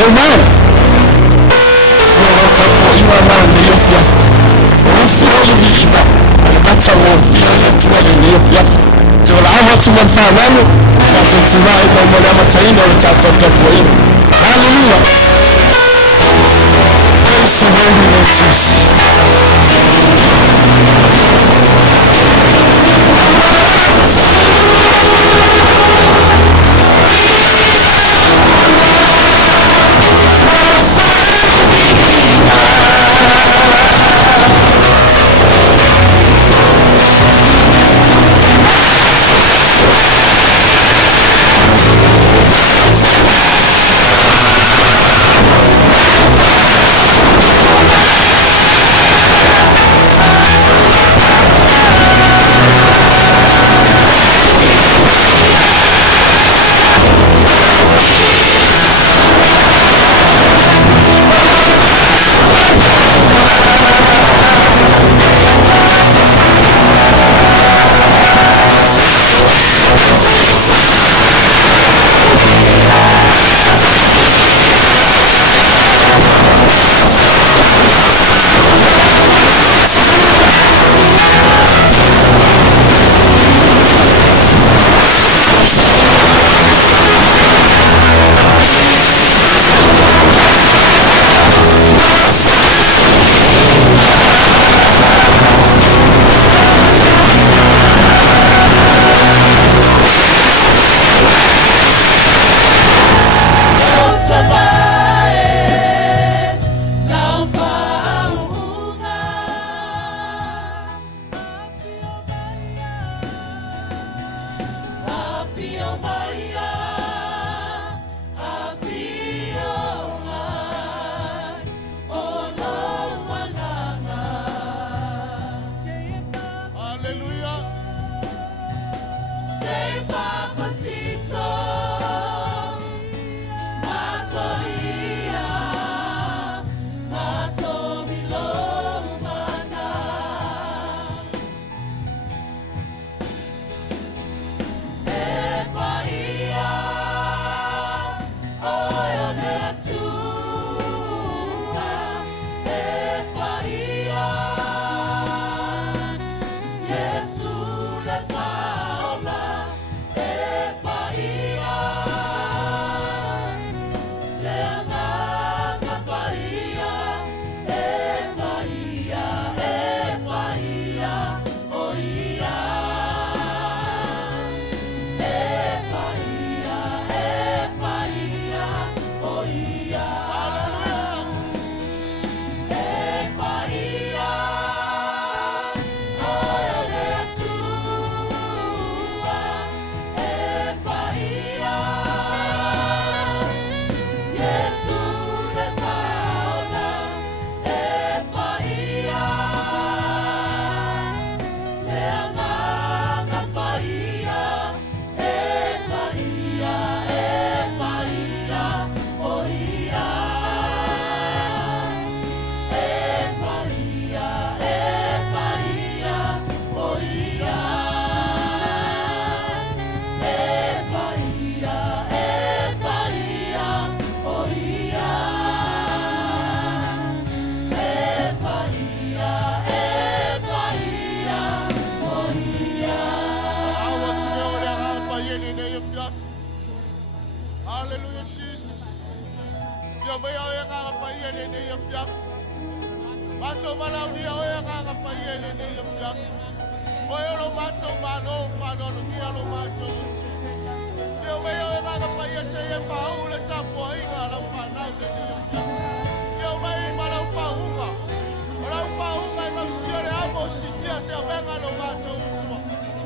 Amen. Hallelujah. Praise the holy name of Jesus. Hallelujah, Jesus. Yo me oye nga pa yele ne yo fiaf. Macho malau ni oye nga pa yele ne yo fiaf. Oye lo macho malo pa no ni lo macho. Yo me oye nga pa yese ye pa u le tapo inga la pa na ne yo fiaf. Yo me malau pa uva. Malau pa uva nga siole amo sitia se venga lo macho.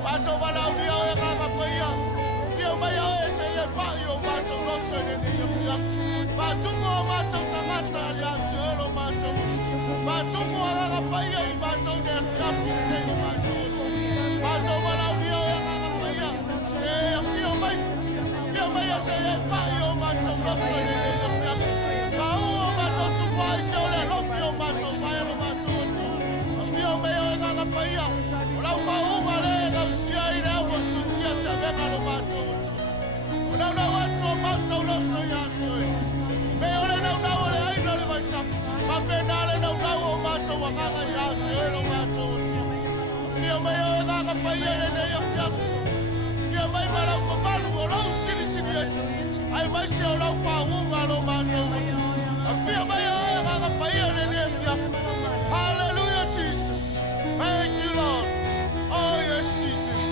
Macho malau ni oye nga pa ya. Yo me oye se ye pa yo macho lo se ne yo fiaf. Matungo macho tangata ya zero macho. Matungo aga paya I macho de kapu de macho. Macho mala dio aga paya. Se yo mai se pa yo macho roto de yo. Pau macho tu pai se ole lo pio macho sai lo macho. Pio me aga paya. Ora pau vale ga sia ira o sutia se venga lo macho. Ora no macho macho lo to ya. wakaga ya jero mato ti. Fia mai o ngaka paia le nei afiafi. Fia mai mara mamalu o rau siri siri esi. Ai mai se o rau whaunga lo mato ti. Fia mai o ngaka paia le nei afiafi. Hallelujah, Jesus. Thank you, Lord. Oh, yes, Jesus.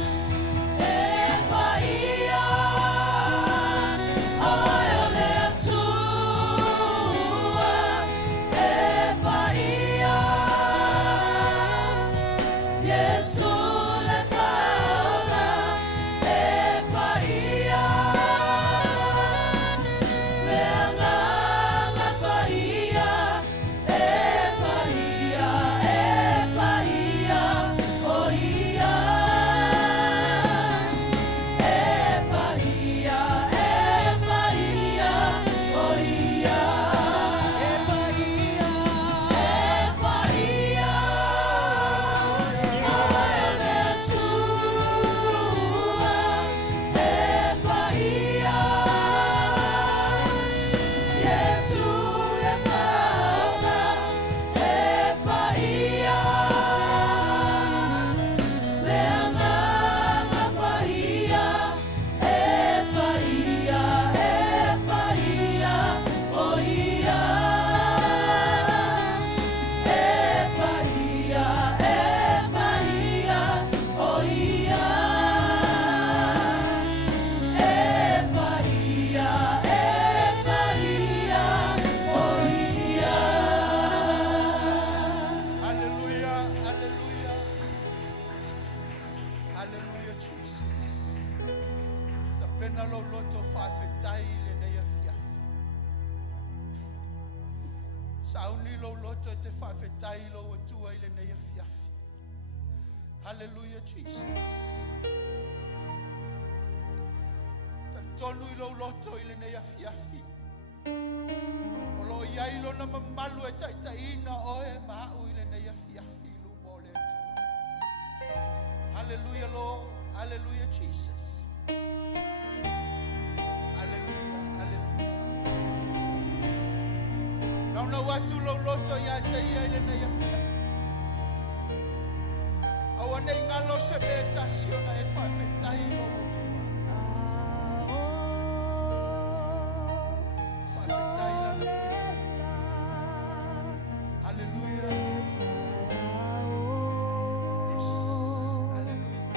Hallelujah, Jesus. Tonu ilo loto ile ne afiafi. Olo yailo na mamalu e taitaina oe mau ile ne afiafi lu mole tu. Hallelujah, Lord. Hallelujah, Jesus. Hallelujah, hallelujah. Nauna watu lo loto ya taia ile ne afiafi. Awane ngalo se betasio na e fafetai lo lotua. Fafetai la na hallelujah. Yes, hallelujah.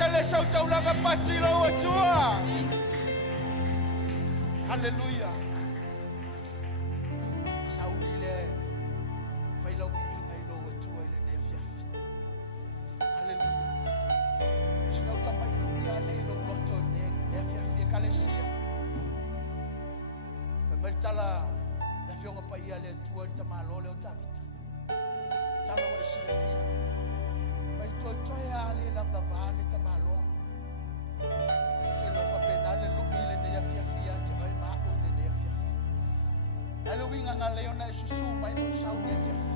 tele sau tau langa pati lo atua. Hallelujah. Saunile fai lo vi inga i lo atua ile ne Afiafi. Hallelujah. Sinau tamai lo ia ne lo Lotu ne Afiafi kalesia. Fa meltala la fionga pa ia le tua tamalo le o tavita. Tala wa silefia. Mai totoya ale la vale tamalo. Ke lo fa penale lu ile ne Afiafi ate ai ma o ne Afiafi. Ale winga nga leona susu mai no sau ne Afiafi.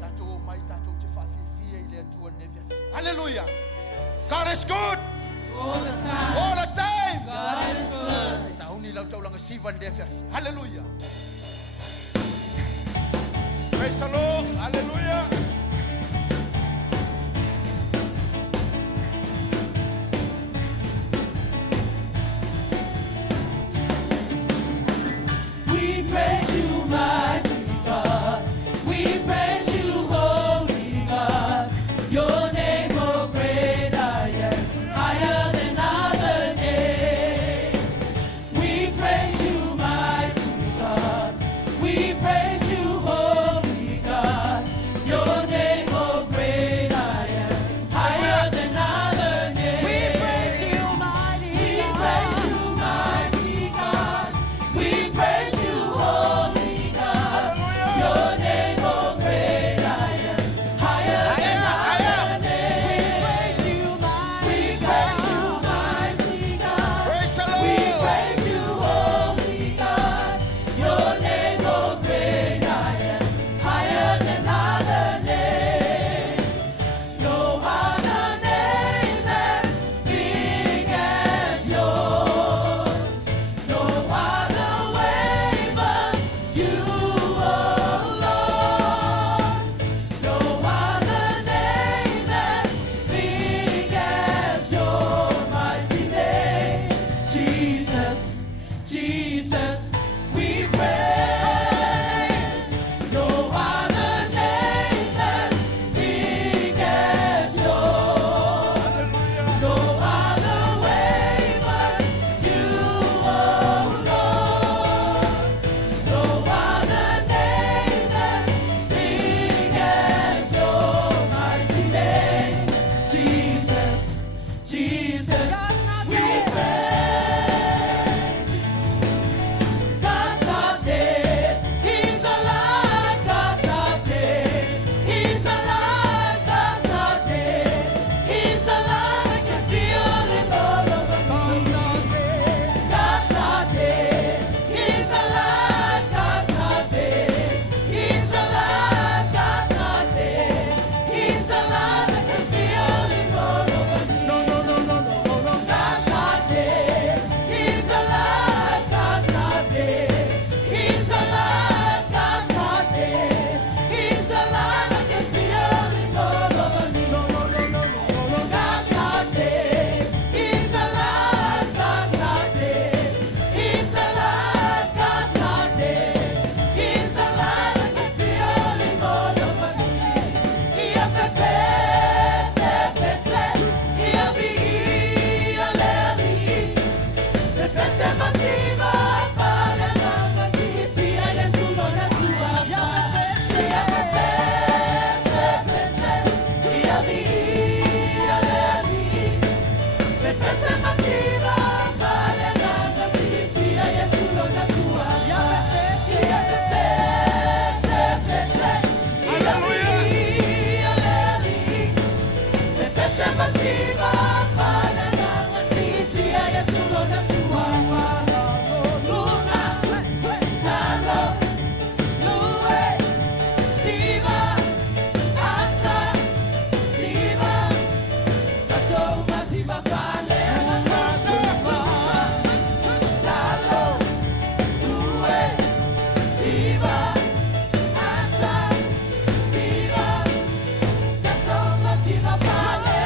Tato mai tato te fa fi ile tua ne Afiafi. Hallelujah. God is good. All the time. All the time. God is good. Tauni lau tau langa sivan ne Afiafi. Hallelujah. Praise the Lord. Hallelujah. We praise you, mighty God. We praise you, holy God. Your name, oh great I am, higher than other names. We praise you, mighty God. We praise you, holy God. Your name, oh great I am, higher than other names. We praise you, mighty God. We praise you, holy God. Your name, oh great I am, higher than other names. We praise you, mighty God. Praise the We Lord. praise you, holy God. Your name, oh great I am, higher than other names. No other names as big as yours. No other way but you, oh Lord. No other names as big as your mighty name. Jesus, Jesus, we praise. No other name as big as yours. No other way but you, oh Lord. No other name as big as your mighty name. Jesus, Jesus, we praise. God's not dead, He's alive. God's not dead, He's alive. God's not dead, He's alive. I can feel it all over me. God's not dead, He's alive. God's not dead, He's alive. God's not dead, He's alive. I can feel it all over me. God's not dead, He's alive. God's not dead, He's alive. God's not dead, He's alive. I can feel it all over me. God's not dead, He's alive. God's not dead, He's alive. God's not dead, He's alive. I can feel it all over me. Ia pepe, se pese, ia vi, ia leli. Pepe se masiva, pale na masiti, ia Yesu no na suapa. Se ia pepe, se pese, ia vi, ia leli. Pepe se masiva, pale na masiti, ia Yesu no na suapa. Se ia pepe, se pese, ia vi, ia leli. Pepe se masiva, pale na masiti, ia Yesu no na suapa. Luna, Nalo, Lue, Siva, Ata, Siva, Tato, Masiva, Pale, Nalo, Lue, Siva, Ata, Siva, Tato, Masiva, Pale,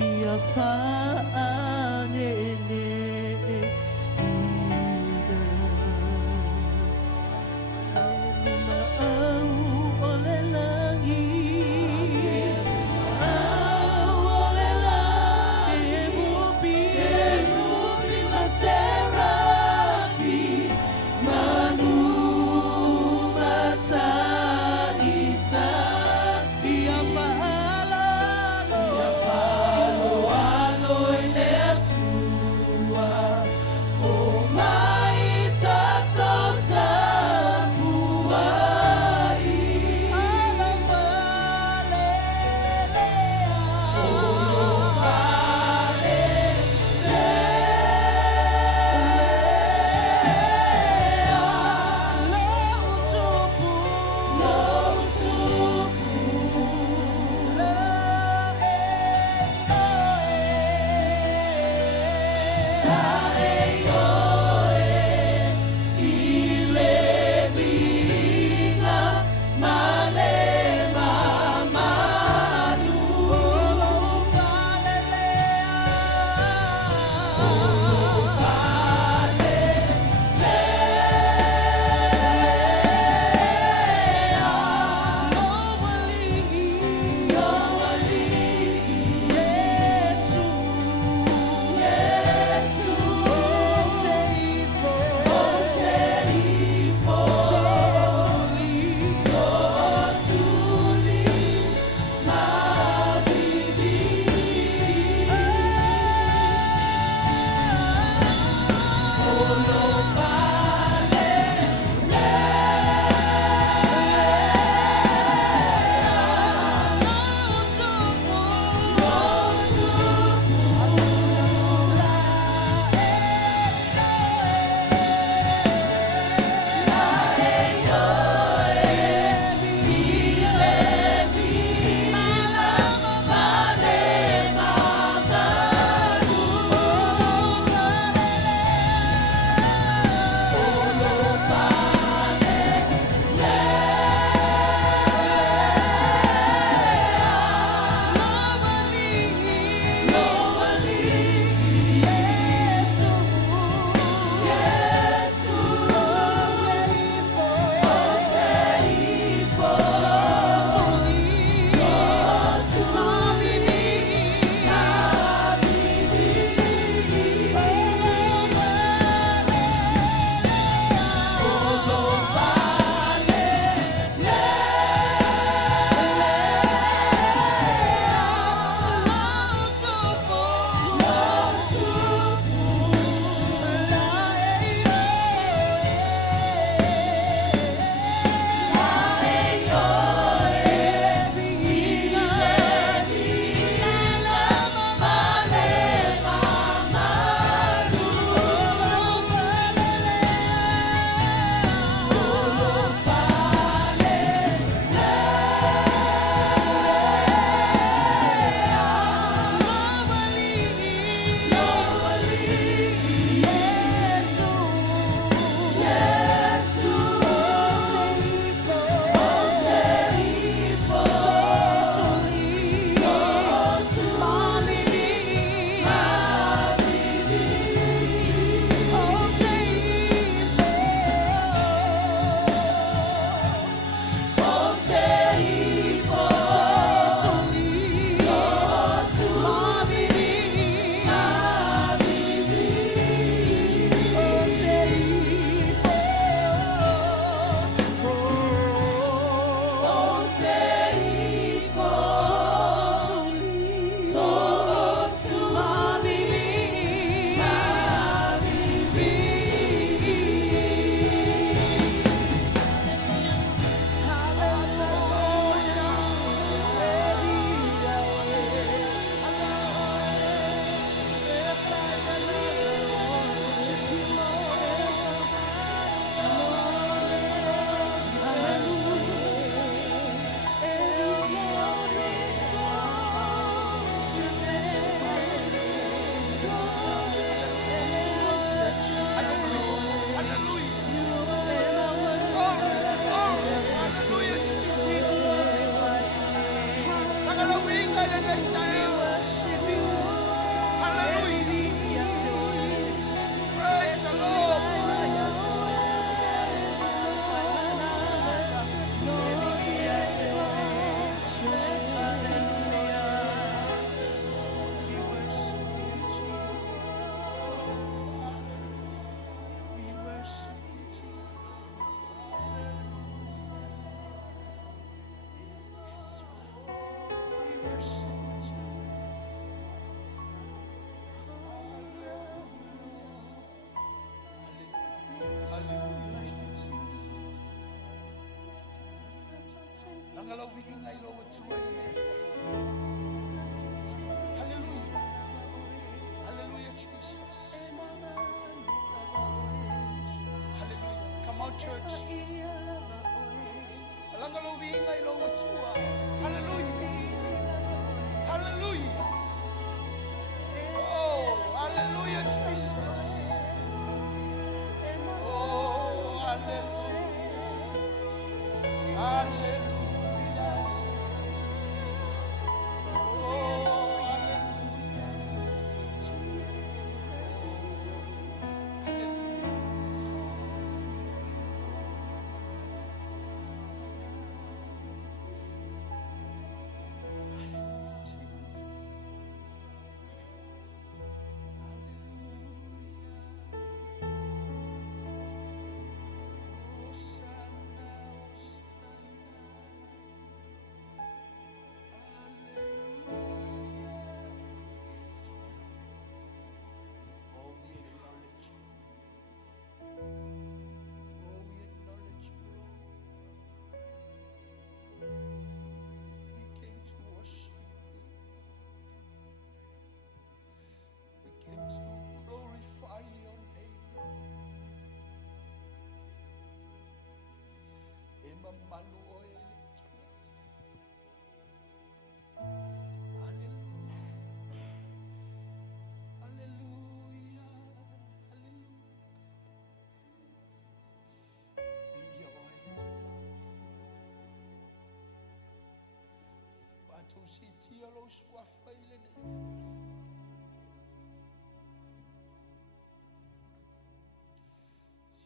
Ia falo worship you. Hallelujah. Praise the Lord. Hallelujah. Hallelujah, Jesus. Hallelujah. Come on, church. Hallelujah. Hallelujah. Oh, hallelujah, Jesus. Oh, hallelujah. Hallelujah. Oh, hallelujah. Jesus. Hallelujah.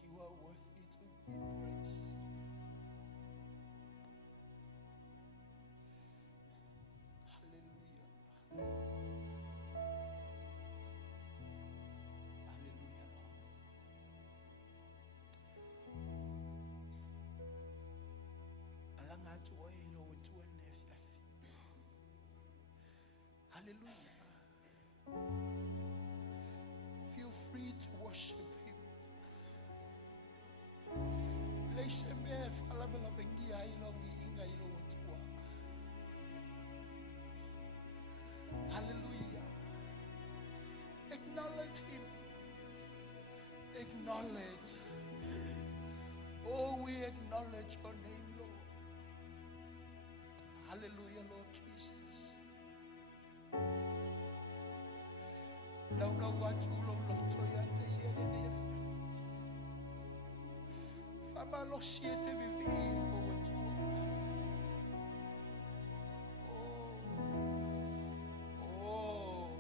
You are worthy to be praised. Hallelujah. Hallelujah, Lord. Alangathi oyilo wethu Afiafi. Hallelujah. Feel free to worship him. Hallelujah. Acknowledge him. Acknowledge. Oh, we acknowledge your name, Lord. Hallelujah, Lord Jesus. Now, what you Lotu yate yene ne Afiafi. Fama lo siete vivi ko wetu. Oh,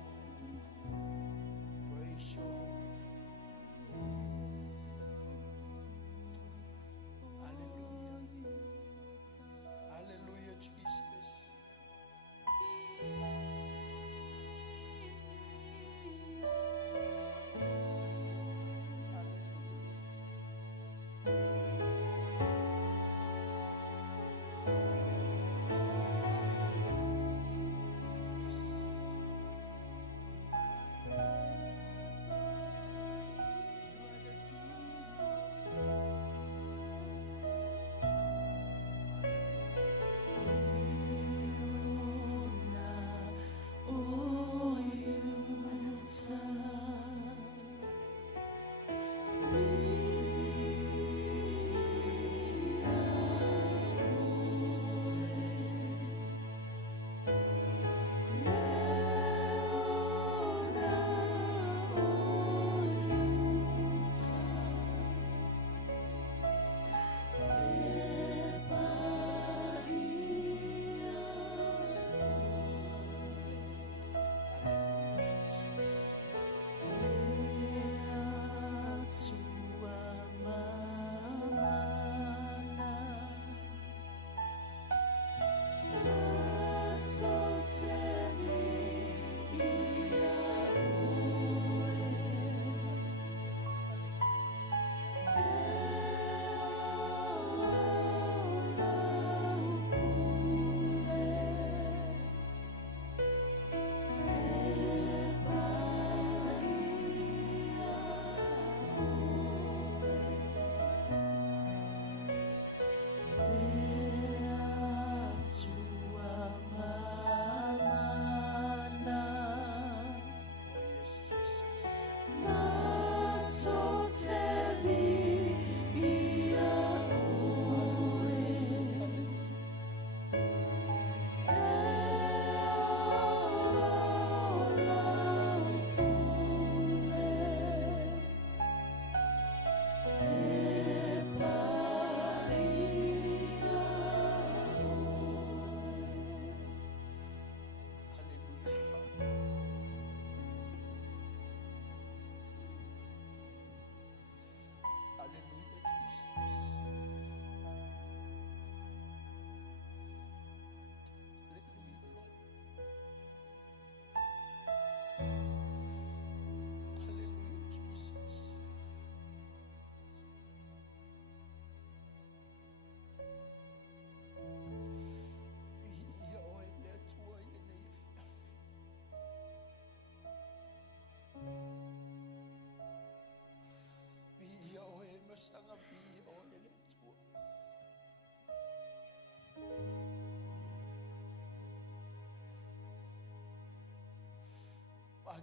praise your holy name. Hallelujah. Hallelujah, Jesus.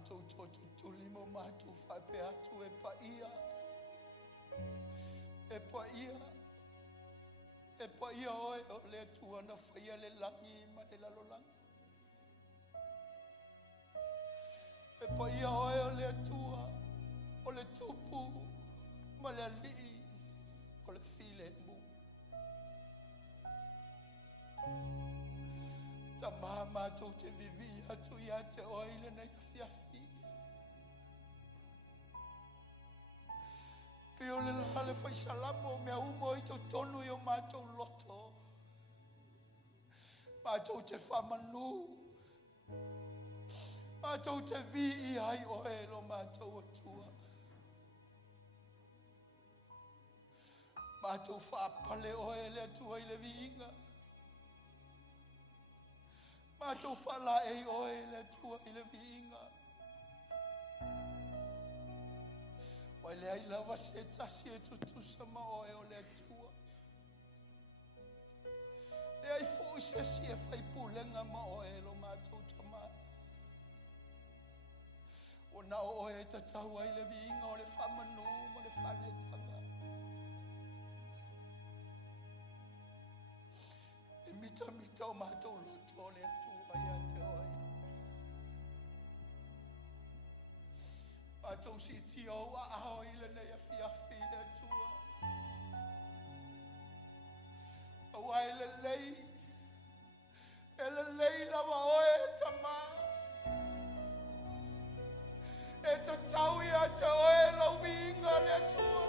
mātou tōtu tulimo mātou whape atu e paia. E paia oe o le tua na whaia le langi ma le lalolangi. E paia oe o le tua o le tupu ma le alii o le file mu. Ta maha mātou te vivi atu ia te oile na Afiafi. Pio le lale fai salamo mea umo i to tonu i o mātou loto. Mātou te whamanu. Mātou te vi i ai oe lo mātou atua. Mātou whaapale oe le atua i le viinga. Mātou whala e oe le atua i le viinga. Wai le ai lava se tasi e tutusa ma oe o le atua. Le ai fōi se si e whai pulenga ma oe lo mātou tama. O na oe tatau ai le viinga o le whamanu mo le whanetanga. E mita o mātou loto o le atua ia te oe. Mātou si tio a aho i le nei Afiafi le atua. Awa e le lei lava oe tama. E tatau ia te oe lau vinga le atua.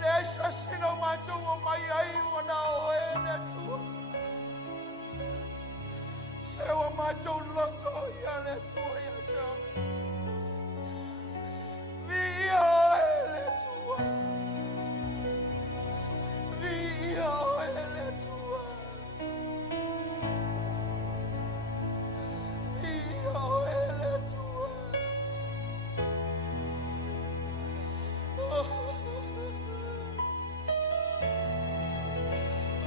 Le sasino mātou o mai ai wana oe le atua. Sewa mātou loto ia le atua ia te oe. Vi ia oe le atua. Vi ia oe le atua. Vi ia oe le atua.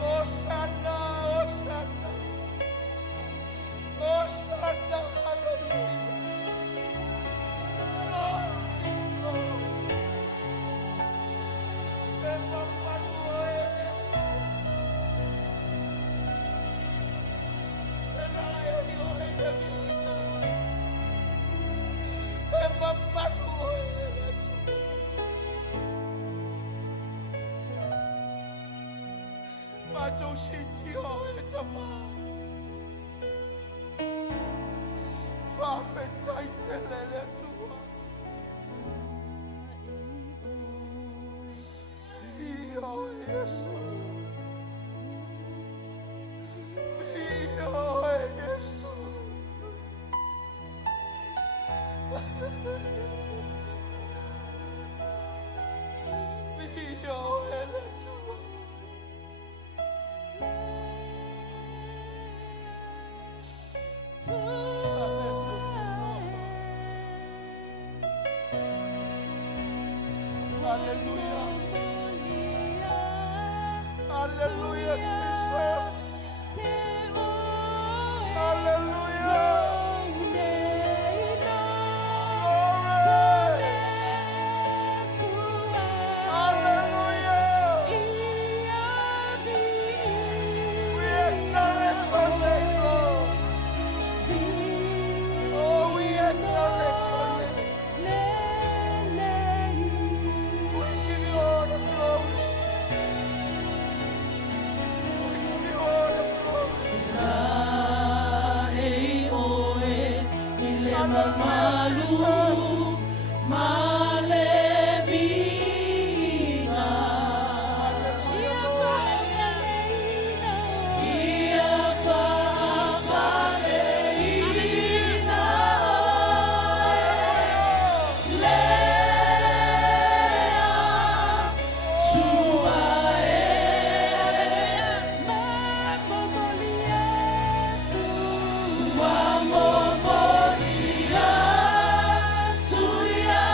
Hosanna, Hosanna. Hosanna, hallelujah. Glory, glory. Emma Manuel, Emma Manuel, Matou Shitio et Amar. Fafetaite lele tua. Io Gesù. Io Gesù. Io ele tua. Hallelujah. Hallelujah, Jesus. Hallelujah. Hallelujah. We acknowledge your name, Lord. Oh, we acknowledge your name. We give you all the glory. We give you all the glory. Tuya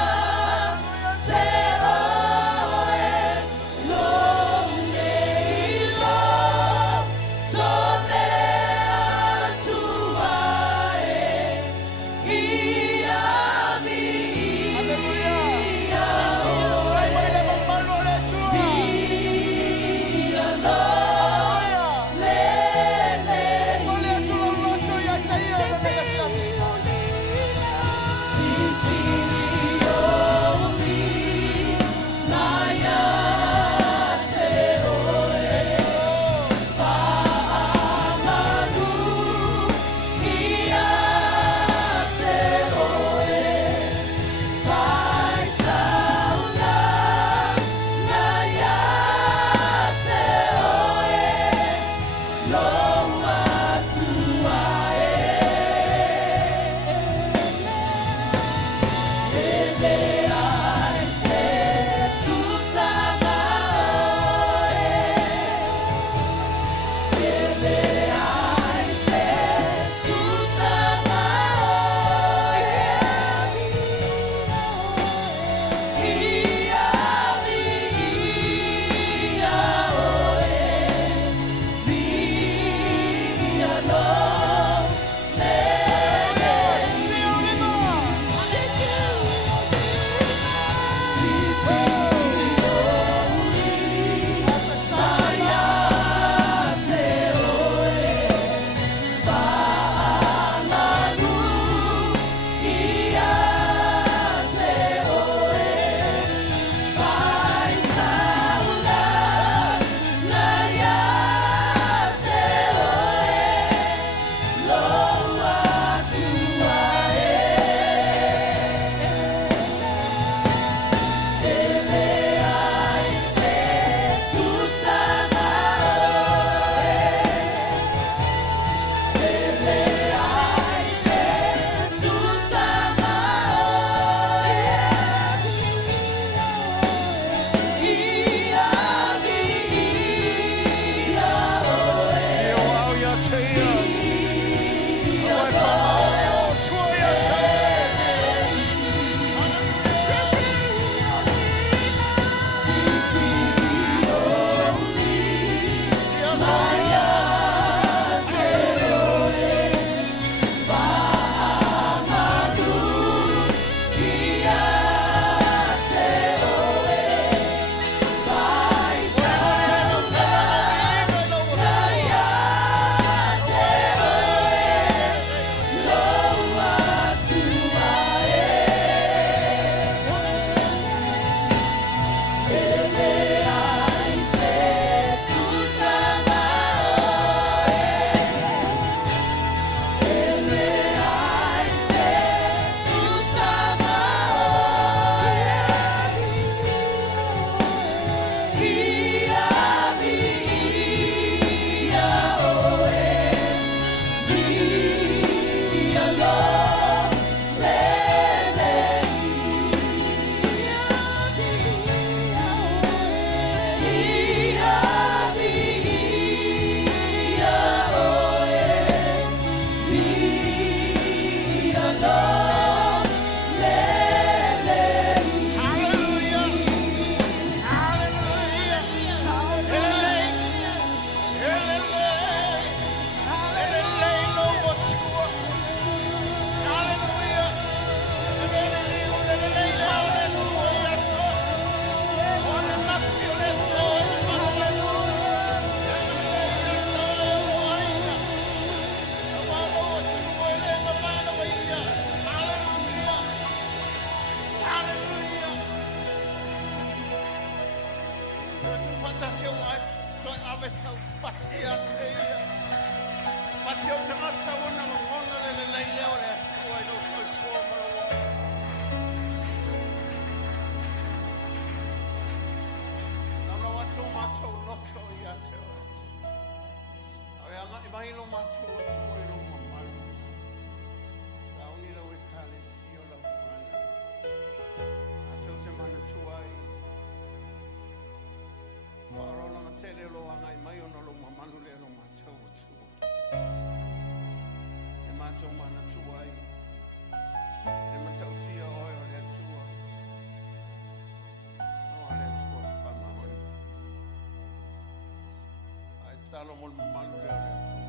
Talo mo malu le le tu.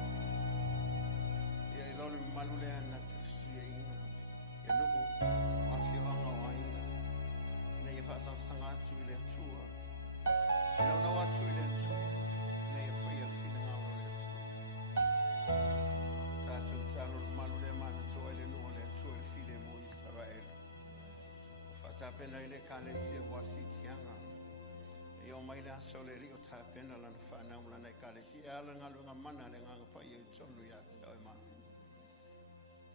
Ya ilo le malu le na tfisi inga. Ya no Afianga wa inga. Na ye fa sanga tu le tu. Na na wa tu le tu. Na ye fa ya fina nga wa le tu. Tatu talo malu le mana tu le no le tu le file mo Israel. Fa ta pena ile kale si wa si tianga. Yo mai la soleri o tapena la fana mula na kale si ala ngalu ngamana le nganga pa ye tsonu ya tsa ma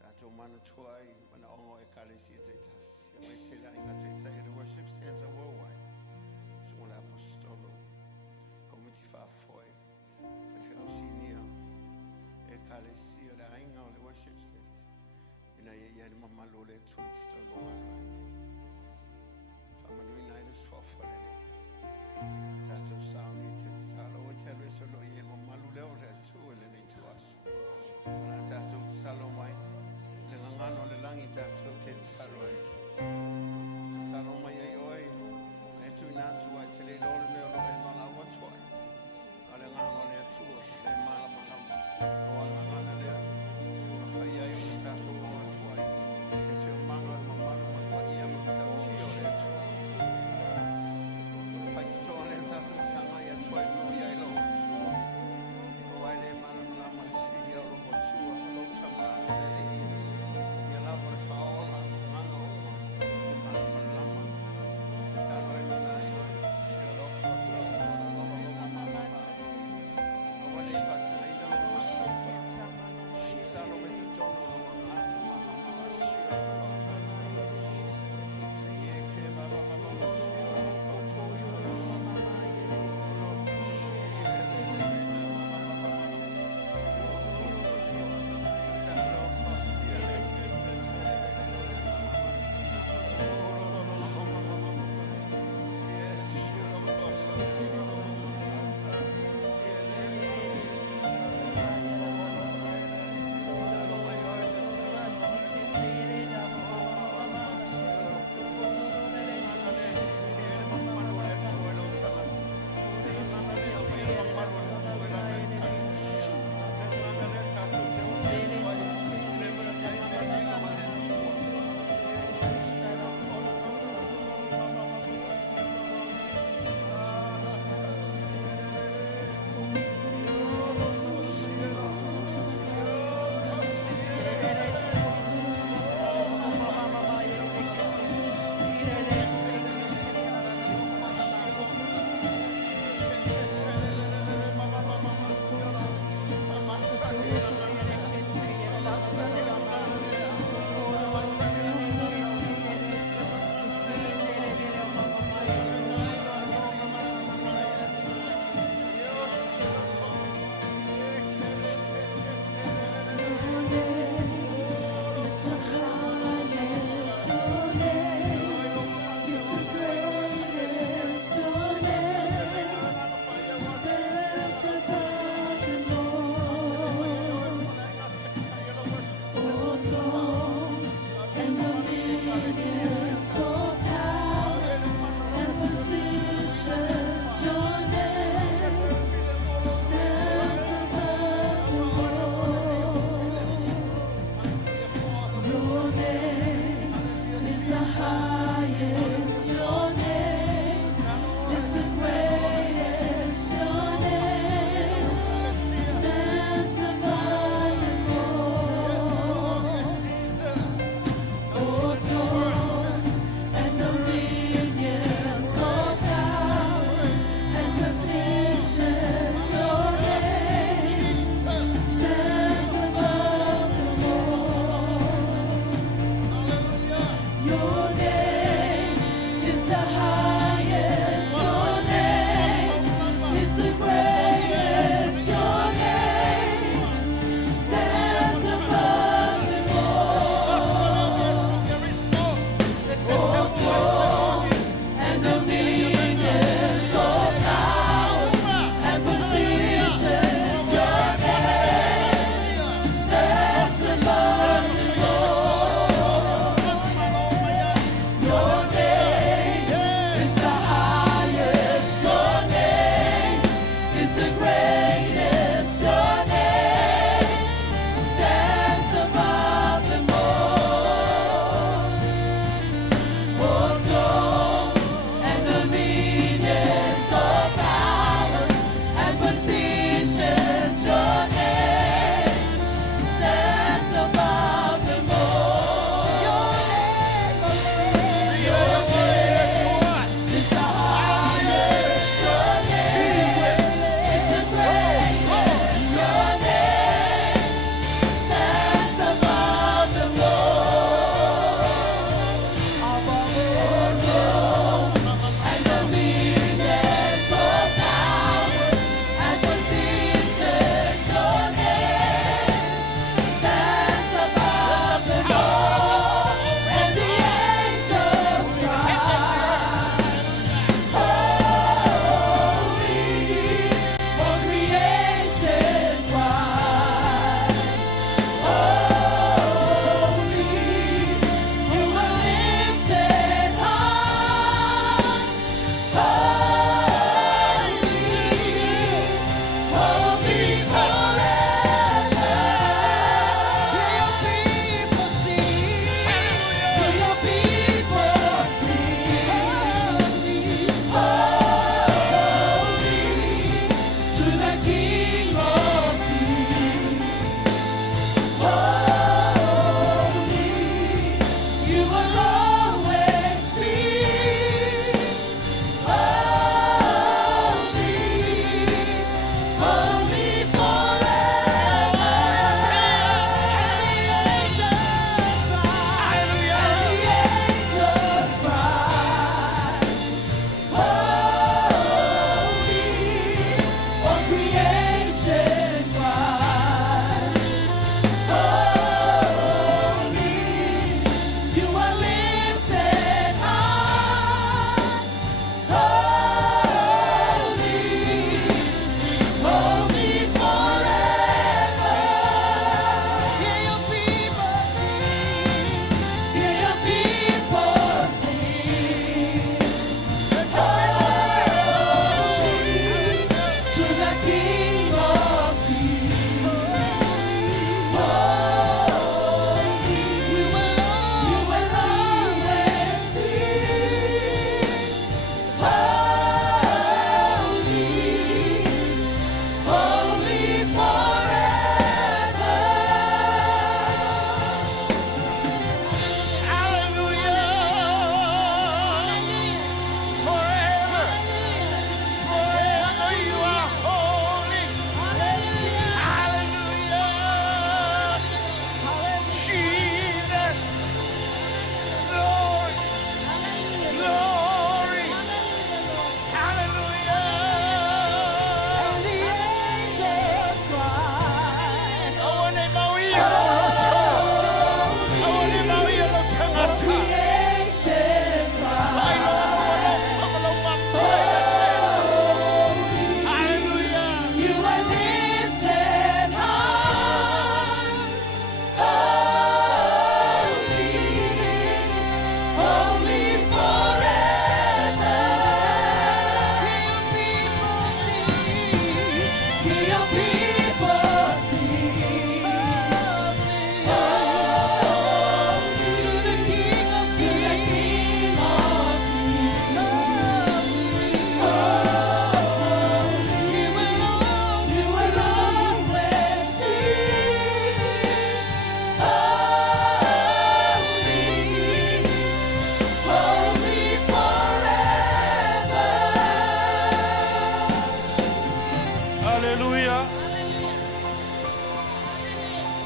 tato mana tuai mana ongo e kale si te tas yo mai se la inga te sa the worship center worldwide so la apostolo committee fa foi fe senior malule tu tu no malue. Famanui naile sofale. Tato sauni te salo o te reso lo ye mo malule o le tu le ne tu asu. Na tato salo mai. Te ngano le langi tato te salo e. Salo mai ai oi. E tu na tu a te le lole me o lo e mana o toi. Ale ngano le tu e mala mana. O ale ngano le o fai ai o tato o toi. E se o mano e mamalo ma ia mo tau tio le tu. Fai to le tato tanga ia toi no ia lo tu. O ai le mala mana ma si ia lo tu lo tanga le le. Ia la por favor mano. Mala mana. Talo e mana ia. Lo control no mama. O le faccia ai da lo salo me tu tono mama.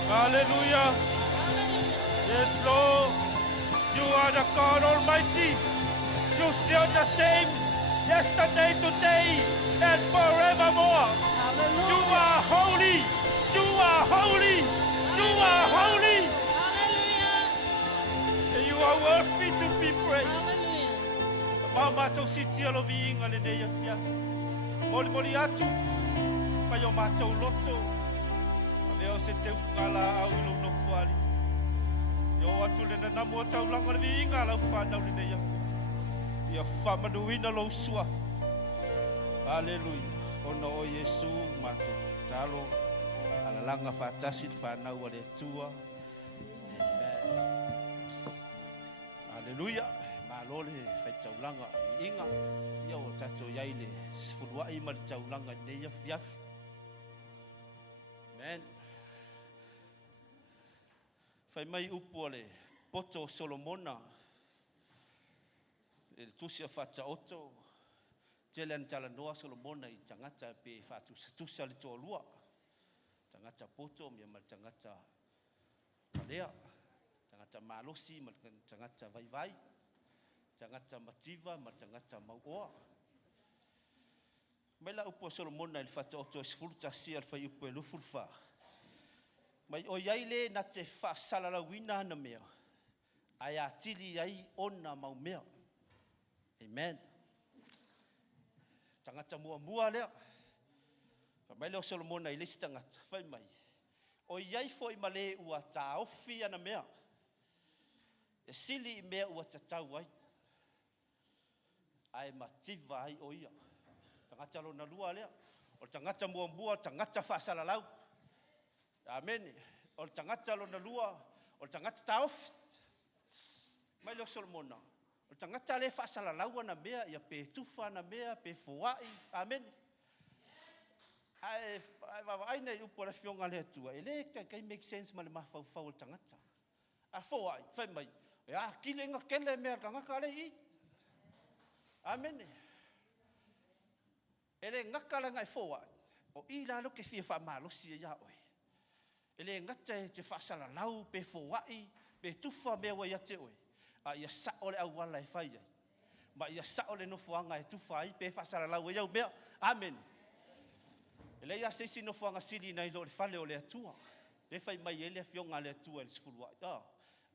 Hallelujah. Yes, Lord. You are the God Almighty. You still the same yesterday, today, and forevermore. You are holy. You are holy. You are holy. And you are worthy to be praised. Mama to siti alo viinga le nei Afiafi. Moli moli atu. Pa yo matau loto. Leo se te ufungala au ilo no fuali. Yo atu le na namo tau langa le viinga lau whanau le nei Afiafi. Ia whamanuina lo suaf. Hallelujah. Ono o Yesu matu talo. Ala langa whatasi whanau ale tua. Amen. Hallelujah. Malole fai taulanga inga ia o tato yaile sifulua i mal taulanga nei Afiafi. Amen. Fai mai upu le poto Solomona e tusia fata oto tele tala noa Solomona i tangata pe fatu tusia le tolua tangata poto mi mal tangata palea tangata malosi mal tangata vai vai tangata mativa, ma tangata mauoa. Mai la upo Solomona il fata oto esfurta si al fai upo lufulfa. Mai o yaile na te fa salala wina na mea. Ai atili ai ona mau mea. Amen. Tangata mua lea. Mai leo Solomona i lesi tangata. Fai mai. O yai fo i male ua ta ofi ana mea. E sili i mea ua tatau ai. Ai mativa ai o ia. Tangata lo na lua lea. O tangata mua, tangata whaasalalau. Amen. O tangata lo na lua. O tangata taof. Mai leo Solomona. O tangata le whaasalalau na mea. Ia pe tufa na mea. Pe fuai. Amen. Ai nei upo la fionga lea tua. E le kai make sense ma le mawhau o tangata. A fuai. Whai mai. Ia kilenga kele mea kangaka le i. Amen. Ele ngakala ngai foa. O I la lo ke fia fa malo si ya oi. Ele ngata te fa sala lau pe foai pe tufa me wa ya te oi. A ya sa ole au wala e fai. Ma ya sa ole no fuanga e tufa ai pe fa sala lau ya me. Amen. Ele ya se si no fuanga sili na lo fale ole atua. Le fai mai ele fionga le atua le sfulwa. Ya.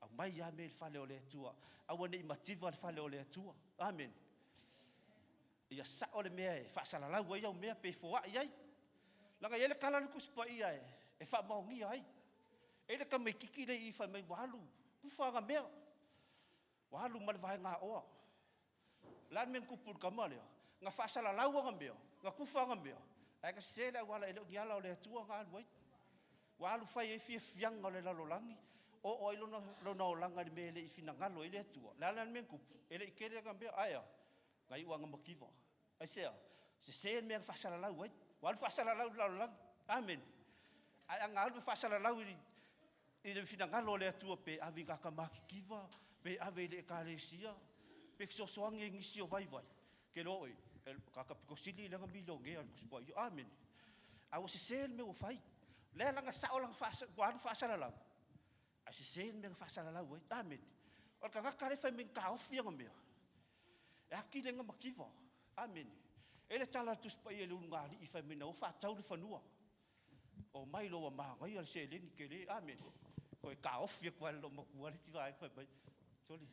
Au mai ya me fale ole atua. Au ne mativa le fale ole atua. Amen. Ia sa ole mea e whaasala lau ia o mea pe foa iai. Langa ele kala luku spa ia e wha maungi ai. Ele ka mei kiki le i wha mei wahalu. Kuwhanga mea. Wahalu male vai ngā oa. Lan mea kupur ka maleo. Ngā whaasala lau anga mea. Ngā kuwhanga mea. Ai ka sela wala ele ngi ala o le atua ngā alu ai. Wahalu whai e fia fianga o le lalolangi. O ilona o langa ni mea le i fina ngalo i le atua. Lan mea kupur. Ele i kere ka mea aia. Ngai uanga makiva. Ai sea, se mea whaasala lau, ai. Walu whaasala lau lang. Amen. Ai anga alu whaasala lau i le whina ngalo le atua pe avi ngaka maki kiva, pe ave le kālesia, pe fisosoange ngisi o vai vai. Ke lo oi, kaka piko sili langa milo nge al kuspa. Amen. Awa se mea o whai. Le langa sao lang walu whaasala lau. Ai se mea whaasala lau, ai. Amen. O ka ngaka le whai mea ka ofi anga mea. E haki lenga makiva. Amen. Ele tala tuspa i ele ungali i whai mena o whatau le whanua. O mai loa maanga i al se leni ke le. Amen. Ko e ka ofi e kwa lo makua le si vai. Toli.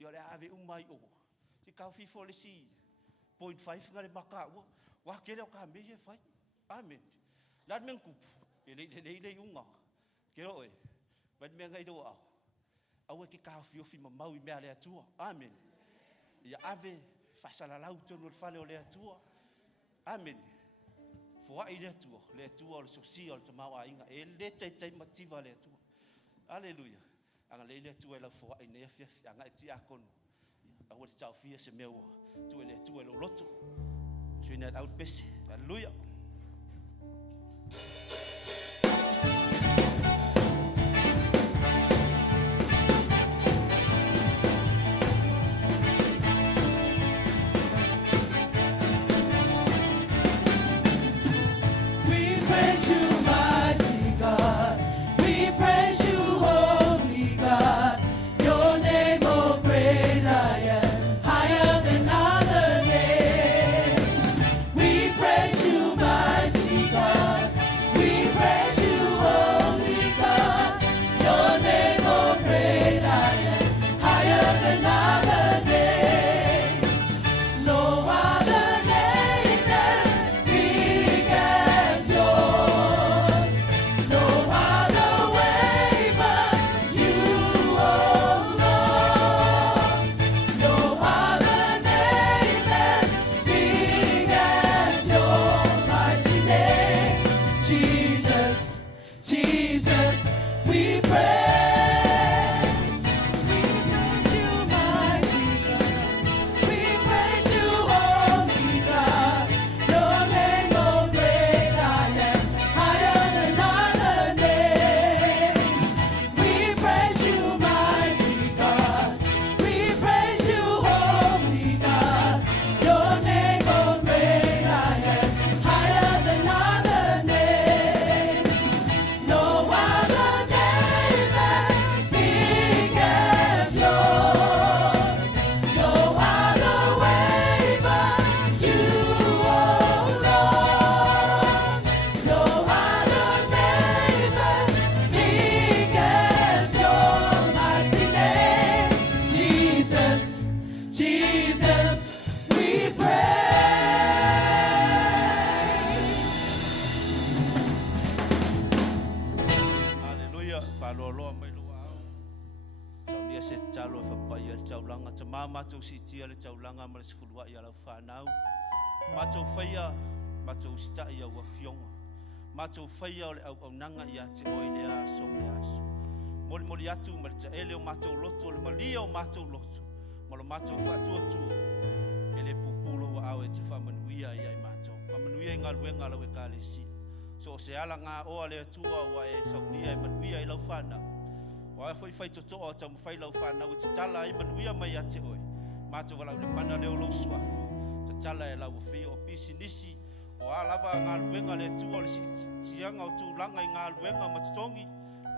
I ole ave umai o. Ti ka ofi fo le si 0.5 ngale maka ua. Wa kele o ka mei e whai. Amen. Lan men kupu. Ele unga. Kero oe. Wan mea ngai do au. Au e ke ka ofi ofi mamau i mea le atua. Amen. Ia ave whaasala lau tonu le whale o le atua. Amen. Fua i le atua o le sosia o le tamau a inga. E le tai mativa le atua. Aleluia. Anga le atua e lau fua i ne Afiafi. Anga e ti akonu. Awa te tau fia se mea ua. Tu e le atua e lo loto. Tuina e out pese. Aleluia. We praise you, mighty God. We praise Jesus, we praise. We praise you, mighty God. We praise you, holy God. Your name, oh great I am, higher than other names. We praise you, mighty God. We praise you, holy God. Your name, oh great I am, higher than other names. No other name as big as yours. No other way but you, oh Lord. No other name as big as your mighty name. Jesus, Jesus, we praise. Haleluya. Whaloloa mai lua au. Saunia se talo e whapai e taulanga. Ta mā mātou si tia le taulanga ma le sifurua i alau whanau. Mātou whaia, mātou stai au a fionga. Mātou whaia o le au nanga i a te oi le aso le aso. Moli moli atu ma le ta ele o mātou loto, o le malia o mātou loto. Ma lo mātou whaatua tua. E le pupulo wa au e te whamanuia i ai mātou. Whamanuia i ngā luenga lau e kālesi. So se ala ngā oa le atua wa e saunia e manuia i lau whanau. Wa e whai to toa tau mwhai lau whanau e te tala i manuia mai a te oi. Mātou walau le mana leo lau suafa. Te tala e lau whi o pisi nisi. O a lava ngā luenga le atua le si tianga o tūlanga i ngā luenga matutongi.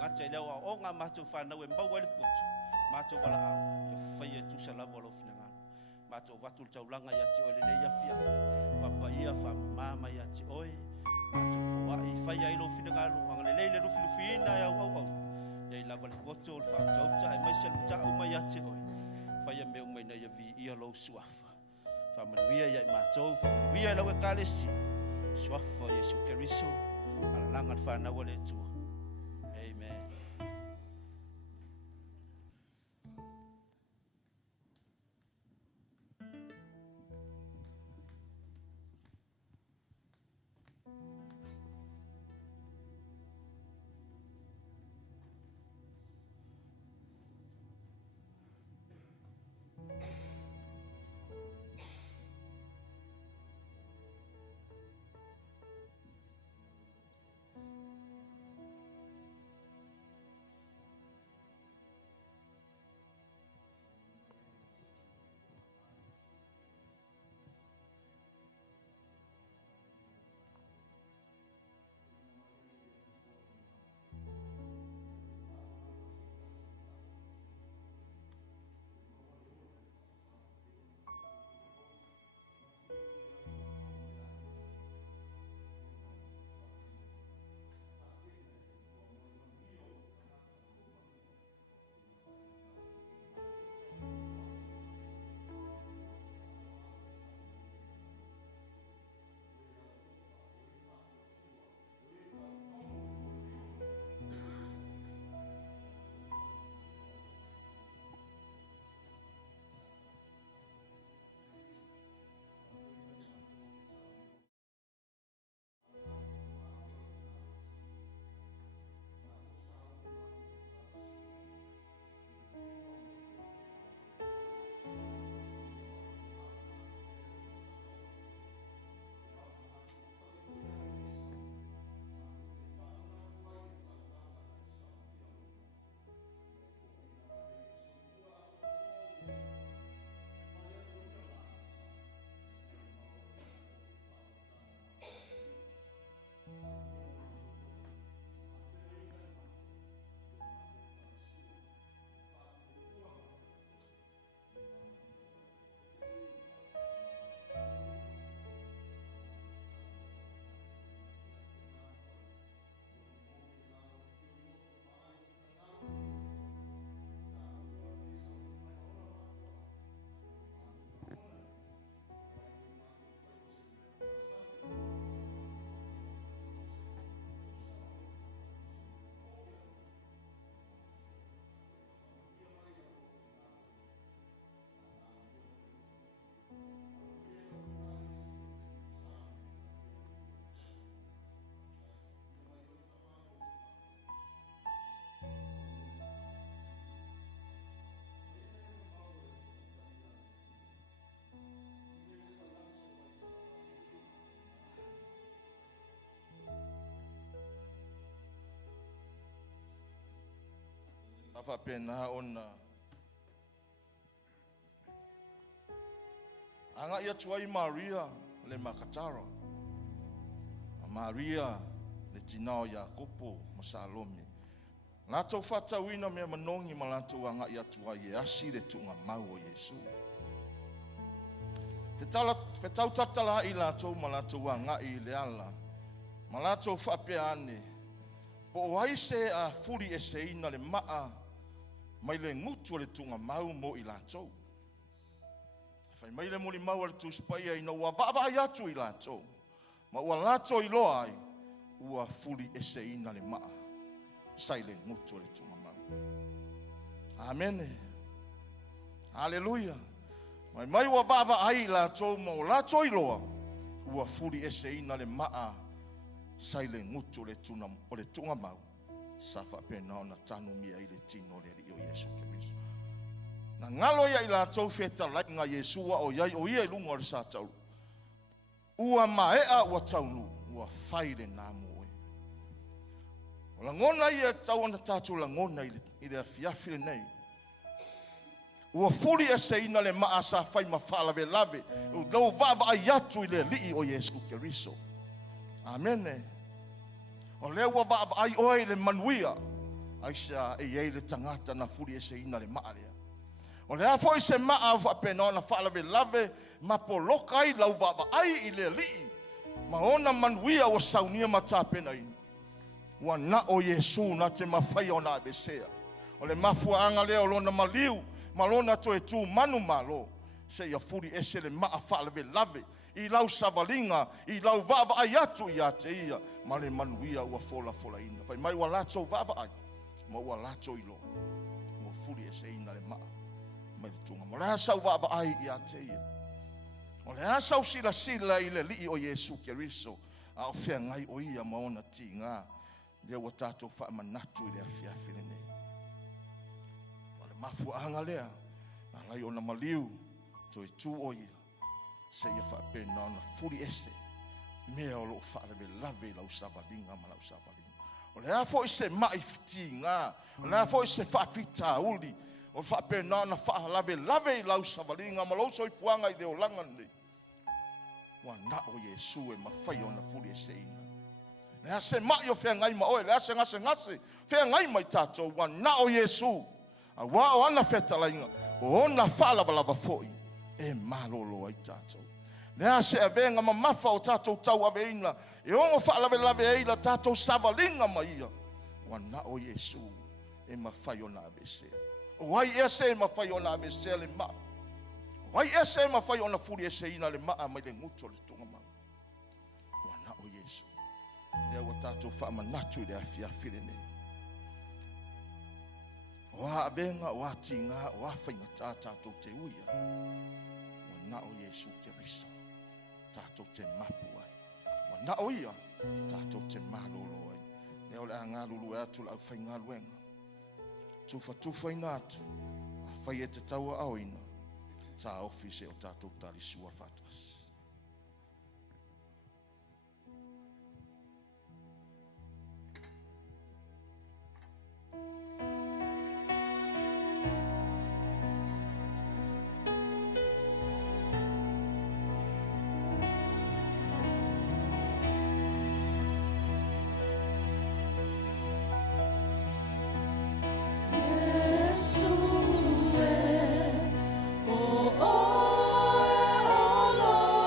Ngā te leo a o ngā mātou whanau e mbau ele poto. Mātou wala au. E whai e tusa lava lau whinangana. Mātou watu le taulanga i a te oi le nei afiafi. Whapaia whamama i a te oi. Mātou whawai, whai ai lo whinangalo, anga le leile rufi lufiina e au au au. Iei lava le poto, le whautauta, e mai sel mata umai ate oi. Whai a mea umai nei a vi ia lo suafa. Whamanuia iai mātou, whamanuia i lau e kālesi. Suafa Jesu Keriso, ala langa le whanau le tua. Amen. Afa pena ona. Anga ia tuai Maria le makatara. Maria le tinao Yakopo Masalome. Lato fata wina me manongi malato anga ia tuai e asi le tunga mau o Yesu. Fetau tatala i lato malato anga i le ala. Malato fapeane. Po waise a furi eseina le maa mai le ngutu le tunga mau mo i lato. Fai mai le muli mau le tuspaia ina ua vava yatu i lato. Ma ua lato i loa ai ua furi eseina le maa. Sai le ngutu le tunga mau. Amen. Hallelujah. Mai ua vava ai lato ma ua lato i loa ua furi eseina le maa. Sai le ngutu le tunga mau. Safa pena ona tanu mia i le tino le ri o Yesu Keriso. Na ngalo ia i latou feta lainga Yesua o iai o ia i lunga o le sa taulu. Ua maea ua taunu, ua fai le namu oe. O la ngona ia tau ana tatu la ngona i le afiafi le nei. Ua furi e seina le maa sa fai mafala ve lave. Lau vava ai atu i le lii o Yesu Keriso. Amen. O lea ua vava ai oe le manuia. Aisa e iei le tangata na furi e seina le maa lea. O lea foi se maa va pena na fala ve lave ma poloka ai lau vava ai i le lii. Ma ona manuia o saunia mata pena ini. Ua na o Yesu na te mawhai o na abesea. O le mafua anga lea o lona maliu. Ma lona to e tu manu malo. Se ia furi ese le maa fala ve lave. I lau savalinga, i lau vava ai atu i ate ia. Ma le manuia ua fola ina. Fai mai ua lato vava ai. Ma ua lato ilo. Ua furi ese ina le maa. Mai le tunga. Ma lea sau vava ai i ate ia. O lea sau sila i le lii o Yesu Keriso. A o fea ngai o ia maona ti ngā. Lea ua tato wha manatu i le afiafi le nei. O le mafu anga lea. Na lai o na maliu. To i tu o ia. Se ia wha pena na furi ese. Mea o lo whaare lave lau savalinga ma lau savalinga. O lea fo i se mai fiti ngā. O lea fo i se wha fita uli. O wha pena na wha lave lau savalinga ma lau soi fuanga i leo langa nei. Wa na o Yesu e mawhai o na furi ese ina. Lea se mai o whea ngai ma oe. Lea se ngase. Whea ngai mai tato. Wa na o Yesu. A wa o ana feta lainga. O ona wha lava foi. E malolo ai tato. Lea se avenga ma mafa o tato tau aveina. E ongo wha lave eila tato savalinga ma ia. Wa na o Yesu e mawhai o na abesea. Wai ese e mawhai o na abesea le maa. Wai ese e mawhai o na furi ese ina le maa mai le nguto le tunga maa. Wa na o Yesu. Lea wa tato wha manatu i le afiafi le nei. Wa avenga, wa tinga, wa whainga tato te uia. Wa na o Yesu Keriso. Tato te mapu ai. Wa na o ia. Tato te malolo ai. Lea o le angalulu e atu lau whainga luenga. Tufa ina atu. A whai e te taua au ina. Ta ofise o tato tali sua fatas. Oh, oh, oh, Lord.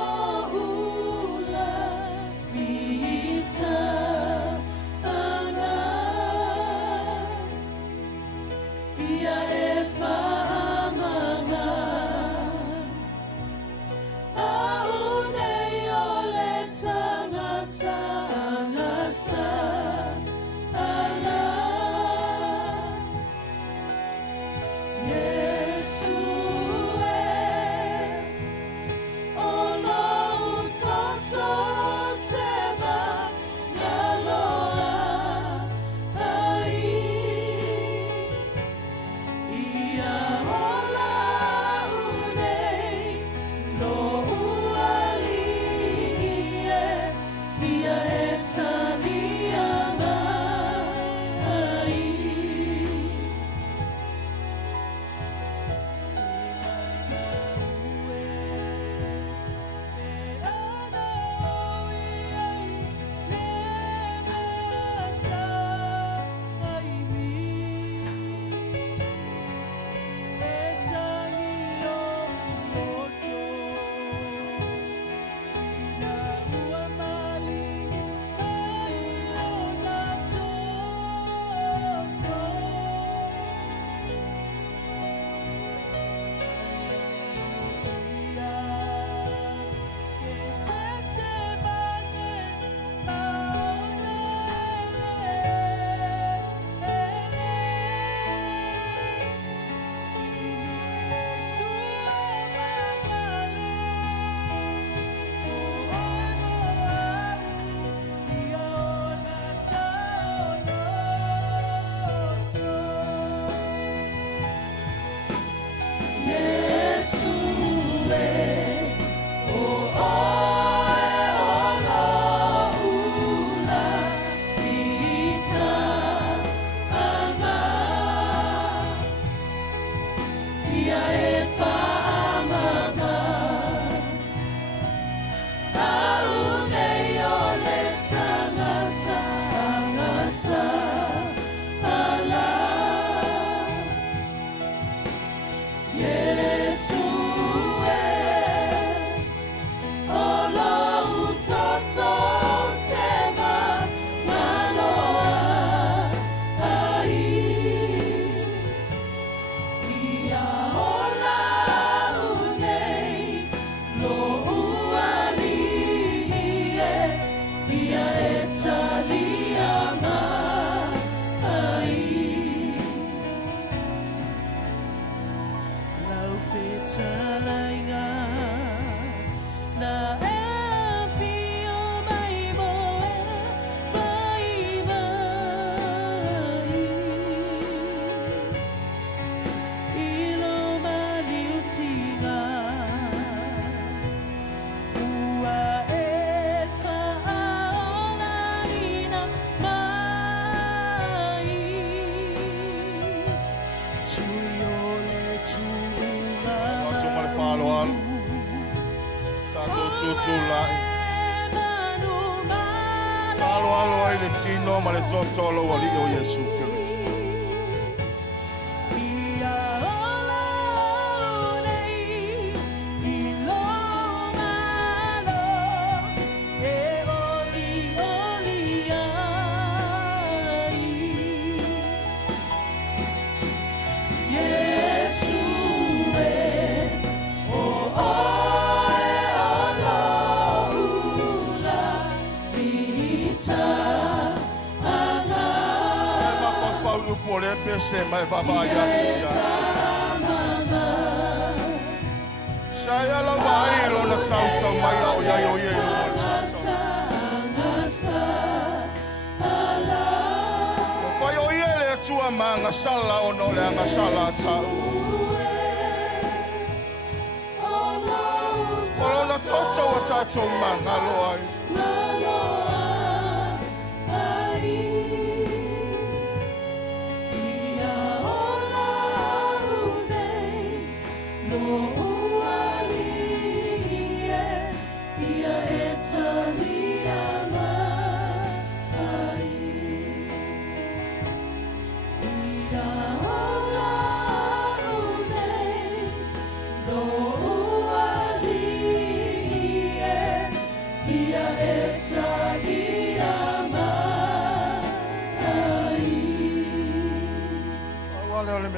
tutulai. Alo ai le tino ma le totolo ali o Yesu Kristo. Se mai vavaya tu. Saya la vai lo na tau tau mai au ya yo ye. Fa yo ye le tua manga sala ono le anga sala tau. Olo na toto o tato manga lo ai.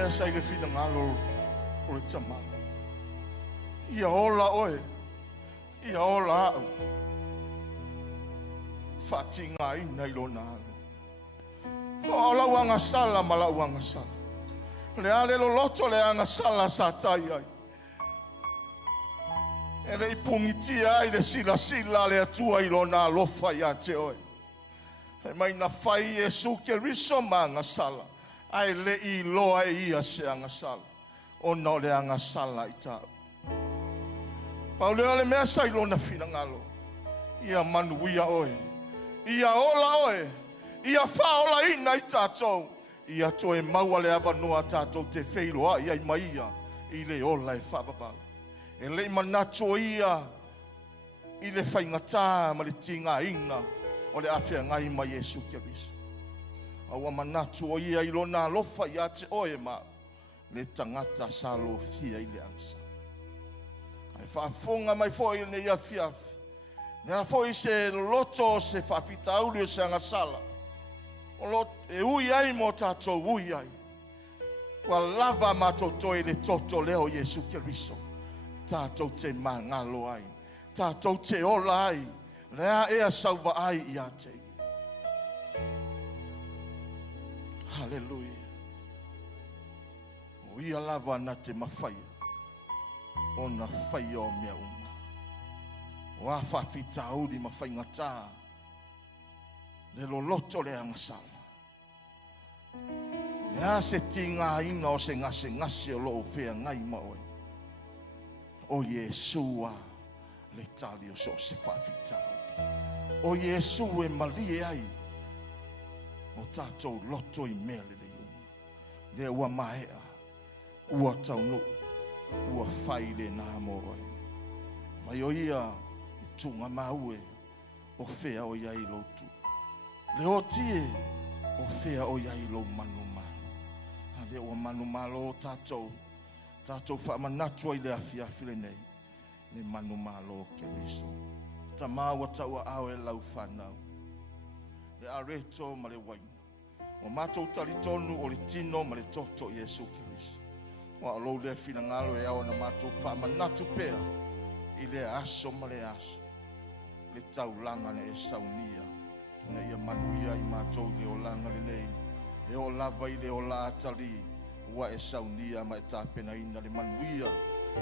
Sai ke fina ngalo o le tama. Ia ola oe. Ia ola au. Fatinga i nei lo na. O la wanga sala mala wanga sala. Le ale lo loto le anga sala sa tai ai. E le pungiti ai le sila le atua i lo na lo fai ate oe. E mai na fai Yesu ke riso manga sala. Ai le I loa ia se anga sala. O no le anga sala I tau. Paulea le mea sai lona fina ngalo. Ia manuia oe. Ia ola oe. Ia whaola ina I tātou. Ia toe maua le awa noa tātou te wheiloa ia I maia. I le ola e whapapala. E le manato ia. I le whaingatā ma le tinga ina. O le awhia ngai ma Yesu Kiriso. Awa manatu o ia I lona lofa ia te oe ma le tangata salo fia I le angsa. Ai whaafonga mai foi ne ia Afiafi. Nea foi se loto se whawhita auri o se angasala. O lot e ui ai mo tātou ui ai. Wa lava matoto e le toto leo Yesu Kiriso. Tātou te mangalo ai. Tātou te ola ai. Lea ea sauva ai ia te. Hallelujah. O ia lava na te mawhaia. O na whaia o mea uma. O a whawhita auri mawhai ngatā. Le lo loto le angasala. Le a se tinga ina o se ngase o lo o whea ngai maoe. O Yesua le tali o so se whawhita auri. O Yesu e malie ai. O tātou loto I mea le iuna. Le ua mahea, ua taunu, ua whai le nā mo oi. Mai o ia, I tunga maue, o whea o iai Lotu. Le o tie, o whea o iai lo manu malo. Le ua manu malo o tātou whaamanatu ai le Afiafi le nei. Le manu malo o Keriso. Ta māua taua au e lau whanau. Le areto ma le waina. O mātou talitonu o le tino ma le toto Yesu Kiriso. O alou le fina ngalo e au na mātou whaamanatu pea. I le aso ma le aso. Le taulanga ne e Sauniga. Na ia manuia I mātou le o langa le nei. E o lava I le o la atali. Ua e Sauniga ma e tāpena ina le manuia.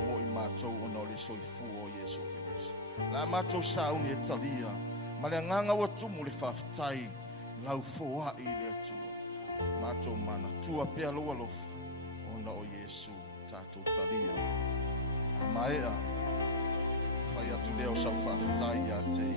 Mo I mātou o no le soifu o Yesu Kiriso. La mātou sauni e talia. Ma le nganga ua tumu le whawhitai. Lau foa I le atua. Mātou mana tua pea loa lofa. Ona o Yesu tātou talia. A maea. Whai atu leo sau whawhitai a te.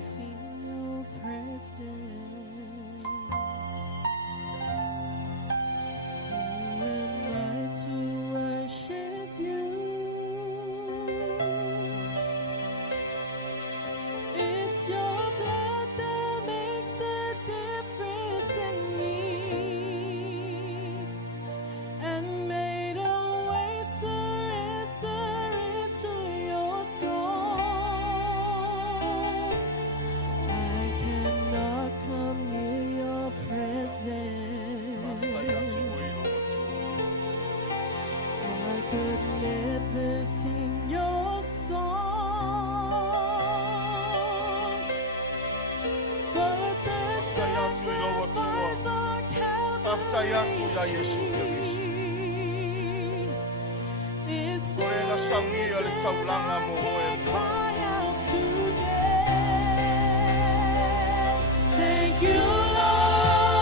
Whaftai atu ia Yesu Keriso. Kore na Sauniga le taulanga mo hoe mo. Thank you, Lord.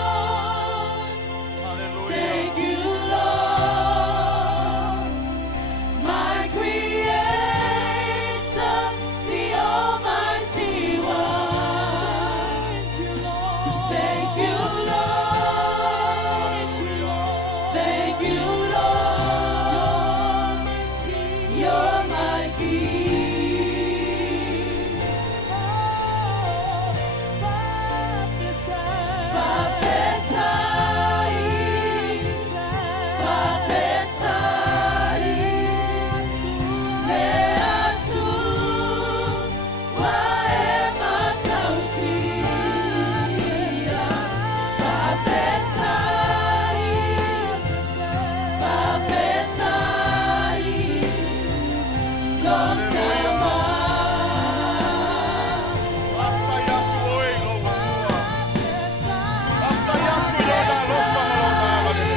Hallelujah. Thank you, Lord. My Creator, the Almighty One. Thank you, Lord. Thank you, Lord. You're my King. Whaftai atu oe lo watua. Whaftai atu i lona lofa ma lona agalele.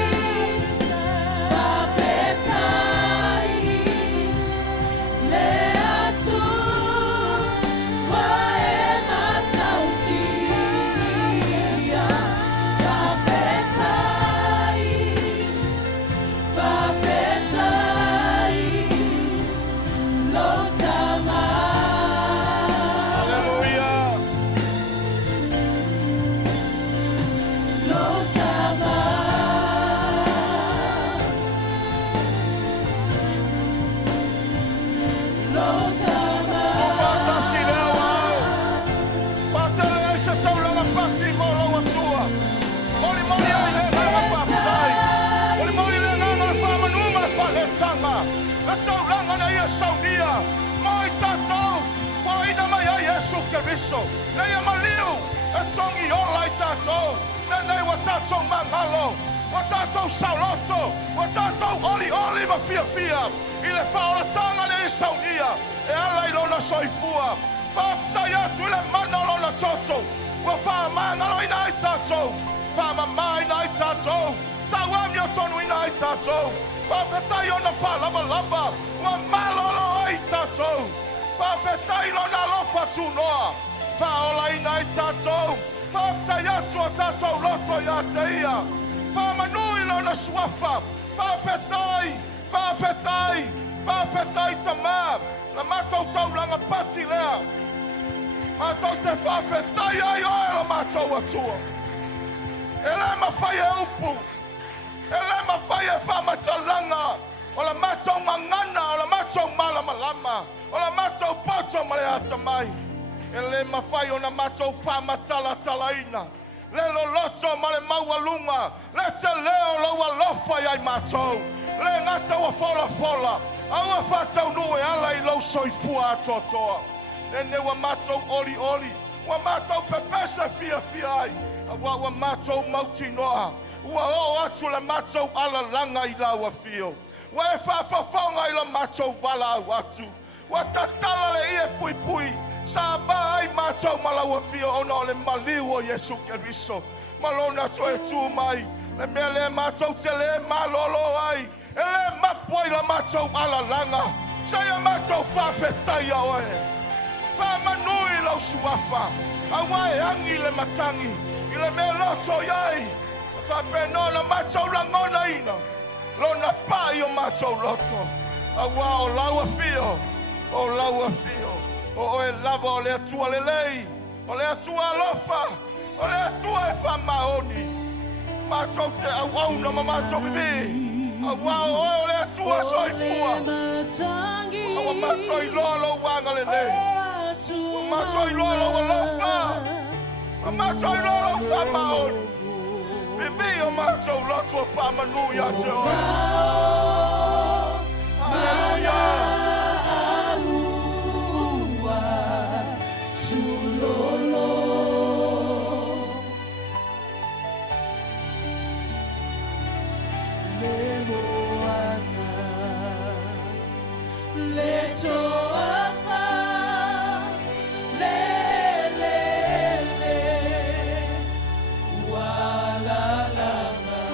Hallelujah. Whatasi leo wao. Patele se taulanga pati mo lo watua. Moli moli ai le nganga whaftai. Moli moli le nganga le whamanuma le whaletanga. Le taulanga na ia Sauniga. Mai tātou. Waina mai ai Yesu Keriso. Nei a maliu. E tongi Iulai tātou. Nei wa tātou mangalo. Wa tātou sauloto. Wa tātou oli oli ma fia fia. I le whaolatanga nei Sauniga. E ala i lona soifua. Whaftai atu i le mana o lona toto. Wa whamangalo ina i tātou. Whamamai na i tātou. Tau ami o tonu ina i tātou. Whawhetai o na whalaba laba. Wa malolo ai tātou. Whawhetai lona lofa tunoa. Whaola ina i tātou. Whaftai atu o tātou loto ia te ia. Whamanui lona suafa. Whawhetai. Whawhetai. Whawhetai tamā. Na mātou tauranga pati lea. Mātou te whawhetai ai oe la mātou atua. E le mawhai e upu. E le mawhai e whamatalanga. O la mātou mangana. O la mātou malamalama. O la mātou poto male atamai. E le mawhai o na mātou whamatala talaina. Le loloto male maualunga. Le te leo laua lofa ai mātou. Le ngata wa fola fola. Aua whatau nue ala I lau soifua atotoa. E ne wa mātou oli oli. Wa mātou pepesa fia fia ai. Wa mātou mauti noa. Wa o atu le mātou ala langa I lau a fio. Wa e whawhawhaunga I la mātou wala au atu. Wa tatala le ie pui pui. Sa ba ai mātou malau a fio. Ona o le maliu o Yesu Keriso. Malona to e tu mai. Le mea le mātou te le malolo ai. E le mapua I la mātou ala langa. Saia mātou whawhetai a oe. Whamanui lau suafa. Awai angi le matangi. I le mea loto iai. Whapenona mātou langona ina. Lona pai o mātou loto. Awa o laua fio. O laua fio. O e lava o le atua lelei. O le atua alofa. O le atua e whamaoni. Mātou te awau na ma mātou bibi. Awau o le atua soifua. Awa mātou I lolo wanga lelei. Awa mātou I lolo alofa. Awa mātou I lolo whamaoni. Bibi o mātou loto whamanui a te oe. Hallelujah. Wa la la la.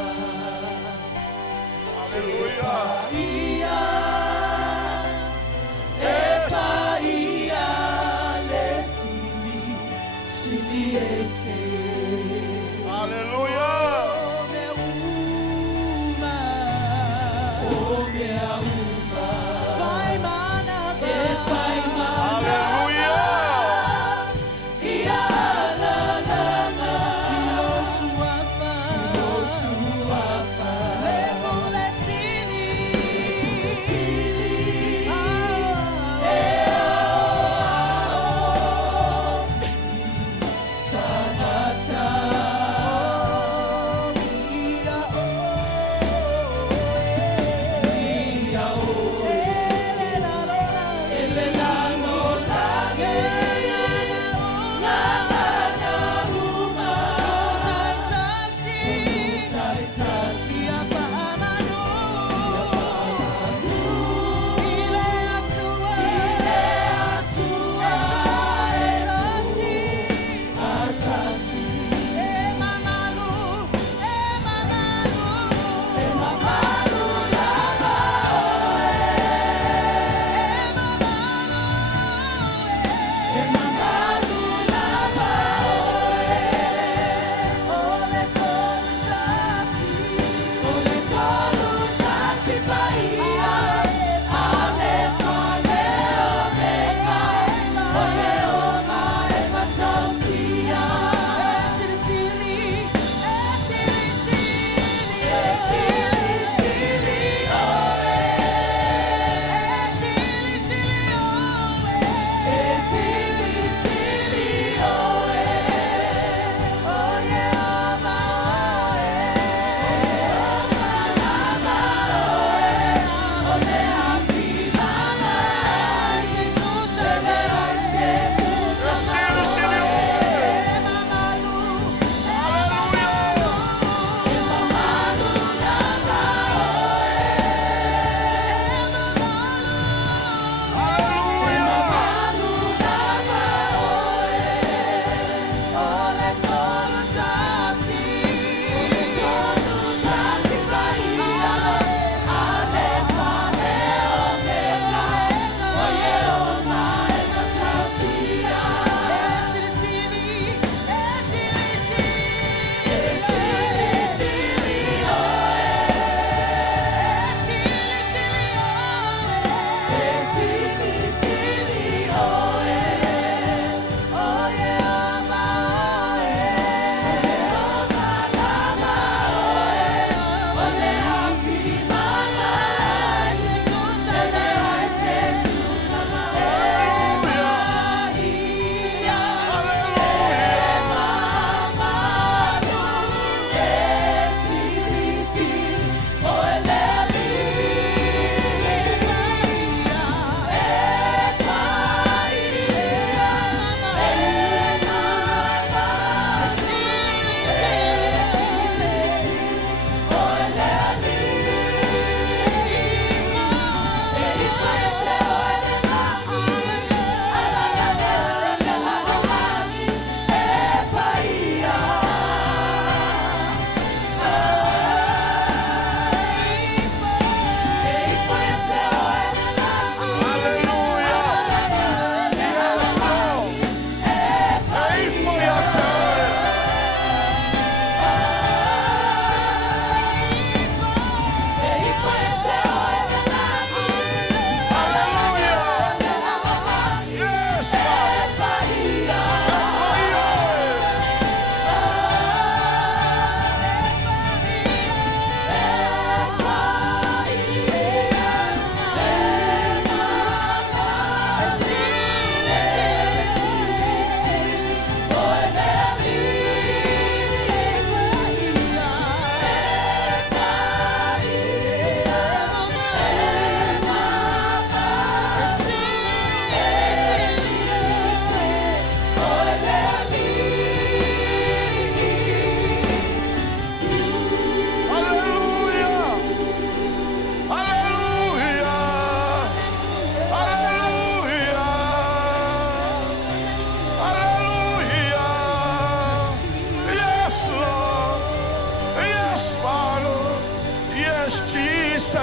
Jesus, Jesus.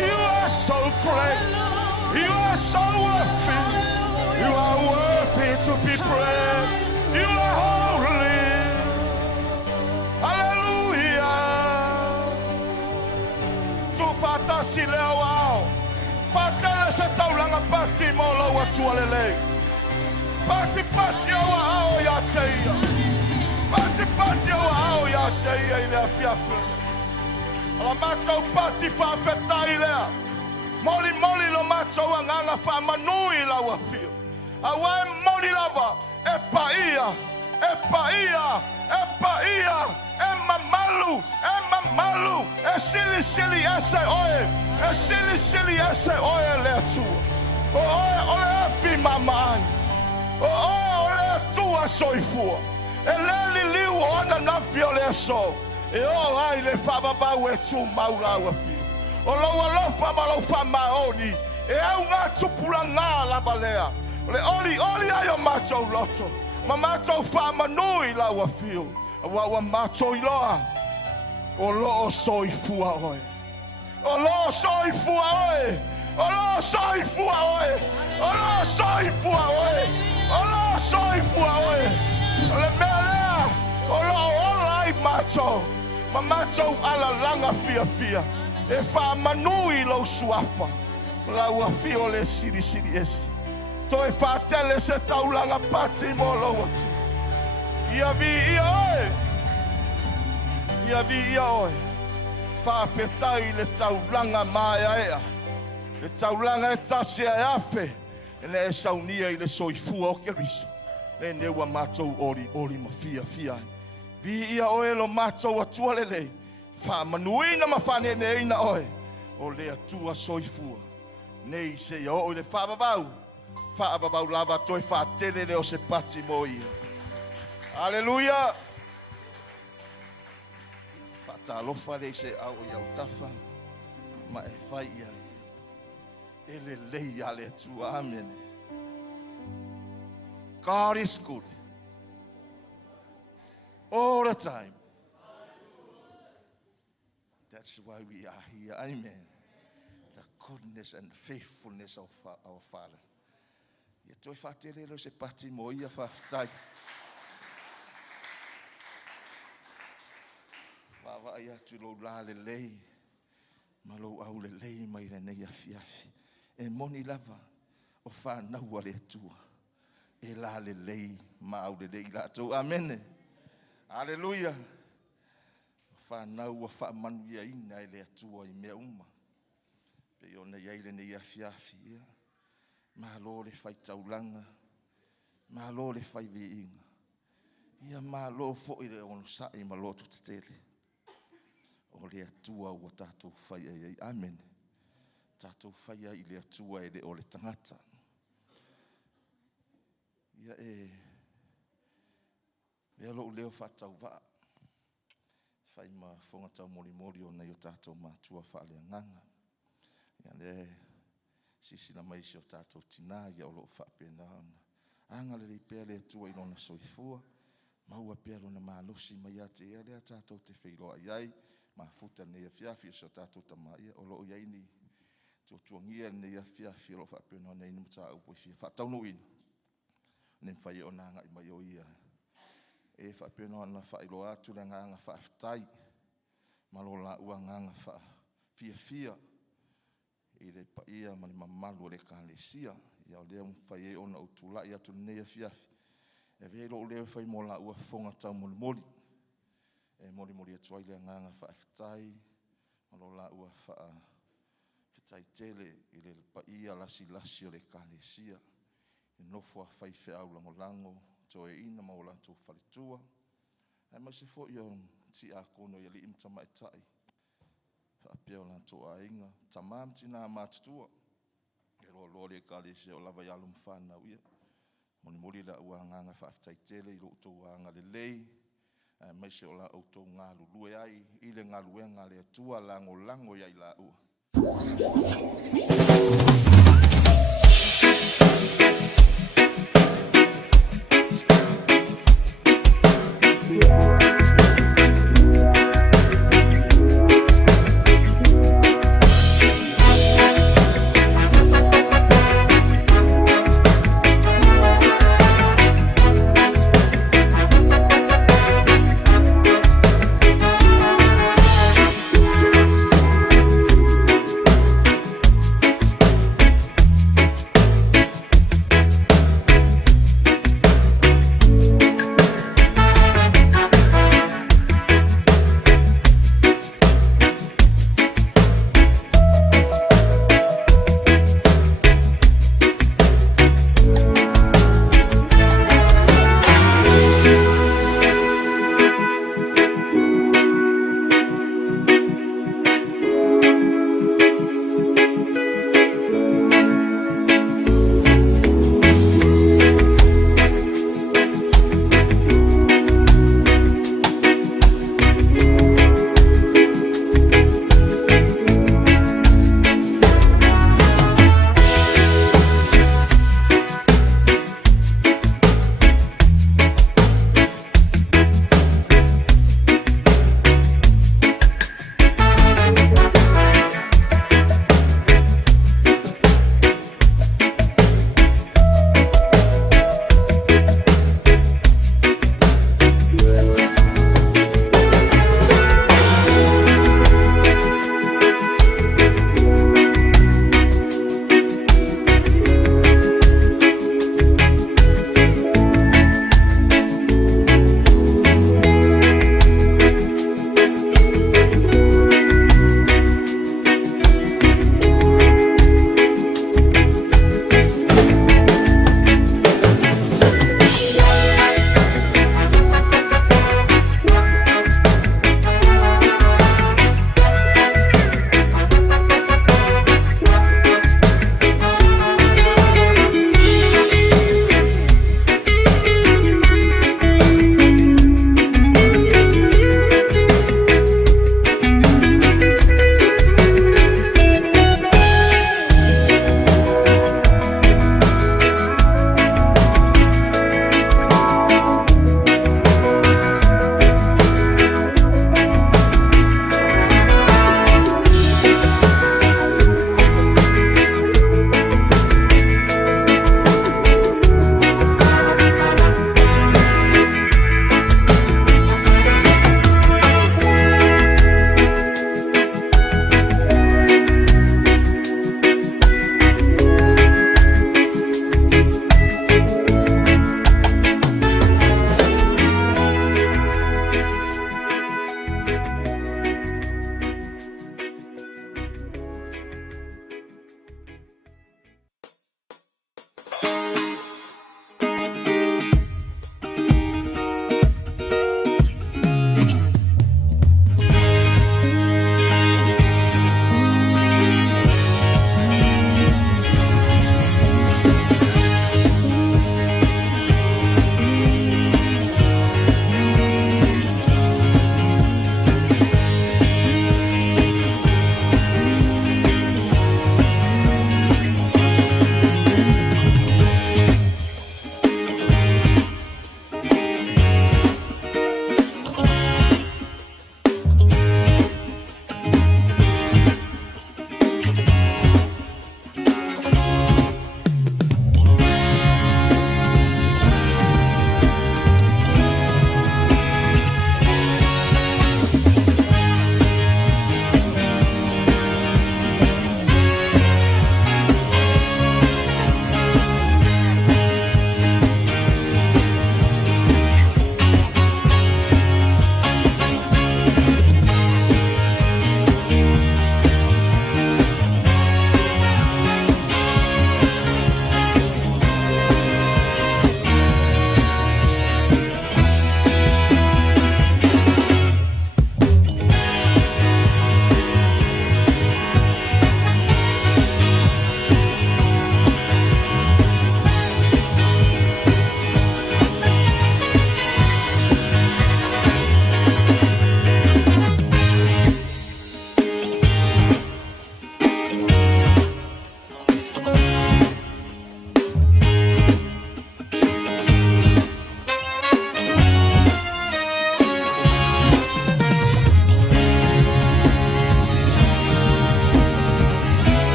You are so great. You are so worthy. You are worthy to be praised. You are holy. Hallelujah. Tu fatasi leo wao. Fatele se taulanga pati molo watu walele. Pati pati awa ao ya teia. Pati pati awa ao ya teia ile afiafi. Ala macho pati fa feta ile. Moli moli lo macho wanganga fa manui la wafio. Awa moli lava epaia. Epaia. Epaia. Emamalu. Esili sili ese oe. Esili sili ese oe le tua. Ole afi mamai. Ole tua soifua. Eleli liu ona na fiole so. E o ai le fava va wetu maula wafi. Olo fa maoni. E au nga tupula nga la balea. Ole oli ayo macho loto. Mamato fa manui la wafio. Wa macho iloa. Olo soifua oe. Olo soifua oe. Olo soifua oe. Olo soifua oe. Olo soifua oe. Ole melea. Olo olai macho. Mamacho ala langa fia. E fa manui lo suafa. La wafio le siri esi. To e fa tele se taulanga pati molo wati. Ia vi oe. Ia vi oe. Fa fetai le taulanga maia ea. Le taulanga e tasi e afe. E le e saunia i le soifua o ke riso. Le neua matou ori mafia. Vi ia oe lo matou atua lelei. Fa manuina mafane neina oe. O le atua soifua. Nei se ia oe le fa vavau. Fa vavau lava toi fa tele le o se pati mo ia. Aleluia. Fata alofa le se au ia utafa. Ma e fai ia. Ele lei ale atua. Amen. God is good. All the time. That's why we are here. Amen. The goodness and faithfulness of our Father. Ia toi whatere lo se pati mo ia whaftai. Wawa ia tu lo la le lei. Malo au le lei mai le nei afiafi. E moni lava o whanau ale atua. E la le lei ma au le lei la tau. Amen. Hallelujah. Whanau a whamanu ia ina e le atua I mea uma. Pe ona iai le nei afiafi ia. Malo le fai taulanga. Malo le fai veinga. Ia malo fo I le ono sai ma lotu tele. O le atua ua tātou fai ai. Amen. Tātou fai ai le atua e le o le tangata. Ia Lea lo leo whatau waa. Whai ma whonga tau mori o nei o tātou mātua whaale nganga. Ia le sisina mai si o tātou tina ia o lo whapena ana. Anga le pēr le atua I lona soifua. Maua pēr lona mālusi mai ate ia lea tātou te whailoa iai. Ma futa nei a fiafi si o tātou tama ia. O lo iai ni tuangia nei a fiafi o lo whapena nei ni mta au pui fia. Whatau no ina. Nen whai o nanga I mai o ia. E whapena ana whailo atu le nganga whaaftai. Malo la ua nganga wha fia. I le pa ia mani mamalu le kālesia. Ia o lea mwhai e ona utula I atu nei a fiafi. E vei lo lea whai mo la ua whonga tau moli. E moli atuai le nganga whaaftai. Malo la ua wha fitai tele I le pa ia lasi o le kālesia. I nofua whai whiau lango. To e ina maula tu whalitua. Ai mai se fo ion ti a kono I li imta mai tai. Whaapea o la to a inga. Tamam tina mātutua. E lo le kale se o lava yalu mwhana uia. Moni la ua nganga whaaftai tele I lo uto anga le lei. Ai mai se o la uto ngā lulue ai. I le ngā lue ngā le atua lango iai la ua.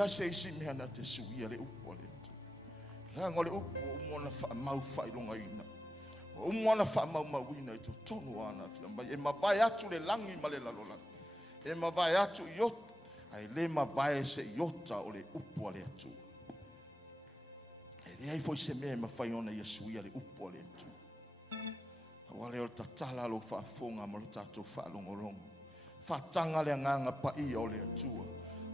ia se isi mea na te sui le upo le tu. La ngole upo umona wha mau whailonga ina. Umona wha mau ina i to tonu ana fia. Mai e mawai atu le langi ma le lalola. E mawai atu i ota. Ai le mawai se i ota o le upo le atu. E le ai foi se mea mawhai ona ia sui le upo le atu. Wale o tatala lo whaafonga ma lo tatou whaalongolongo. Whatanga le nganga pa i o le atua.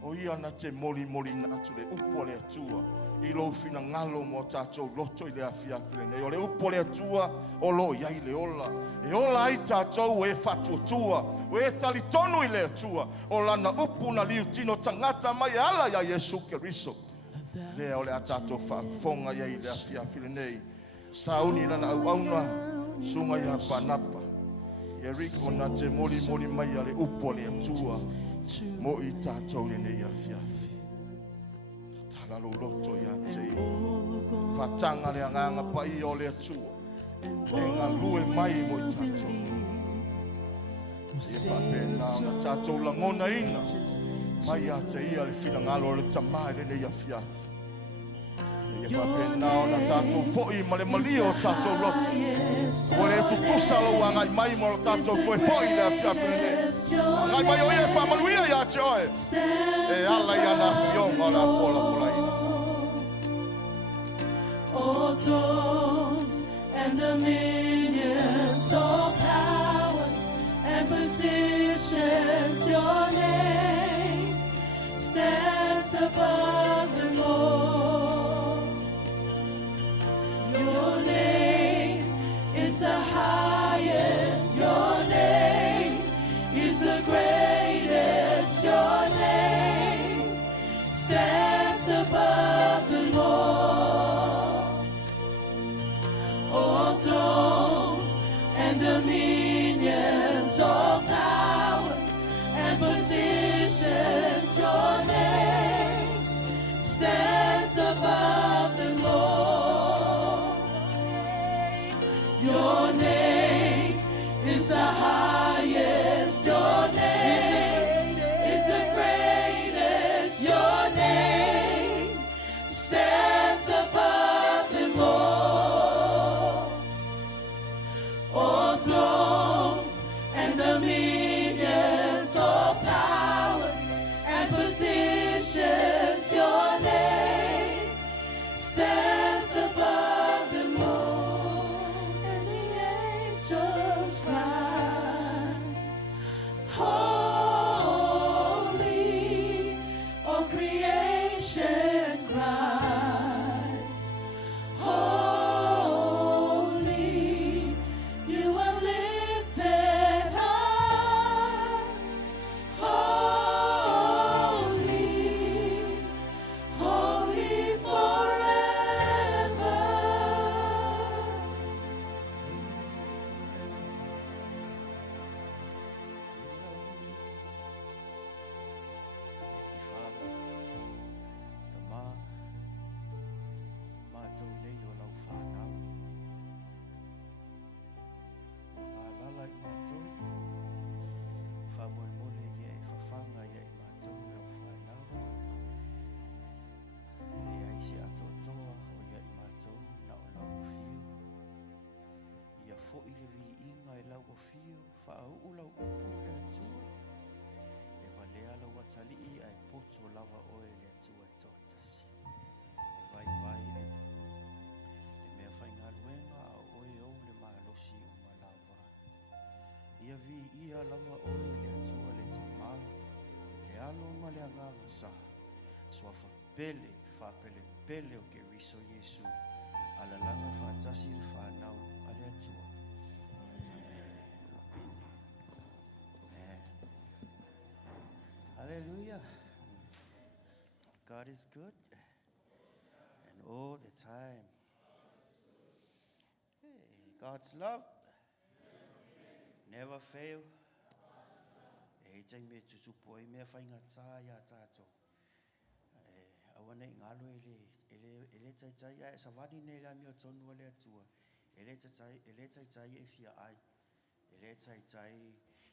O ia na te moli na atu le upo le atua. I lo fina ngalo mo tatou loto i le afiafi le nei. O le upo le atua o lo iai le ola. E ola ai tatou e whatuatua. O e tali tonu i le atua. O lana upu na liu tino tangata mai ala ia Yesu Keriso. Le o le atatou whaafonga iai le afiafi le nei. Sauni na au auna. Sunga ia panapa. Ia riko na te moli mai ale upo le atua. Mo i tātou le nei afiafi. Tala lo loto ia te. Whatanga le anganga pa i o le atua. E ngā lue mai mo i tātou. Ia whapena na tātou langona ina. Mai a te ia le whina ngalo le tamai le nei afiafi. Ia whapena na tātou fo'i ma le malio tātou loto. O le tutusa lo angai mai mo le tātou toi fo'i le afiafi le nei. Angai mai o ia whamanuia ia te oe. E ala ia na fionga la fola ina. All thrones and dominions, all powers and positions, your name stands above them all. Your name is the highest, your name is the greatest, your name stands above them all. All thrones and dominions, all powers and positions, your name stands above them all. Your name is the highest, your name is the greatest, your name stands above them all. All thrones and dominions, all powers and positions, your name stands above them all. And the angels cry, holy, all creation cries, holy, you are lifted high, holy, holy forever. Thank you, Father. Tama, mātou nei o lau whānau. O ngā lala i mātou, whamolmole ia e whawhanga ia i mātou lau whānau. Ele aise atotoa o ia i mātou na o lau o whiu. Ia fo'i le vi inga i lau o whiu, whaau lau upu le atua. E walea lau atali i ai poto lava oe le atua e tōtasi. E vai le. E mea whainga luenga a oe au le mahalosi o malawa. Ia vi ia lava oe le atua le tama. Le alo ma le anganga sa. Sua whapele, pele o ke riso Yesu. Ala langa whaatasi le whanau a le atua. Amen. Hallelujah. God is good and all the time. Hey, God's love never fail. E tai me tutupo e mea whainga tā ia tātou. Awane ngalo ele tai ai sa wadi nei la mi o tonu le atua. Ele tai e fia ai.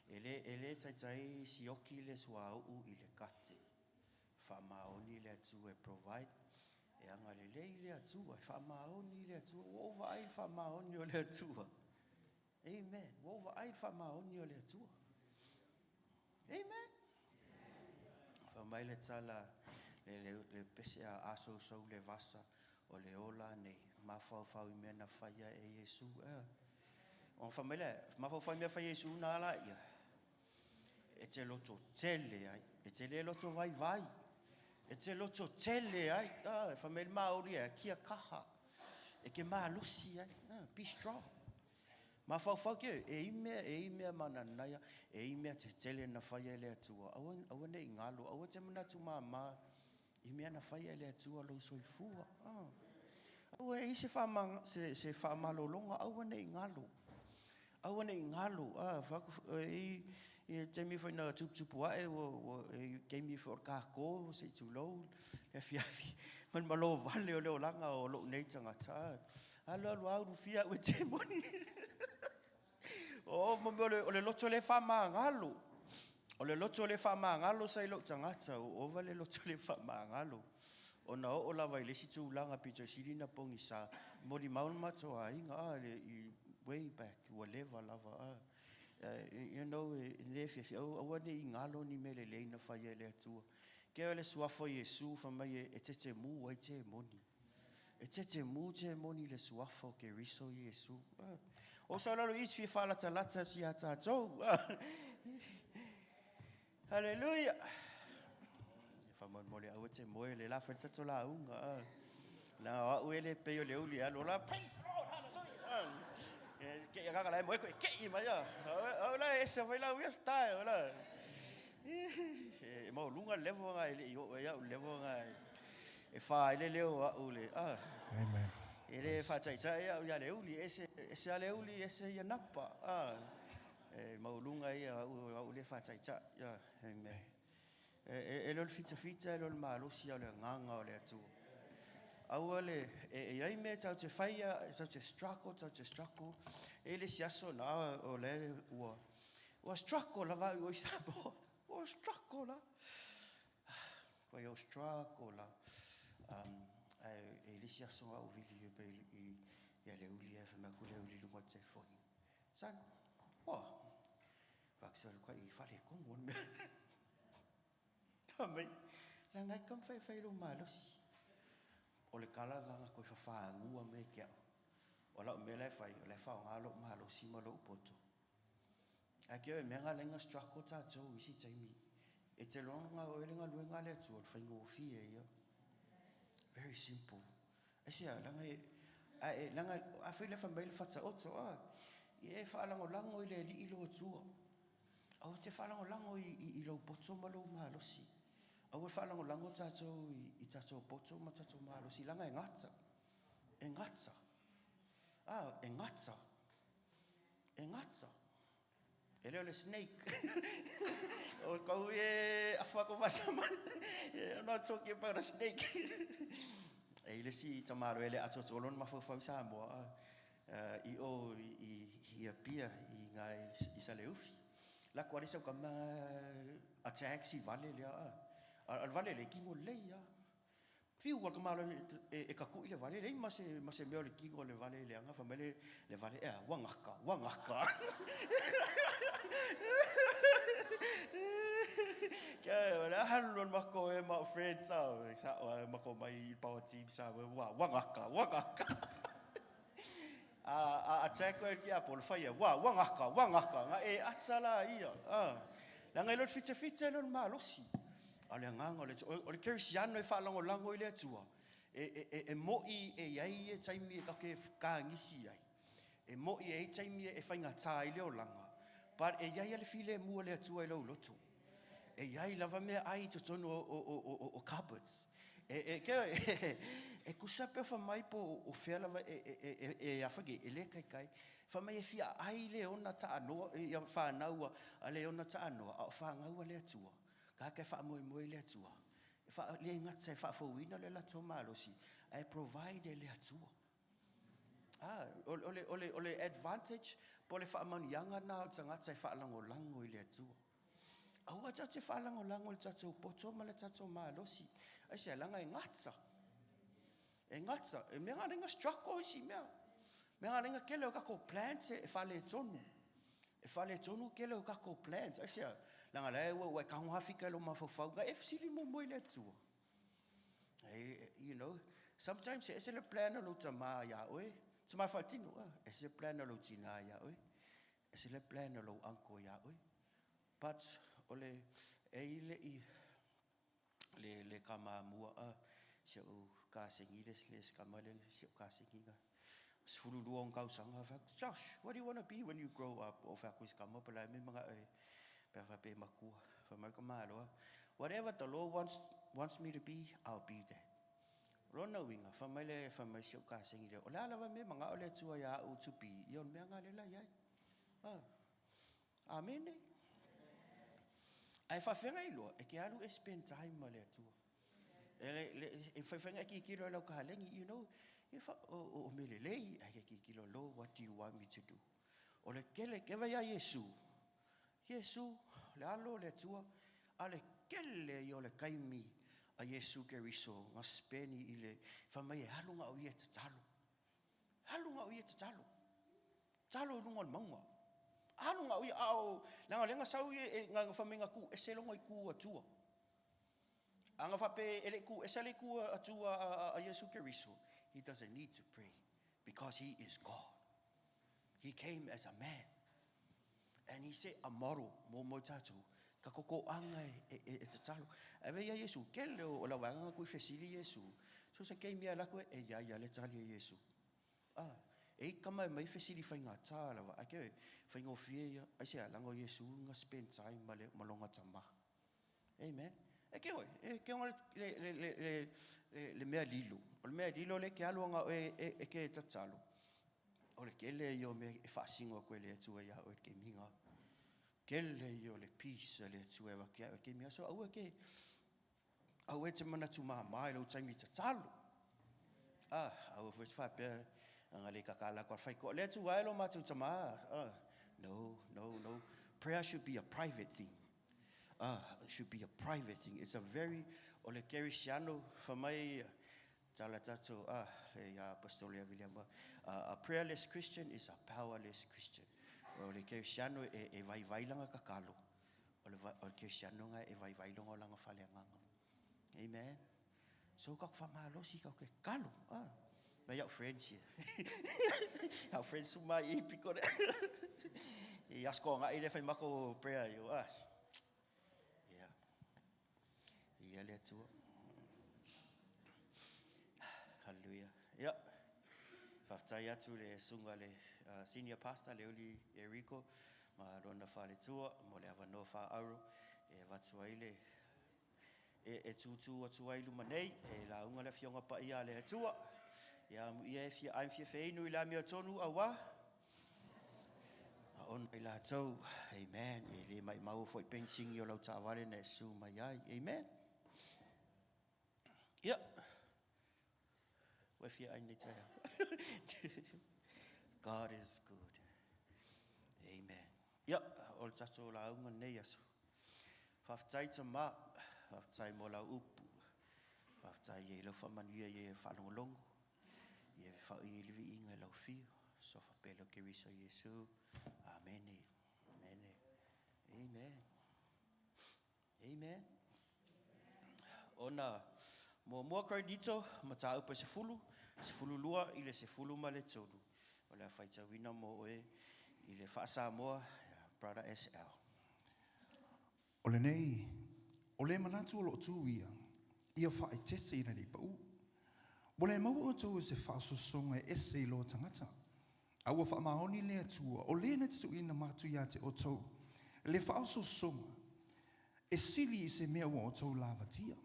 Ele tai si oki le suau i le kate. whamaoni le atu e provide. E anga le lei le atua, whamaoni le atua, wova ai whamaoni o le atua. Amen. Wova ai whamaoni o le atua. Amen. Whamai le tala, le pese a aso sau le vasa, o le ola nei, mawhau I mea na whaia e Yesu. O whamai le, mawhau mea whaia Yesu na ala ia. E te loto tele ai, e te le loto vai vai. E te loto tele ai, e whamele maori e kia kaha. E ke maa losi ai, be strong. Ma whau ke, e imea mana naia, e imea te tele na whaia le atua. Awa ne I ngalo, awa te mana tu maa, imea na whaia le atua lo soifua. Awa e se whamalolonga, awa ne I ngalo. Awa ne I ngalo, e te mi whaina tupu ae, e keimi for kako, se tulou, le Afiafi. Man malo vale o leo langa o lo nei tangata. Alo au fia ue te moni. O le loto le whama ngalo. O le loto le whama ngalo sai lo tangata, o vale loto le whama ngalo. O na o la vai le si tu langa pito sirina pongi sa, mori maun matoa inga, way back, whatever lava. You know, if awane I ngalo ni mele le na whaia le atua. Kea le suafo Yesu whamai e te mu ai te moni. E te moni le suafo ke riso Yesu. O saulalo isi fi whalata lata si a tātou. Hallelujah. E whamon mole au te moe le la whantato la unga. Na au ele peo le uli alo la. Praise the Lord, hallelujah. Ke ia kaka lai moe koe kei mai a. Au la e se vai la uia style la. E mau lunga levo nga ele i ia levo nga. E wha ele leo a ule. Amen. Ele wha tai au ia le uli. Ese a le uli ese ia napa. E mau lunga ia au ule wha tai ia. Amen. E lol fita lol maalosi au le nganga o le atua. Awale e ai me tau te whaia, tau te struggle, e le siaso na o le ua struggle la vai o isapo, o struggle la. Koe o struggle la. E le siaso au vili pe I le uli e whama kule uli lunga te whoni. San, Vaksal koe I whale kongon me. Kamei, la ngai kam whai lo malosi. O le kala langa koe whawhaangua me kia. O lau me le whai, o le whao ngalo mahalo si malo upoto. A kia e menga lenga strako tātou isi taimi. E te longa o elenga luenga le atu o le whaingo o fie ia. Very simple. E sea, langa langa, a whai le whamai le whata oto, I e whaalango lango I le li ilo atua. Au te whaalango lango I lo poto malo mahalo si. Au whaalango lango tātou I tātou poto ma tātou mahalo si langa e ngata. E ngata. E ngata. E ngata. E leo le snake. O kau e awhako wasaman. I'm not talking about a snake. E le si tamaro ele atotolon mawhawhau sa moa. I o I apia I ngai I sa leufi. La kua resa kama a taxi vale lea. Al vale le kingo leia. Fiu wa kamalo e kaku ile vale le ma se meo le kingo le vale le anga famele le vale wangaka. Ke la hanron mako e ma friends sa mako mai power team sa wangaka. A teko e kia pol faya wangaka nga e atala ia. La ngai lot fitse lon malosi. Ale nganga o le kerisiano e whaalango lango I le atua. E moi e iai e taimi e kake ka ngisi ai. E moi e taimi e whainga tā I leo langa. But e iai ale file mua le atua I lau lotu. E iai lava mea ai to tono o cupboards. E kusape whamai po o whea lava e awhage e le kai. Whamai e fia ai le ona ta anoa. E whanaua a le ona ta anoa. A whangaua le atua. Ka ke fa moe le atua. E fa le ngata e fa fouina le lato malosi. I provide le atua. Ole advantage po le fa manianga na o ngata e fa lango le atua. Aua tatou whalango le tatou poto ma le tatou malosi. Ai se langa e ngatsa. E ngatsa. E mea ngarenga struggle isi mea. Mea ngarenga kele o kako plans e whale tonu. E whale tonu kele o kako plans. Ai se langa lea ua e kaunga hawhika lo mawhawhauga. E fsili mo moe le tua. You know, sometimes it's a plan of Lutama Yahweh. It's my fatino. It's a plan of Lutina Yahweh. It's a plan of Uncle Yahweh. But ole le kama mua se o ka sengiles les kamalen se ka senginga. Sfulu luong kau sanga fa. Josh, what do you want to be when you grow up? O fa kuis kama pala me mga pa pe makua. Fa mai kama lo. Whatever the Lord wants me to be, I'll be there. Rona winga, famile famile ka singile. Ola la me mga ole tua ya u to be. Yon me nga lela yai. Amen. Ai fa fenga ilo, e ke alu spend time male tua. E fa fenga ki kilo lo ka lengi, you know, if o melelei ai ki kilo lo, what do you want me to do? Ole kele ke va ya Yesu. Yesu, le alo le tua, ale kele yo le kaimi a Yesu ke riso nga speni ile fa mai halunga o yete talo. Halunga o yete talo. Talo lungon mangwa. Halunga o au langa lenga sau e nga fa menga ku e selonga ku atua. Anga fa pe ele ku e sele ku atua a Yesu ke riso. He doesn't need to pray because he is God. He came as a man. And he said a model mo tatu. Ka koko anga e te talo. E vea Yesu, kele o la wanga kui fesili Yesu. So se kei mea lako e ia le tali Yesu. E kama mai fesili whainga tā lawa. Ake whainga o fie ia, ai se alango Yesu nga spend time malonga tama. Amen. E ke oi, e ke onga le mea lilo. O le mea lilo le ke aluanga e ke tatalo. O le kele yo me e whaasingo koe le atua ia o ke minga. Kele yo le peace le tua wa ke mia so au te mana tu mai lo taimi te talo au foi fa pe nga le kakala ko fai ko le tu wa lo matu tama no prayer should be a private thing it should be a private thing. It's a very ole kerisiano for my tala tato ya apostolia William a prayerless Christian is a powerless Christian. O le kerisiano e vai langa kakalo. O le kerisiano nga e vai longa langa whaleanganga. Amen. So kak whamalosi kak ke kalo. May our friends here. Our friends who might eat because I ask nga ile fai mako prayer yo. Yeah, let's go. Hallelujah. Yeah. Faftai atu le sunga le senior pastor Leoli Erico ma ronda fale tua mo le ava no fa auro e vatua ile e tutu atua ilu manei e la unga le fionga pa ia le tua ia ia fi I'm fi fe no ila mi tonu awa on ila tau amen e le mai mau foi pensing yo lo tawale ne su mai ai amen yeah we fi ai ne tau God is good. Amen. Ja, ol tato la unga nei aso. Faftai tama, faftai mo la upu. Faftai e lo whamanuia e whalongolongo. E whau i liwi inga lau fio. So whapelo ke riso Yesu. Amen. Amen. Amen. Amen. Ona, mua koi dito, mata upa se fulu lua ile se fulu ma le tolu. Ola faita wina mo e ile fasa mo brother SL. Ole nei, ole manatu lo tuia. Ia fai tese ina ni pau. Ole mau o tu se faso songa ese lo tangata. Awa fa maoni le atua, ole na tu ina matu ya te o tu. Le faso songa. E sili se mea o tu lavatia.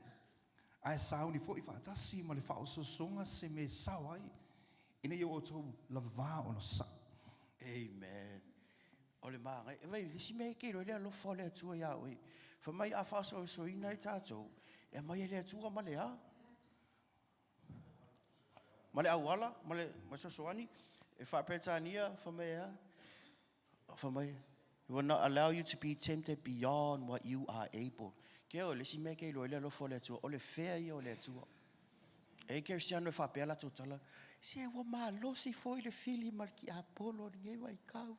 Ai sauni fo i fa tasi ma le faso songa se me sawai. Ina yo o tu lava o no sa. Amen. Ole manga, e vai lisi me ke lo le lo fole tu ya oi. Fa mai a faso so ina tato. E mai le tu ma le a. Ma le awala, ma so soani. E fa petania fa mai a. Fa mai He will not allow you to be tempted beyond what you are able. Ke o le si me ke lo le lo fo le tua, o le fea I o le tua. E ke sia no fa pela tu tala. Se wa ma lo si foi le fili mal ki Apollo nge wa ikau.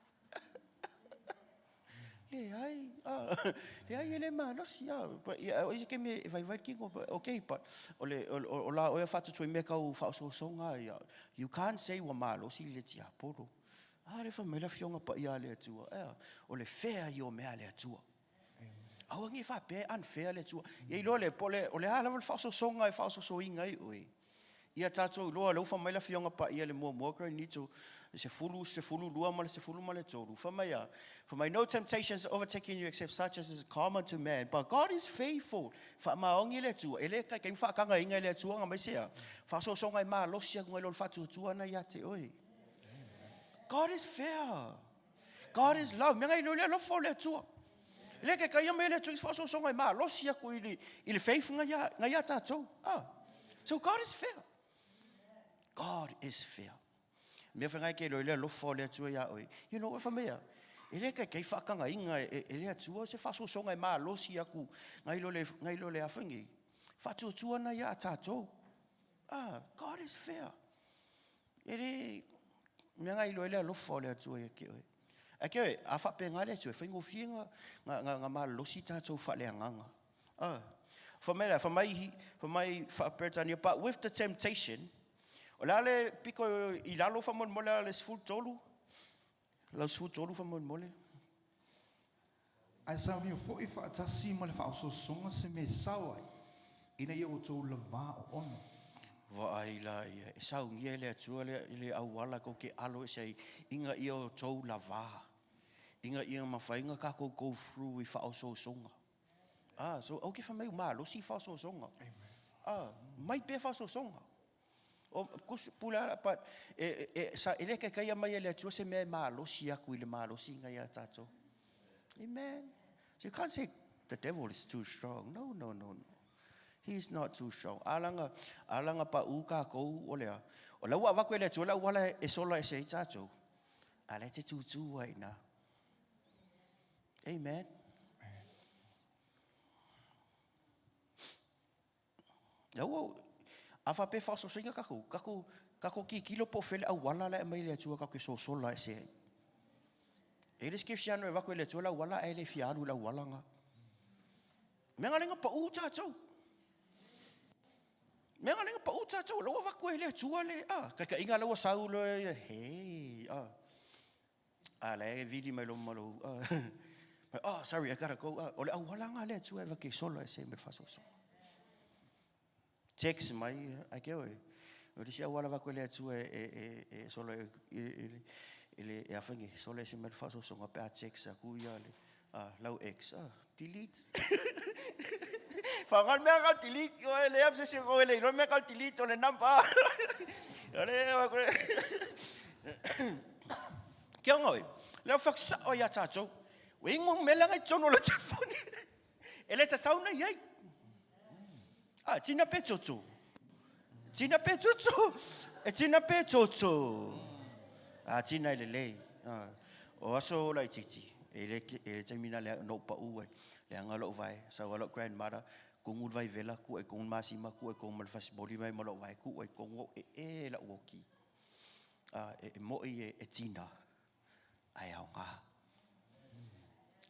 Le ai le ma lo si ya. O se ke me vai ki okay, but o la o fa tu me ka u fa so songa ya. You can't say wa ma lo si le ti Apollo. Le fa me la fionga pa ia le tua. O le fea yo me le tua. Au ngi fa pe unfair le tua. Ye lo le pole o le hala fa so songa e fa so inga I oi. Ia tatou lo fa me la fionga pa ia le mo ka ni to se fulu lua ma se fulu ma le tolu. Fa my no temptations overtaking you except such as is common to man. But God is faithful. Fa ma ongi le tua. Ele ka ke fa ka nga inga le tua nga mai se. Fa so songa ma lo sia ngoi lo fa tua na ia te oi. God is fair. God is love. Me ngai lo fo le tua. Le ke ka ia me le tua fa so songa ma lo sia ko ili faith nga ia tatou. So God is fair. God is fair. Me fa ngai ke lo fo le tua ia oi. You know fa me ia. Ele ke fa ka nga inga ele tua se fa so songa ma lo sia ku ngai lo le afangi. Fa tua na ia tatou. God is fair. Ele me ngai lo fo le tua ia ke oi. Ake a fa pe ngale tu fa ngo fienga nga ma lo sita to fa le nganga. For my fa pertania, but with the temptation olale piko ilalo fa mon mole le sfut tolu. La sfut tolu fa mon mole. Ai Sauniga fo I fa tasi ma le fa so songa se me sawai. Ina ia o tō la vā o ono. Va ai la ia e Sauniga le atua le awala ko ke alo sei inga ia o tō la vā. Inga ia mawhainga ka ko go through I wha so songa. So okay fa mai ma lo si wha so songa. Mai pe wha so songa. O kus pula but sa ele ke kai mai le tu se me ma lo si aku le ma lo si nga ia tato. Amen. So you can't say the devil is too strong. No. He's not too strong. Alanga pa uka ko o le. O la wa ko le tu la wala e sola e sei tato. Ale te tu ai na. Amen. Yo, afa pe fa so singa kako ki kilo po fel a wala la mai le tua kako so sola se. E le skifsiano e va ko le tua la wala e le fiaru la wala nga. Me ngalenga pa uta tau. Me ngalenga pa uta tau lo va ko le tua le ka inga lo saulo hey ale vidi mai lo malo sorry, I gotta go. Ole awala nga le tu eva ke solo ese me fa so. Text mai ake oi. O disi awala va ko le tu e solo ele e afangi solo ese me fa so nga pe a text a ku ia le lau x delete. Fa ngal me ngal delete o le am se go le no me ngal delete ole namba. Ole va ko. Ke ngoi. Le fa sa o ya tacho. Wingong melanga chono le telefone. Ele ta sauna yai. Tina pe toto. Tina pe toto. Tina pe toto. Tina le. O aso la titi. Ele termina le no pa uwe. Le ngalo vai. Sa wala grandmother kung vai vela ku e kung masima ku e kung malfas boli vai malo vai ku e kung e la woki. Mo e tina. Ai nga.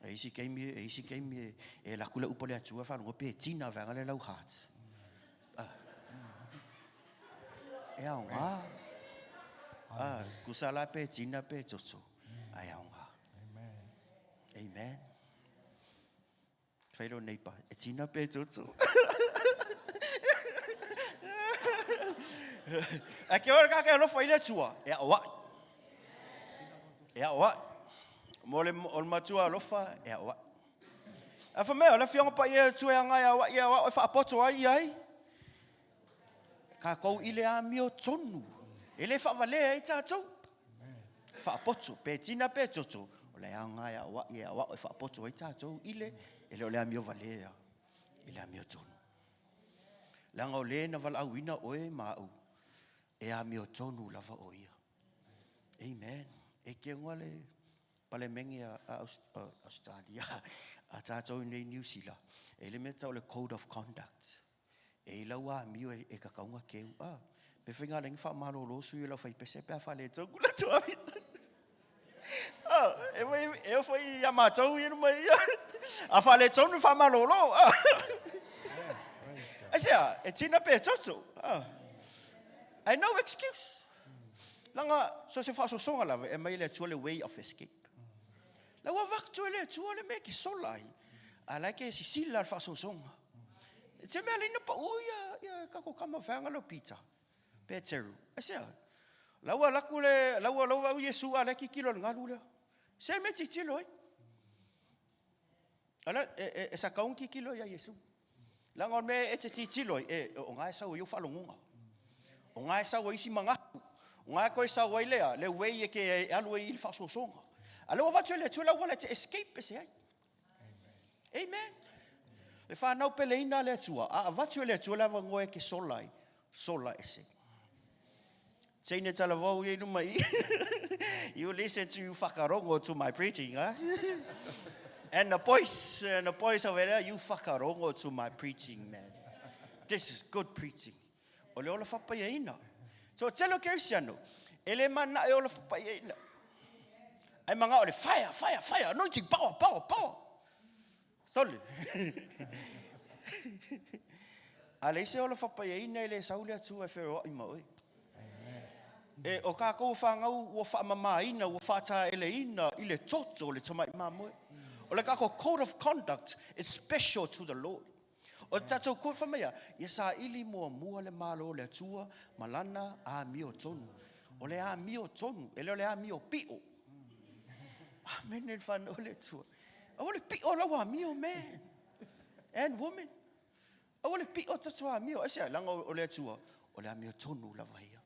Eisi keimi e la kula upole atua fa ngo pe tina va le lau hat. Nga. Kusala pe tina pe tsotso. Nga. Amen. Failo neipa e tina pe tsotso. Ake ora ka lo fa ile tua. Wa. Mole ol matua lofa e wa. Afa me la fianga pa ia tu nga wa fa poto ai. Ka ko ile a mio tonu. Ele fa vale ai tato. Fa poto pe tina pe toto. Ole nga wa fa poto ai tato ile ole a mio vale ya. Ile a mio tonu. Langa ole na val awina oe ma u. E a mio tonu lava oia. Amen. E ke ngale Pale mengi Australia, a tātou nei New Zealand. E le me tau le code of conduct. E lau a mio e kakaunga keu. Pe whinga rengi wha maro losu i lau whai pese pēr wha le tau kula tuawi. E o whai a mātou i mai. A wha le tau nu wha maro lo. I say, e tina pē toto. I no excuse. Langa, so se wha so songa lava, e mai le tua le way of escape. La wa vak tu le tu le me ki solai. Ala ke si sila fa so songa. Te me alina pa ya ka ko kama fanga lo pizza. Peteru. Asa. La wa la kule la wa Yesu ala ki kilo ngalu le. Se me ti tilo. Ala e sa ka un ki kilo ya Yesu. La ngon me e ti tilo o ngai sa o yo fa longa. O ngai sa o isi manga. O ngai ko sa o le we ke alu i fa so songa. Alors, va tu la wala te escape se ai. Amen. Le fa na pele ina le tua. Va tu le tua la ngoe ke solai. Sola ese. Tene tala vau ye no mai. You listen to you whakarongo to my preaching, huh? And the boys over there, you whakarongo to my preaching, man. This is good preaching. O le ola whapaya ina. So telo Cristiano. Ele mana e ola whapaya ina. Ai manga ole fire, anointing, power. Sole. Ale se ola whapaya ina ele saule atu e whero i maoi. E o ka kou whangau ua whamama ina, ua whata ele ina, i le toto le tama i mamoe. O le kako code of conduct is special to the Lord. O le tatou kua whamea, ia sa ili mua le malo le atua, malana a mio tonu. O le a mio tonu, ele o le a mio pio. Amen, el fan ole tua. O le pio lawa mio man and woman. O le pio tatua mio, ese langa o le tua, o le a mio tonu lawa ia.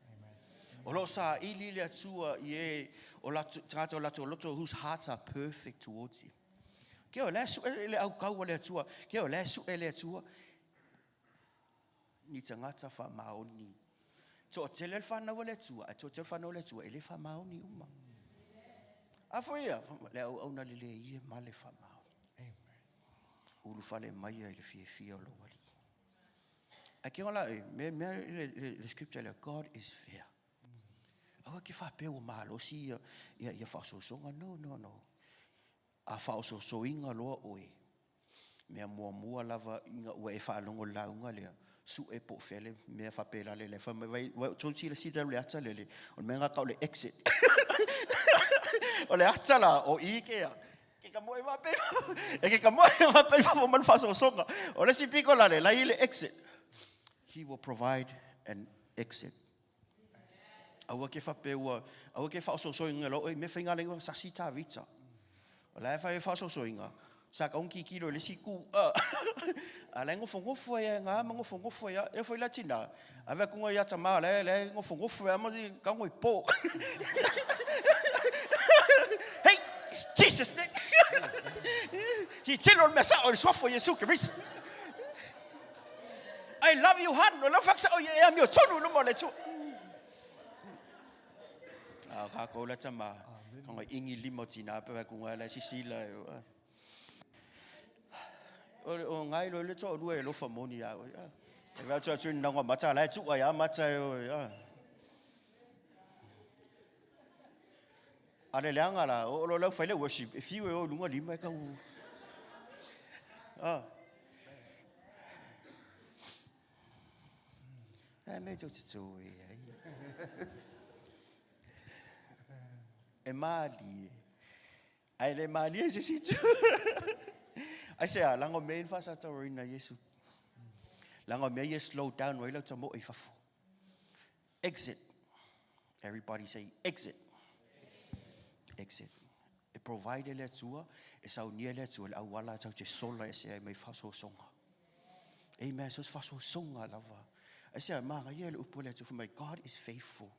O lo sa ili le atua ie o lato loto whose hearts are perfect towards him. Ke o le su le au kau le atua, ke o le su le atua. Ni tangata fa maoni. To tele fa na le atua, to tele fa na le atua, ele fa maoni uma. Afoia, le au na le ie male fa maoni. Amen. Ulu fale mai le fie o lo wali. Aki ola me le scripture le God is fair. Awa ke fa pe o malo si ia fa so songa no. A fa so inga lo oe. Me mua lava inga o e fa longo launga le su e po fele me fa pe la le fa me vai tonsi le sita le atsa le o me nga ka le exit. O le atsa la o ikea. Ke ka mo e va pe. E ke ka mo e va pe fa man fa so songa. O le si piko la le exit. He will provide an exit. Awa ke fa pe awa ke fa so inga lo me finga le sa sita vita. O la fa so inga. Sa ka unki kilo le siku ala ngofongofo ya nga ngofongofo ya e foi latina ave kunga ya tama le ngofongofo ya mo ka ngoi po. Hey, Jesus name. He tell on mesa o swafo Yesu Christ. I love you han no faksa o ya mi o tonu no mo le tu. Ka ko la tama ka ngoi ingi limotina pe kunga la sisila o ngai lo le to rue lo famoni ya e va tsa tsin nangwa matsa la tsu ya matsa ya ale leanga la o lo fa le worship if you o lunga lima ka u me to tsu e mali ai le mali se si I say, lango main fasa tawari na Yesu. Lango may slow down, wala tamo ifafu. Exit. Everybody say exit. Exit. E provide le tua, e saunia le tua, la wala tau te sola e se mai faso songa. Amen. So faso songa lava. I say, ma ye le upo le tua, my God is faithful.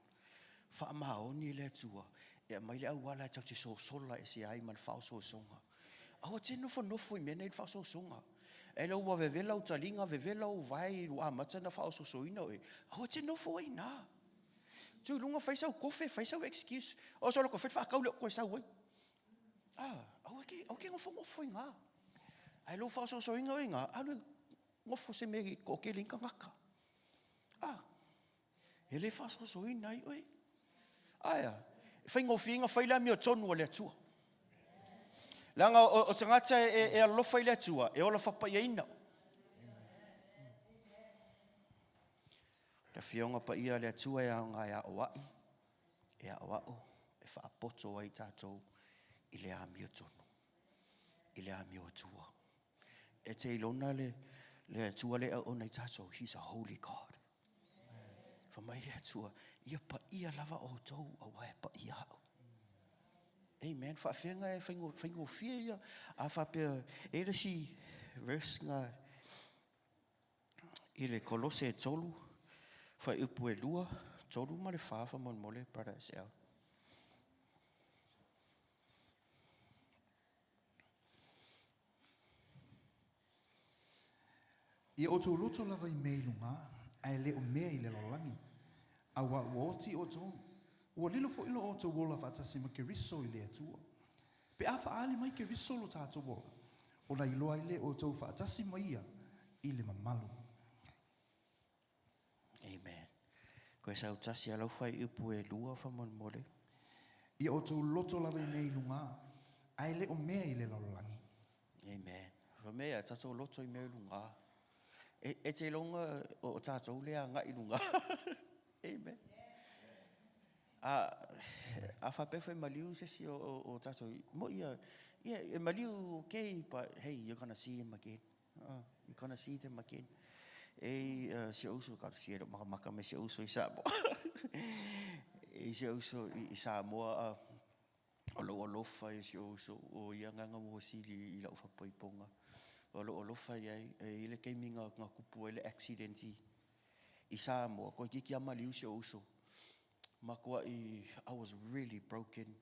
Fa ma oni le tua, e mai le wala tau te sola e se ai man faso songa. Awa te nofo i mena i whao songa. E lau wa vevela o talinga, vevela o vai o amata na whao soina oe. Awa te nofo i nā. Tu lunga whaisau kofe, whaisau excuse. O solo ko whetwha kaule o koe sau oi. Au ke ngofo inga. Ai lo fa so inga. Alu ngofo se me ko ke linka ngaka. Ele fa so ina ai oi. Aya. Fai ngofinga fai la mi o tonu le tua. Langa o tangata e alofa ile tua, e ola fa ia ina. Le fionga pa ia le tua e anga ya oai. E oao e fa apoto ai tatou i le ami o tonu. I le ami o tua. E te ilona le tua le au nei tatou, he's a holy God. Fa mai le tua, ia pa ia lava o tou a wae pa ia au. Amen. Fa fenga e faingo fia ia a fa pe e le si verse nga i le Kolose tolu fa upu e lua tolu ma le fa mon mole brother sel. Ia o tō loto lava I mei lunga, ai le o mea I le lolangi. A wa oti o tō. Ua lilo fo ilo o tō wola whatasi ma ke riso I le atua. Pe a whaali mai ke riso lo tātou wola. O na iloa I le o tō whatasi ma ia I le mamalu. Amen. Ko e sau tasi alau fai upu e lua fa mon mole. Ia o tō loto lava I mei lunga, ai le o mea I le lolangi. Amen. Fa mea tatou loto I mea lunga. E te longa o tātou lea ngai lunga. Amen. A whapefa I maliu sesi o tātou. Mo ia, e maliu okay, but hey, you're gonna see him again. You're gonna see them again. Se uso ka se ro maka me se uso I sa mo. Se uso I sa mo o lo fa se uso o ia nganga mo sili I la fa poiponga. O lo fa ia I le keiminga nga kupu ele accident I sa mo ko ki ama liu se uso. Makua I was really broken.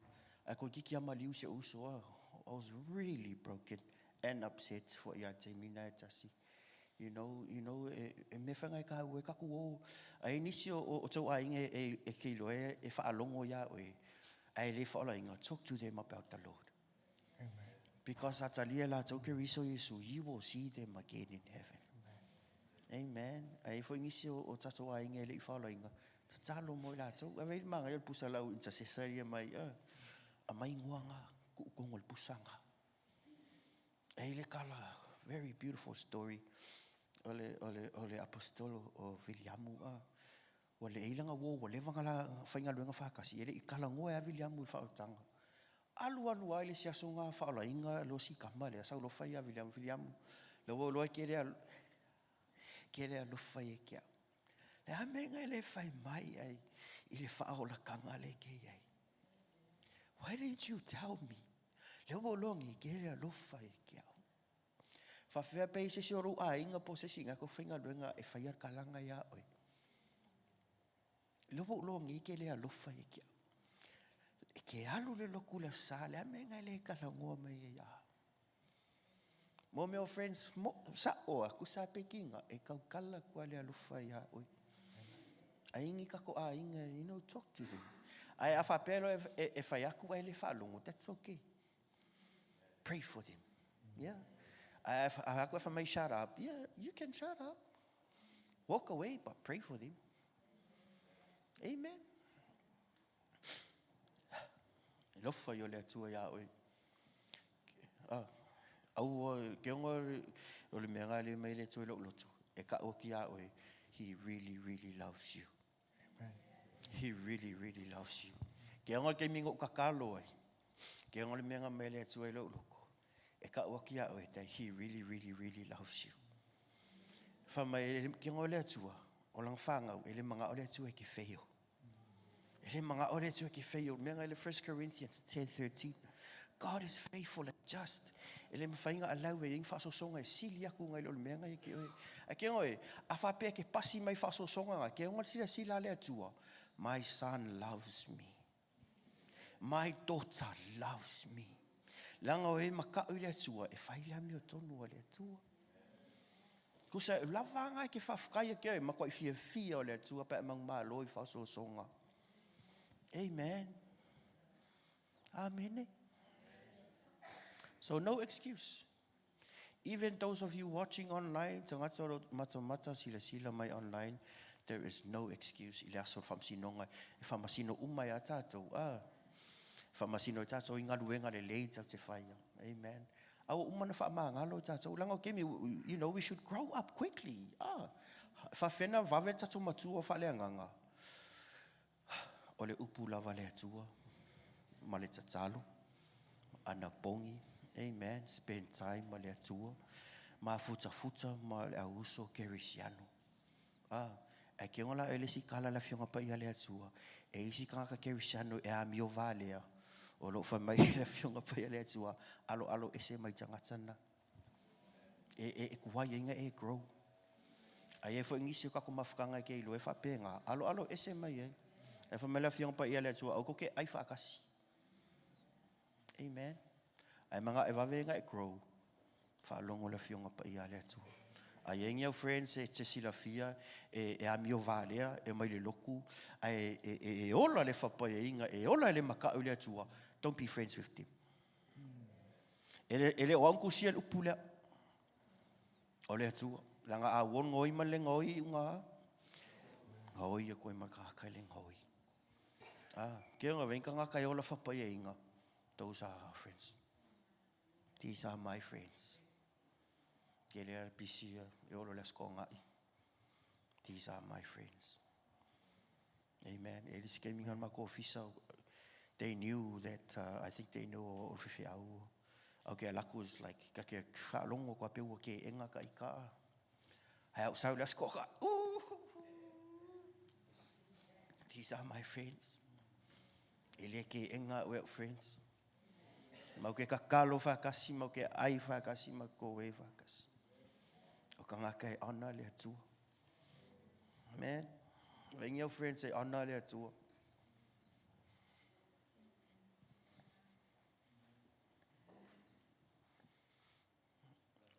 Ko ki ama liu se uso I was really broken and upset for ia te mina tasi. You know, me whangai ka ue kaku o, ai nisi o tau ainge e keilo e whaalongo ia oe, ai le whaola inga, talk to them about the Lord. Amen. Because atalia la tau ke riso Yesu, you will see them again in heaven. Amen. Ai fo nisi o tato ainge le whaola inga, tatalo mo la tau, a vei manga il pusa lau intercessoria mai, a mai nguanga, kukongo il pusanga. Ai le kala, very beautiful story. Ole apostolo o Williamu ole ilanga wo ole vangala fainga luenga fakasi ele ikala ngoe a Williamu fa tanga alu ai se asunga fa la inga lo si kamale sa lo fa ya Williamu lo kere lo fa ye kia le amenga ele fa mai ai ile fa ola kanga le ke ai why didn't you tell me le longi kere lo fa ye kia fa fea pe se se ro a inga po se singa ko finga luenga e faiar kalanga ya oi lo ngi ke le alo fa ia ke alu le lokula sale amenga le kalango me ya mo meu friends sa o ku sa pekinga e ka kala ku le alo fa ya oi aingi ka ko a inga talk to them ai afa pelo e faiar ku ele fa longo that's okay pray for them yeah if I may shut up, yeah, you can shut up. Walk away, but pray for them. Amen. Lofa yo le tua ya oi. Au ke ngor o le mea le mai le tua lotu. E ka o ki ya oi. He really, really loves you. Amen. He really, really loves you. Ke ngor ke mingo kakalo ai. Ke ngor le mea mai le tua lotu. E ka waki a oe, that he really, really, really loves you. Whama ki ngole atua, o lang whangau, ele mga ole atua ki wheo. Ele mga ole atua ki wheo. Menga ele 1 Corinthians 10:13. God is faithful and just. Ele mwhainga alau e ing whasosonga e sili aku ngai lolo menga e ki oe. A ke ngoe, a whapea ke pasi mai whasosonga nga, ke ngon sila le atua. My son loves me. My daughter loves me. Langa o maka o le atua e whaile ami o tonu o le atua. Kusa lava ngai ke whafkai ke o mako I fia o le atua pa emang malo I whasosonga. Amen. Amen. So no excuse. Even those of you watching online, tangata mata sila mai online, there is no excuse. Ile aso whamsinonga, e whamasino umai a tātou. Whamasino tātou inga luenga le lei tau te whaia. Amen. Awa umana whaamangalo tātou. Lango kemi, you know, we should grow up quickly. Whawhena wawe tātou matua whaleanganga. O le upu lava le atua. Ma le tatalo. Ana pongi. Amen. Spend time ma le atua. Ma futa ma le auso kerisiano. E ke ngola e le si kala la fionga pa ia le atua. E isi kanga kerisiano e a mio valea. O lo fa mai la fionga pa ia le atua. Alo ese mai tangatana. E kuwai inga e grow. Ai e fo ngisi ka ko mafukanga ke ilo e fa penga. Alo ese mai e. E fa mai la fionga pa ia le atua. O ko ke ai fa akasi. Amen. Ai manga e wawenga e grow. Fa longo la fionga pa ia le atua. Ai ngia friends e te sila fia e a mio valea e mai le loku e ola le whapa e inga e ola le maka le atua. Don't be friends with them. Ele o anku sia upula. O le atua. Langa a won ngoi ma le ngoi unga. Ngoi e koe maka kai le ngoi. Ke nga venka nga kai ola whapa e inga. Those are our friends. These are my friends. These are my friends. Amen. They knew that, I think they know okay, laku is like, kake whalongo kwa peua ke enga ka ika. Hai au sau las koka. These are my friends. Ele ke enga well friends. Mau ke kakalo whakasi, mau ke ai whakasi, mau koe whakasi. O ka ngaka e ana le atua. Amen. When your friends say ana le atua.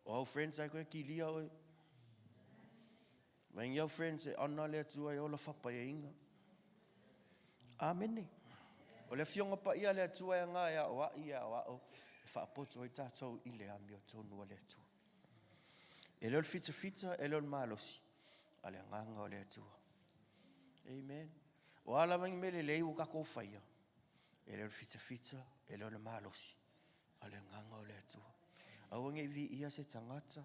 O friends ai koe ki lia oi. When your friends say ana le atua e ola whapa e inga. Amen. O le fionga pa ia le atua e ngā ea o o. E whaapoto i tātou i le ami o tonu o le atua. E leo fita, e leo malosi. A le nganga o le atua. Amen. O ala vangi me le leu kako whaia. E leo fita, e leo malosi. A le nganga o le atua. Awange i vi ia se tangata.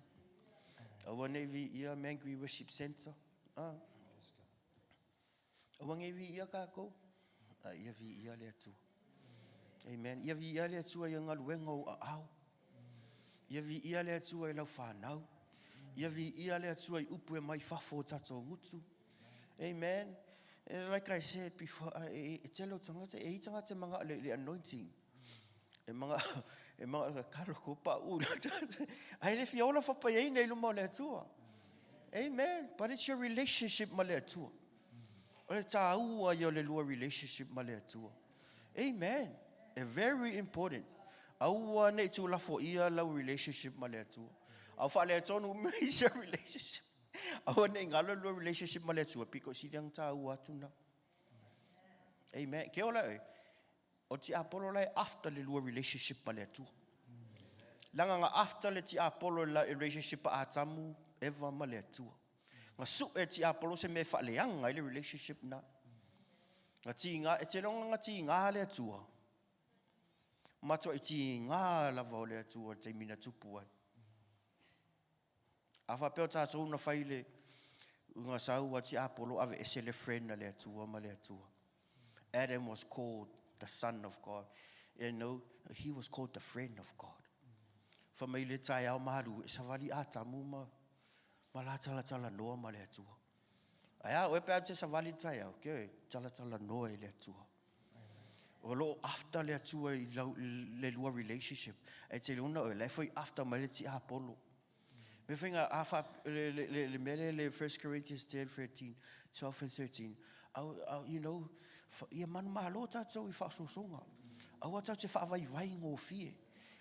Awange i vi ia Mangui Worship Center. Awange i vi ia kako. Ia vi ia le atua. Amen. Ia vi ia le atua i ngā luenga o au. Ia vi ia le atua i lau whanau. Ia vi ia le atua i upu e mai whafo tato ngutu. Amen. And like I said before, e telo tangata, e tangata mga le anointing. E mga karoko pa ula. Ai le fiola whapaiei nei luma le atua. Amen. But it's your relationship ma le atua. O le tāua i o le lua relationship ma le atua. Amen. Very important. Aua nei tu lafo ia lau relationship ma le atua. Au whale tonu meisa relationship. Aua nei ngalo lua relationship ma le atua. Piko si diang tāua tuna. Amen. Ke ola e. O ti apolo lai after le lua relationship ma le atua. Langa nga after le ti apolo la relationship pa atamu eva ma le atua. Nga su e ti apolo se me whaleanga i le relationship na. Nga ti ngā, e te longa nga ti ngā le atua. Matua i ti ngā lava o le atua te mina tupu ai. A whapeo tātou na whaile unga saua ti apolo ave ese le friend na le atua ma le atua. Adam was called the son of God. You know, he was called the friend of God. Whamai le tai au maru, e savali atamu ma la tala noa ma le atua. Aia, oe pēr te savali tai au, ke tala noa i le atua. O lo after le atua i le lua relationship. E te luna o le foi after ma le ti apolo. Me whinga afa le mele le 1 Corinthians 10:13, 12 and 13. You know, ia manu mahalo tātou i whasosonga. Aua tātou te whaavai ngō fie.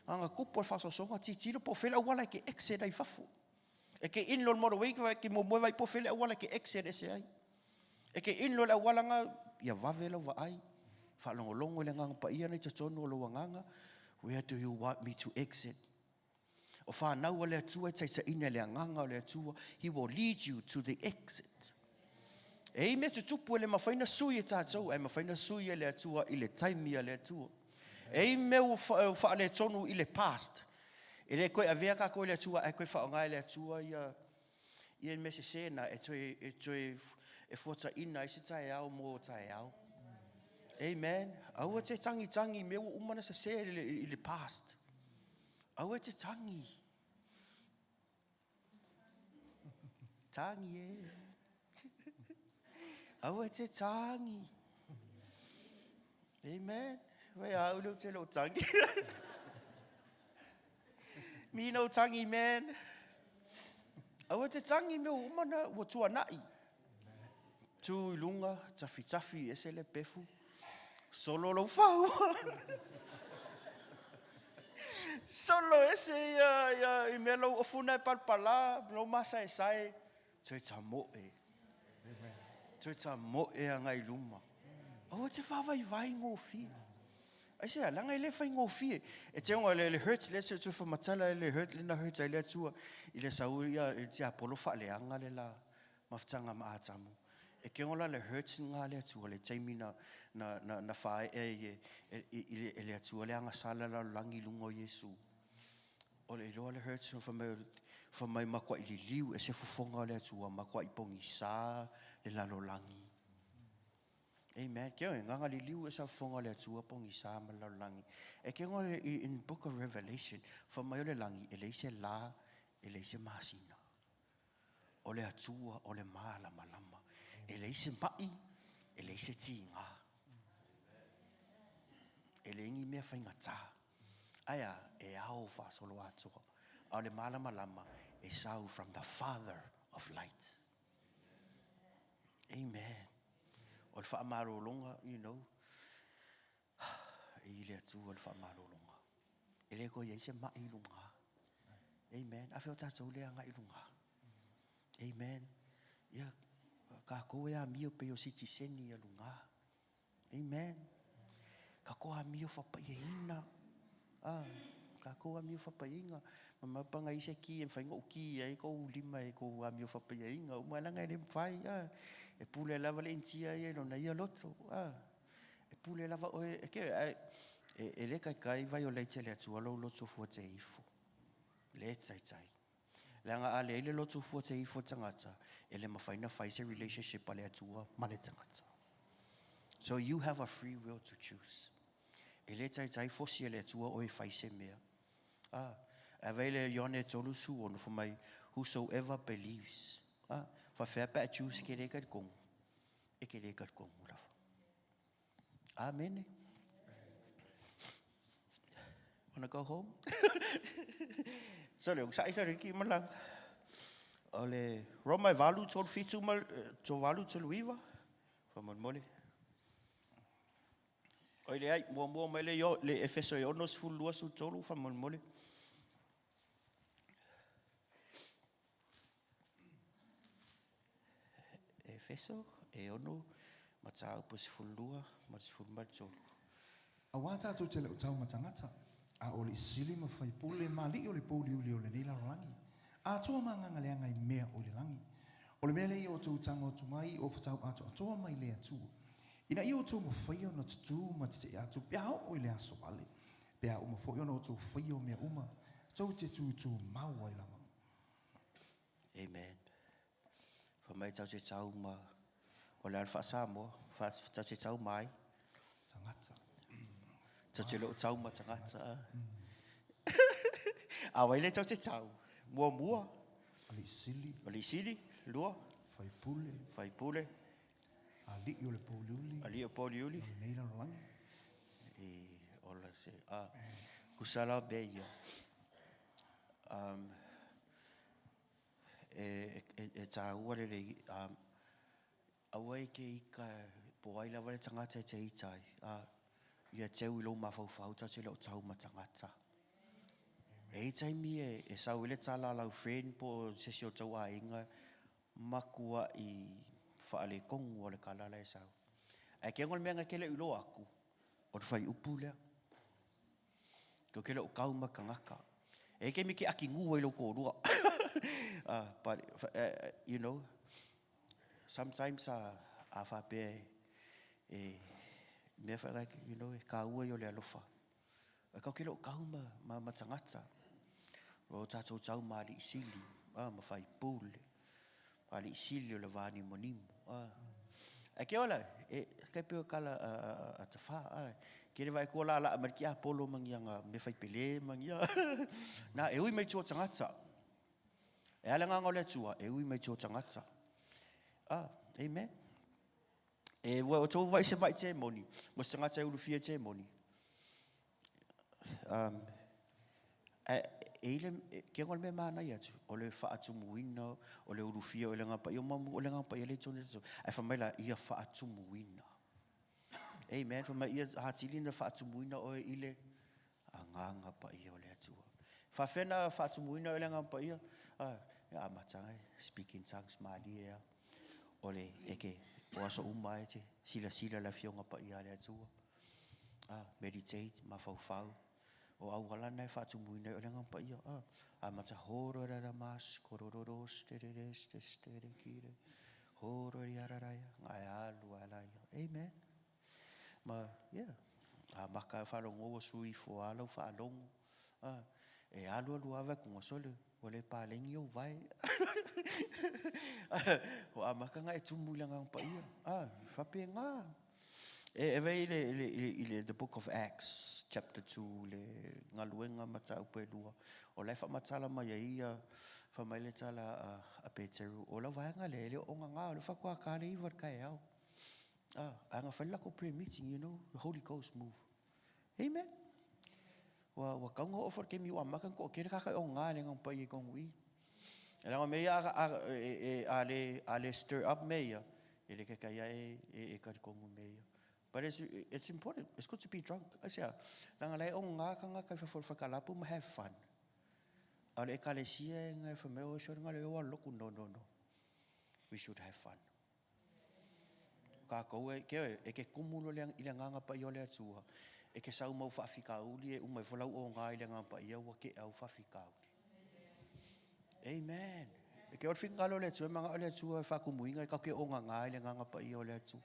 Anga kupo whasosonga ti tiro po whela wala ke exed ai whafu. E ke inlo moro weika ke mo mwai po whela wala ke exed ese ai. E ke inlo la wala nga ia wavela wa ai. Whalongolongo le nganga pa ia nei te tonu o lo wanganga. Where do you want me to exit? O whanau le atua, taisa ina le anganga le atua, he will lead you to the exit. E me tutupu le mawhaina sui e tātou, e mawhaina sui e le atua, i le taimia le atua. E me u wha le tonu i le past. E le koe a vea ka koe le atua, e koe wha o ngai le atua, ia me se sena, e toi e fuata ina, i se tae au mō tae au. Amen. Aua te tangi, me u umana se se i le past. Aua te tangi. Tangi e. Aua te tangi. Amen. Wai au leo te lo tangi. Mi no tangi, man. Aua te tangi me u umana ua tua nai. Tu ilunga, tafi, ese le pefu. Solo lo fau. Solo ese i me lo ofuna e palpala, lo masa e sai. Toi ta mo e. Toi ta mo e anga i luma. Aua te whawai vai ngō fi. Ai se langa i le whai ngō fi. E te onga le hurt, le se tu whamatala le hurt, le na hurt ai le atua. I le sauria, i te apolo wha le anga le la maftanga maatamu. E ke ngola le hurts ngā le atua, le taimi na whae e le atua, le anga sala la langi lunga o Yesu. O le iloa le hurts wha mai makua i li liu, e se fufonga le atua, makua i pongi sā le lalo langi. Amen. Ke oe, nganga li liu e sa fufonga le atua, pongi sā ma lalo langi. E ke ngola in Book of Revelation, wha mai o le langi, e leise la, e leise masina. O le atua, o le mala malama. E leise mai, e leise tinga. E le ingi mea whaingata. Aia, e au wha solo atua. Au le malama lama, e sau from the Father of light. Amen. O le wha amaro longa, you know. E le atua le wha amaro longa. E le ko yeise mai lunga. Amen. Awhio tātou le anga i lunga. Amen. Yeah. Ka koe a mio pe o siti seni a lunga. Amen. Ka koe a mio whapaiina. Ka koe a mio whapaiinga. Mamapanga i se ki e whainga o ki e ko lima e ko a mio whapaiinga. O malanga e le mwhai. E pule lava le intia e no na ia loto. E pule lava o e le kai vai o leite le atua lo loto fua te ifo. Le tai. Langa ale ele lotu fua te ifo tangata, ele mawhaina whaise relationship ale atua male tangata. So you have a free will to choose. Ele tai fosi ele atua o e whaise mea. Avele yone tolu su ono for my whosoever believes. Fa whapa a choose ke rekat kong. E ke rekat kong urawa. Amen. Wanna go home? So le sa isa riki malang. Ole Roma valu tol fitu mal to valu tol viva. Famon mole. Ole ai mo mele yo le Efeso yo nos fulua su tolu famon mole. Efeso e ono matau pos fulua mas fulma tolu. Awata tu te le utau matangata. A o le sili ma fai pule mali o le puli uli o le nila rangi. A toa manganga le angai mea o le langi. O le mele i o tau tanga o tumai o patau ato a toa mai le atu. Ina i o tau mo fai o na tutu ma te atu pia o le aso ale. Pia o mo fai o na o tau fai o mea uma. Tau te tu mau ai lama. Amen. Fa mai tau te tau ma o le alfa samo, tau te tau mai. Tangata. Tau te lo tau ma tangata. A waile tau te tau. Mua. Ali sili. Ali sili, lua. Fai pule. Fai pule. Ali o le puli uli. Ali o poli uli. O le nila rangi. E ola se. Kusala beia. E tā ua le rei. Awa ke ika po ai lava le tangata te itai. Ia teu ilo mawhau ta te lo tau matangata. E taimi e sau ele tala lau friend po sesi o tau a inga makua i whaale kongu o le kalala e sau. E ke ngol mea ke le ulo aku o le whai upu lea. Ko ke lo kau makangaka. E ke mi ke aki ngu e lo ko rua. But you know, sometimes Afiafi me fa like you know ka ua yo le alofa. Ka ke lo kau ma tangata. Ro tatou tau ma li sili, ma fai pule. Ma li sili o le vani monimo. Ke ola, ke peo kala a te wha, ke le vai ko la Ameriki a polo mangianga, me fai pele mangia. Na ui mai tō tangata. E ala nganga le tua, ui mai tō tangata. Amen. O tō vai se vai te moni, mo tangata ulu fia te moni. Ke ngol me mana ia tu o le faatu muina o le urufia o le ngapa yo mamu o le ngapa ia le tone so ai fa mela ia faatu muina. Amen. Fa mai ia hatili na faatu muina o ile anga pa ia o le atua. Fa fena faatu muina o le ngapa ia ya matanga speaking tongues mali ia o le eke o aso umai te sila la fionga pa ia le atua. Meditate ma fau o au wala nei fa tu muina o lenga pa ia a mata horo ra mas kororo stere kire horo ri ara ya ngai alu ala ya amen ma yeah a maka fa lo ngo sui fo alo fa long e alu ava ku sole o le pa lengi o vai o a maka ngai tu muina pa ia fa pe nga the book of Acts chapter 2 le ngaluenga mata upe lua o le fa matala mai ia fa mai le tala a Peteru o la vanga le o nga le fa kwa ka le ivar kai au anga fa la ko pre meeting you know the Holy Ghost move amen wa ka ngo offer ke mi wa makan ko ke ka o nga le ngam pa i kong wi ela me ya ale stir up me ya ele ke ka ya e ka kong me ya. But it's important. It's good to be drunk. I say, nang alai o nga ka for kalapu ma have fun. Ale kalesia nga fa me o so nga le o loku no. We should have fun. Ka ko ke kumulo le ile nga pa yo le atua. E ke sau mau fa fika uli e umai folau o nga ile nga pa ia wa ke au fa fika uli. Amen. E ke o fika lo le atua manga le atua fa kumuinga ka ke o nga ile nga pa ia le atua.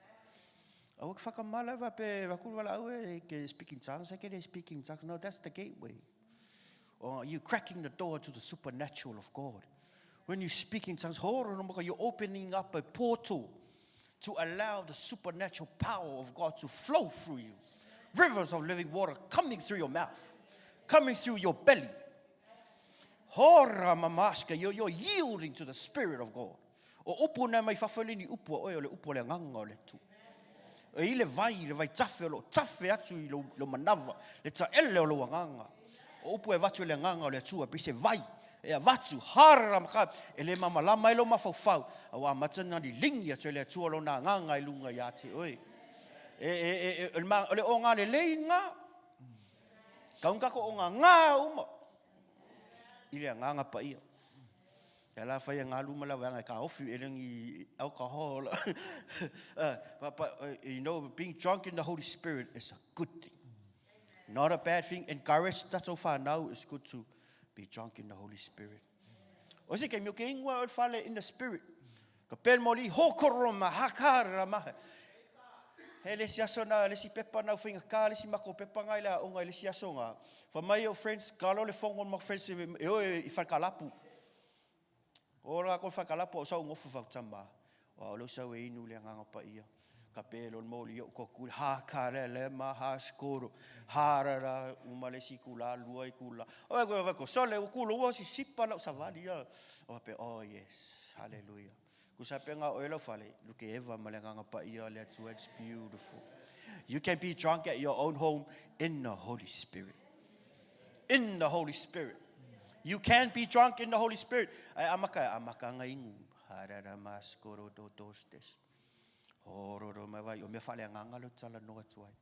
O whakamala wa pe wakulwala au ke speaking tongues, ke speaking tongues. No, that's the gateway. Or you cracking the door to the supernatural of God. When you speak in tongues, you're opening up a portal to allow the supernatural power of God to flow through you. Rivers of living water coming through your mouth, coming through your belly. Hora mamaska, you're yielding to the Spirit of God. O upu na mai whawhalini upu o le upu le nganga o le tu. E ile vai tafe atu i lo manava, le ta ele o lo wanganga. O upu e vatu le nganga o le tua, pise vai, e a vatu, hara maka, e le mama lama e lo mafau, a wa matana li lingi atu le tua lo na nganga i lunga i ate, oi. Le o ngā le lei ngā, kaungako o ngā uma, ile a nganga pa ia. Ya la fai ngā luma la wanga ka ofi e rangi alcohol. But you know, being drunk in the Holy Spirit is a good thing. Not a bad thing. Encouraged that so far now it's good to be drunk in the Holy Spirit. O se ke mio ke ingwa o fale in the Spirit. Ka pel moli hokoro ma hakara ma. He le siaso na le si pepa na uwhinga ka le si mako pepa ngai la o ngai le siaso ngā. For my friends, kalo le whongon ma friends e oe I whakalapu. Ora ko whakalapo o sau ngofu whautama. O lo sau e inu le nganga pa ia. Ka pēlo moli o ko hakare le ma ha skoro. Harara umale si kula lua I kula. O ko ko sole o kula o si sipa na savali ia. O pe oh yes. Hallelujah. Ku sa penga o elo fale. Luke eva male nganga pa ia le tu it's beautiful. You can be drunk at your own home in the Holy Spirit. In the Holy Spirit. You can be drunk in the Holy Spirit. Ai amaka nga ingu. Harara mas koro do tostes. Hororo me vai o me fale nganga lo tala no atuai.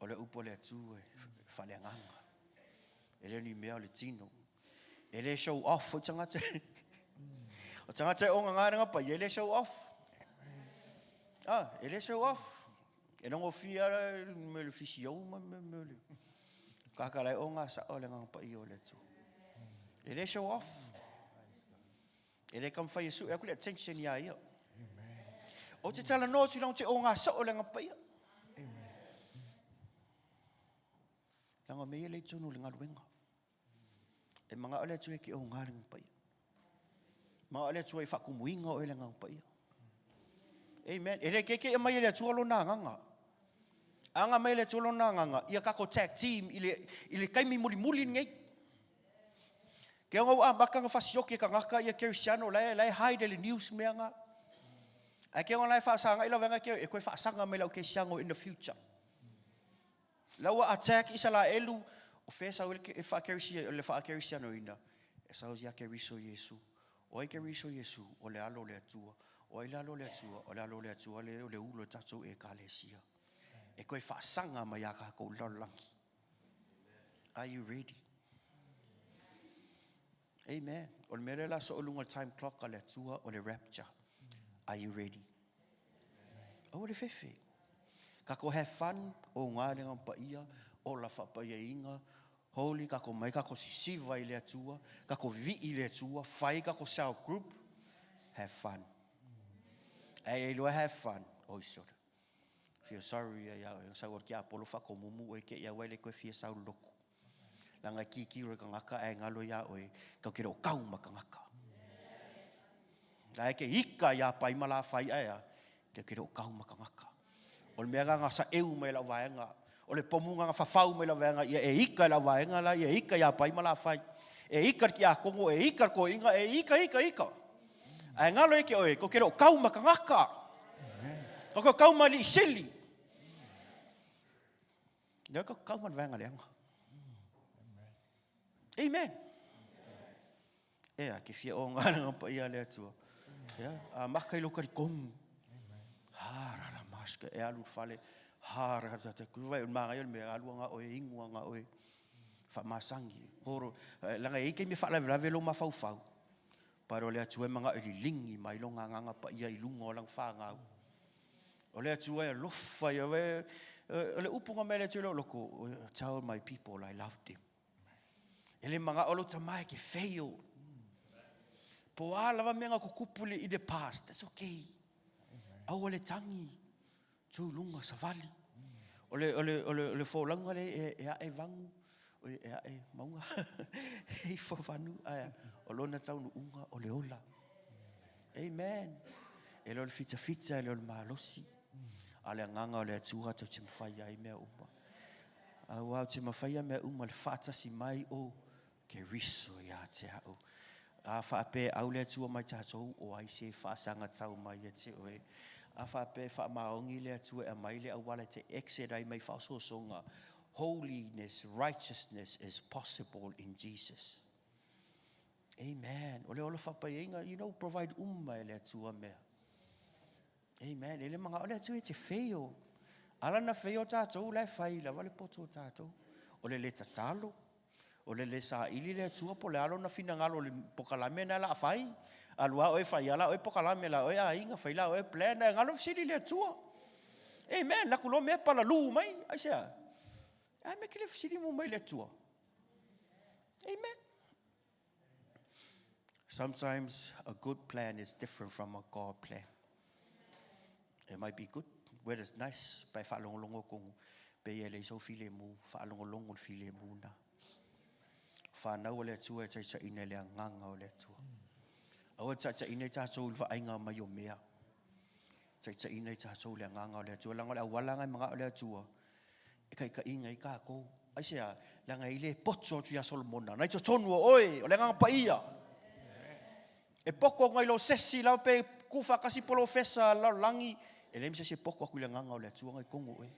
O le upo le atu fale nganga. Ele ni mea le tino. Ele show off o tangata. O tangata o nganga nga pa ele show off. Ele show off. E non o fia me le fisio me. Kakalai o ngā sa o le ngā pa i o le tu. E le show off. E le kam whai Yesu, e aku le attention ia ia. O te tala no tu nau te o ngā sa o le ngā pa ia. Langa mea le tunu le ngā luenga. E mga ole tu e ki o ngā le ngā pa ia. Mga ole tu e whakumuinga o le ngā pa ia. Amen. E le keke e mai le tualo nā nganga. Anga mai le tualo nā nganga. Ia kako tag team i le kaimi muli ngei. Ke ngau a makanga fasioki ka ngaka ia Cristiano lai haide le news mea ngā. A ke ngau lai whaasanga ila wenga ke e koe whaasanga mai lau Cristiano in the future. Laua attack isa la elu o fesa o le Cristiano ina. E sao zia ke riso Yesu. O ke riso Yesu o le alo le atua. O le alo le atua, o le alo le atua le ulo tatou e kalesia. E koe whaasanga mai a kako lalangi. Are you ready? Amen. O le mere la so o lunga time clock a le atua o le rapture. Are you ready? O le fefe. Kako have fun o ngā renga pa ia, o la whapaya inga, holy kako mai kako sisiva i le atua, kako vi i le atua, whai kako cell group, have fun. E lua have fun, oi sora. Feel sorry ya sa o kia polo fa ko mumu e ke ya wele ko fia sa loku. Langa kiki ro kangaka e ngalo ya oi ka kiro kau makangaka. Ai ke hika ya pai mala fai aya ke kiro kau makangaka. O le mea nga sa eu mai la vaenga, o le pomunga nga fafau mai la vaenga ia e hika la vaenga la ia hika ya pai mala fai. E hika ki a kongo e hika ko inga e hika. Ai ngalo e ke oi ko kiro kau makangaka. Ko kau mali sili. Dia ko kau man vanga leanga. Amen. Ea ke fia o ngana pa ia le atua. Ya, a makai lo kari kong. Hara la maska e alu fale. Hara ta te kuwa ma ngai me alu nga o ingu nga o fa masangi. Horo langa e ke me fa la velo ma fau. Paro le atua manga e lingi mai lo nga pa ia ilunga o lang fa nga. O le atua e lofa ia we le upunga mele te loko. Tell my people I love them. Ele manga olo tamai ke fail. Po ala va menga ko kupule in the past. That's okay. Au le tangi. Tu lunga savali. Ole fo langa le e vangu. E maunga. E fo vanu aya. Olona tau no unga ole ola. Amen. Ele ole fita ele ole malosi. Ale nganga ole atua te te mawhaia i mea uma. Au te mawhaia mea uma le whaata si mai o ke riso ia te au. A whaape au le atua mai tātou o ai se whaasanga tau mai e te oe. A whaape whaamaongi le atua e mai le awala te exerai mai whaososonga. Holiness, righteousness is possible in Jesus. Amen. Ole ola whapaienga, provide umma le atua mea. Amen. Ele mga ole atu e te wheo. Ala na wheo tātou lai whaila, wale poto tātou. Ole le tatalo. Ole le sa ili le atua po le alo na fina ngalo le pokalame na la whai. Alua oe whai ala oe pokalame la oe a inga whaila oe plana ngalo sili le atua. Amen. Laku lo mea pala luu mai. Aisea. Ai me kile sili mo mai le atua. Amen. Sometimes a good plan is different from a God plan. It might be good, where it's nice, by whaalongolongo kong peyele so file mu, whaalongolongo file mu na. Whanau le tua e taisa ina le nganga o le tua. Awa taisa ina taso ulwa ainga mai o mea. Taisa ina taso le nganga o le tua. Langa le awalanga mga o le tua. E kai ka inga i ka kou. Aisea, langa i le potso tu ya Solomona. Nai to tonu o oi, o le nganga pa ia. E poko ngai lo sesi lau pe kufa kasi polo fesa lau langi. E le misa se poko aku le nganga o le tua ngai kongo e.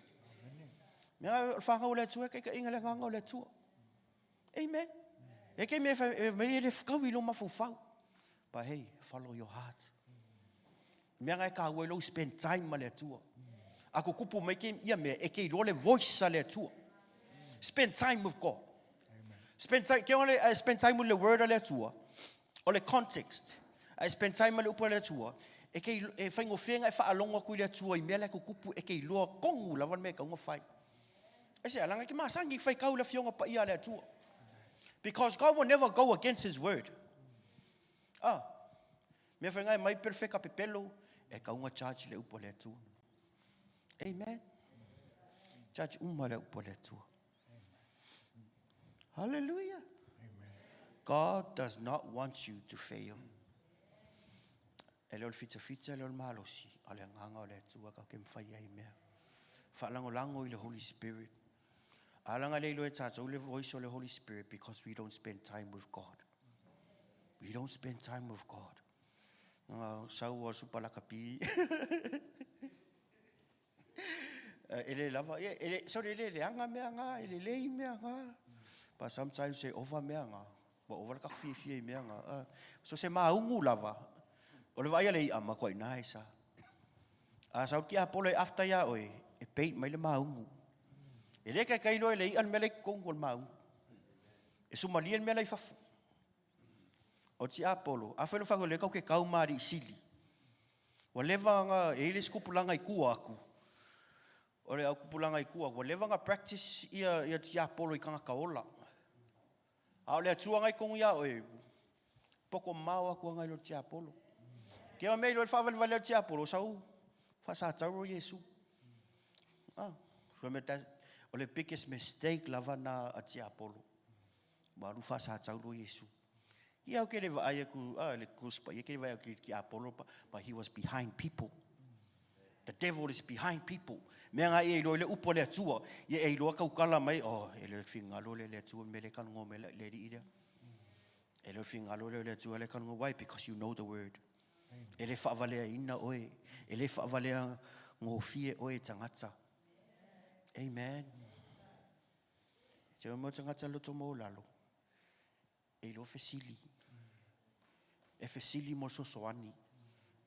Mea whanga o le tua kai ka inga le nganga o le tua. Amen. E kei me le whakau i lo mawhau. But hey, follow your heart. Mea ngai ka ue lo spend time ma le tua. Ako kupu mai ke ia mea e kei lo le voice a le tua. Spend time with God. Spend time, ke ole spend time with the word a le tua. O le context. I spend time ma le upa le tua. E kei e whaingo whenga e whaalonga kui le tua i mea le kupu e kei loa kongu lawan mea kaunga whai. E se alanga ki masangi fai kau le fionga pa ia le atua. Because God will never go against his word. Me whaingai mai perfecta pepelo, e kaunga charge le upo le atua. Amen. Charge le upo le atua. Hallelujah. God does not want you to fail. E leo fita leo malosi, ale nganga o le atua ka ke mwhai ai mea. Whalango i le Holy Spirit. Alanga le ilo e tātou le voice o le Holy Spirit because we don't spend time with God. We don't spend time with God. Sau o supalaka pi. Ele lava, so le anga mea nga, ele lei mea nga. But sometimes se ova mea nga. Ba ova ka fie mea nga. So se maungu lava. O le vai ale i ama koi nai sa. Sau ki apolo e after ya oi, e paint mai le maungu. E le kai lo le an mele kongol mau. E sumalien mele fafu. O ti apolo, a felo fango le kau ke kau mari sili. Wa leva nga e le skupulanga I kua aku. O le au kupulanga I kua, wa leva nga practice ia ti apolo I kanga kaola. A le atua ngai kongu ia oe. Poko mau aku ngai lo ti apolo. Ke o mei lo fa vale ti apolo sau. Fa sa tau Yesu. O le biggest mistake lava na a ti apolo. Baru fa sa tau Yesu. Ia ke le vai ku le kuspa ia ke le vai ki apolo but he was behind people. The devil is behind people. Me nga e lo le upo le atua, ia e lo ka ukala mai e le finga lo le atua me le kan ngo me le ida. E le finga lo le atua le kan ngo why because you know the word. E le fa vale ina oe, e le fa vale ngo fie oe tangata. Amen. Te mo tangata lo to mo lalo. E lo fesili. E fesili mo so soani.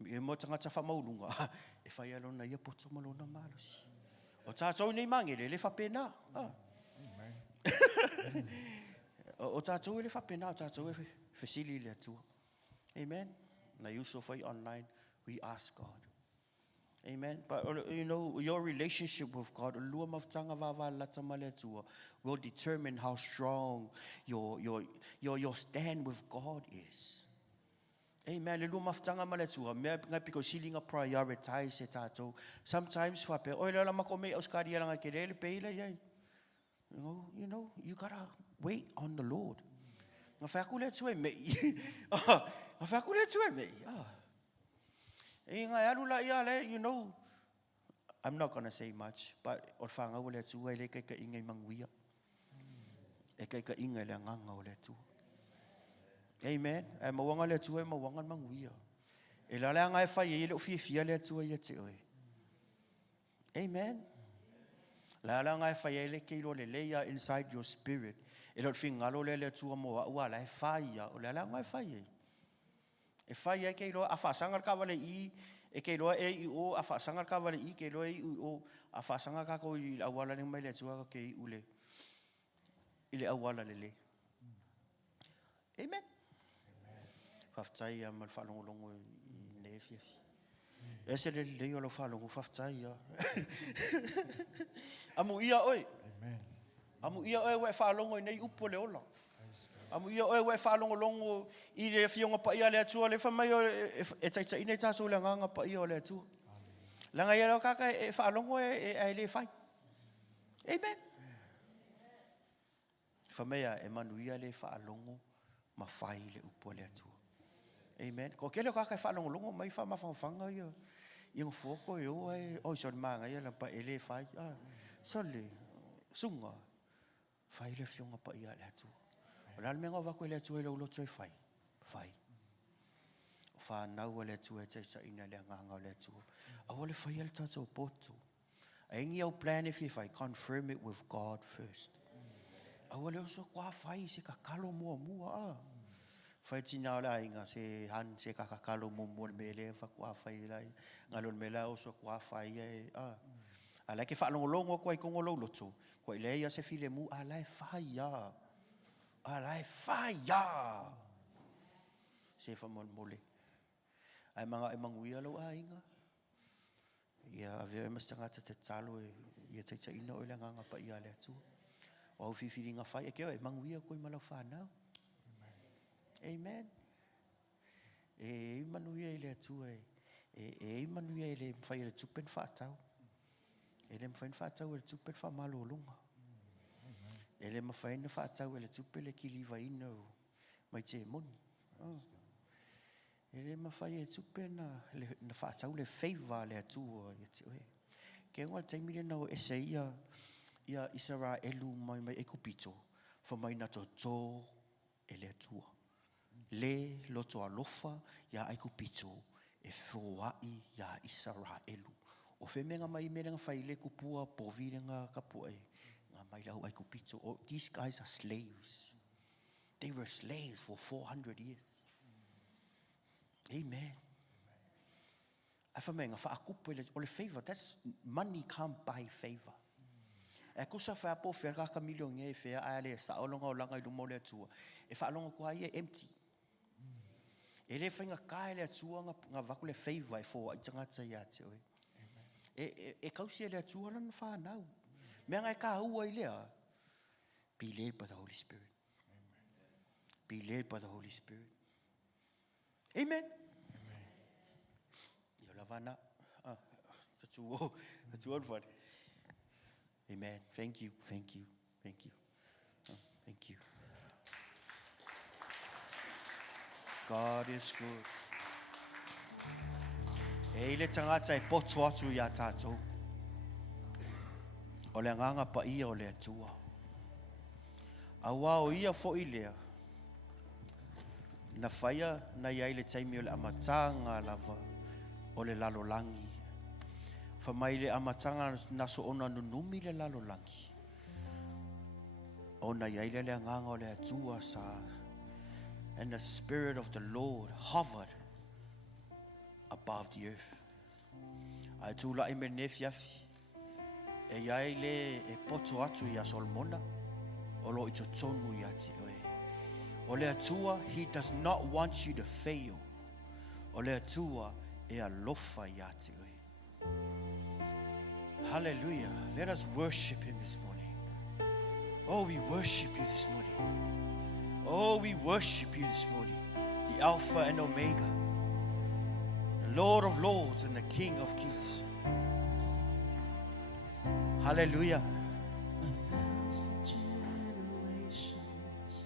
E mo tangata fa maulunga. E fa ia lona ia poto malona malos. O tātou nei mangere le fa pena. O tātou le fa pena, o tātou e fesili le atua. Amen. Na yuso fai online, we ask God. Amen. But you know, your relationship with God will determine how strong your stand with God is. Amen. Le luma ftanga maletua me nga piko silinga prioritize e tato. Sometimes fa pe oila la makome oskari langa kelele peila yai. You know, you gotta wait on the Lord. Nga fa kule tue me. Nga fa kule tue me. You know, I'm not going to say much, but or fanga wala tu ele kai ka ingay mangwia. E kai ka ingay la nganga wala tu. Amen. E mawanga le tu e mawanga mangwia. E la la ngai fa ye le ofia le tu ye te oi. Amen. La la ngai fa ye le ke lo le leia inside your spirit. E lo finga lo le tu mo wa la fa ya o la ngai fa ye. E fai e ke lo a fasanga ka vale I e ke lo e o a fasanga ka vale I ke lo e o a fasanga ka ko I awala ni mai le tua ke I ule ile awala le. Amen. Faftai am fa longo I nefi. Ese le lo fa longo faftai ya. Amu ia oi. Amen. Amu ia oi we fa longo nei upo le ola. Amu ia oe we fa longo I le fionga pa ia le atua le fa mai e taita ine taso le nganga pa ia le atua. Langa ia lo kaka e fa longo e le fai. Amen. Fa mai e manuia le fa longo ma fai le upo le atua. Amen. Ko ke le kaka e fa longo mai fa mafanga ia. Ia foko e o son manga ia la pa ele fai. So le sunga fai le fionga pa ia le atua. Ola me ngova ko le tu lo Lotu fai. Fa na o le tu e tsa ina le nganga le tu. A o le fai el tato poto. A ingi o plan if I confirm it with God first. A o le so kwa fai se ka kalo mua. Fai tina la inga se han se ka kalo mo me le fa kwa fai lai. Ngalon me la o so kwa fai e ala ke fa longo ko I kongo lo Lotu. Ko le ia se file mu ala fai ya. Alai fire. Se fa mon mole. Ai manga e manguia lo ainga. Ia ave mas tanga te talo ia tai tai ina o le nganga pa ia le atu. O au whiwhiringa whai, e keo e manguia koe malau whanau. Amen. E manuia i le atu e manuia i le mwhai le tupen whaatau. E le mwhai whaatau e le tupen whamalolunga. E le mwhai na whaatau e le tupen le kiliva ina o mai te moni. E le mwhai e tupen na whaatau le favor le atu o i te oe. Ke ngā taimi le nao ese ia isara elu mai e kupito. Fa mai na to e le atua. Le loto alofa ia ai kupito e froai ia isara elu. O femenga mai merenga fai le kupua po virenga kapua e. Nga mai lau ai kupito. Oh, these guys are slaves. They were slaves for 400 years. Amen. Afamenga fa akupo o le favor. That's money can't buy favor. E kusa fa po fer ka million e fe ale sa olonga o langa i lumo le atua. E fa alonga ko ai empty. E le whainga kae le atua nga waku le favor e fo i tangata ia te oe. E kausia le atua lana whanau. Mea ngai ka ua i lea. Be led by the Holy Spirit. Be led by the Holy Spirit. Amen. Yo lavana. Tatu on fare. Amen. Thank you. Thank you. Thank you. Thank you. God is good. E le tangata e poto atu ia tātou. O le nganga pa ia o le atua. Awa o ia fo i lea. Na whaia na iai le taimi o le amatanga lava o le lalolangi. Whamai le amatanga naso ona nunumi le lalolangi. O na iai le nganga o le atua sa. And the Spirit of the Lord hovered above the earth. Ai tūla i me ne Afiafi. E iai le e poto atu i a Solomona. O lo i totonu i ati oe. O le atua, he does not want you to fail. O le atua e alofa i ati oe. Hallelujah. Let us worship him this morning. Oh, we worship you this morning. Oh, we worship you this morning, the Alpha and Omega, the Lord of Lords and the King of Kings. Hallelujah. 1,000 generations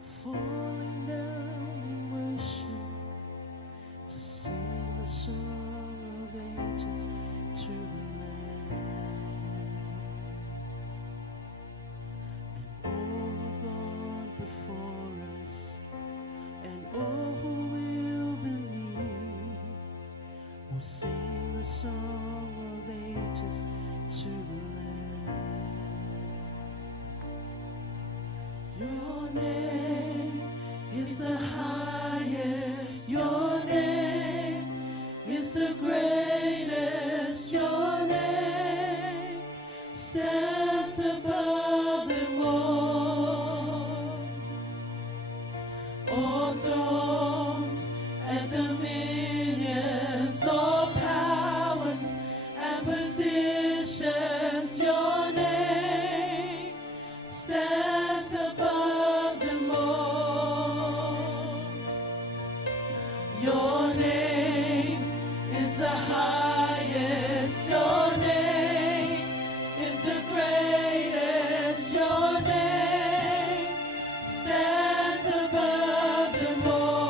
falling down in worship to sing the song of ages to the Lamb. And all who gone before us, and all who will believe, will sing the song of ages to the Lamb. Your name is the highest. Your name is the greatest. Your name stands above them all. All thrones and dominions, all powers and positions. Your name stands above them all. Your name is the highest. Your name is the greatest. Your name stands above them all.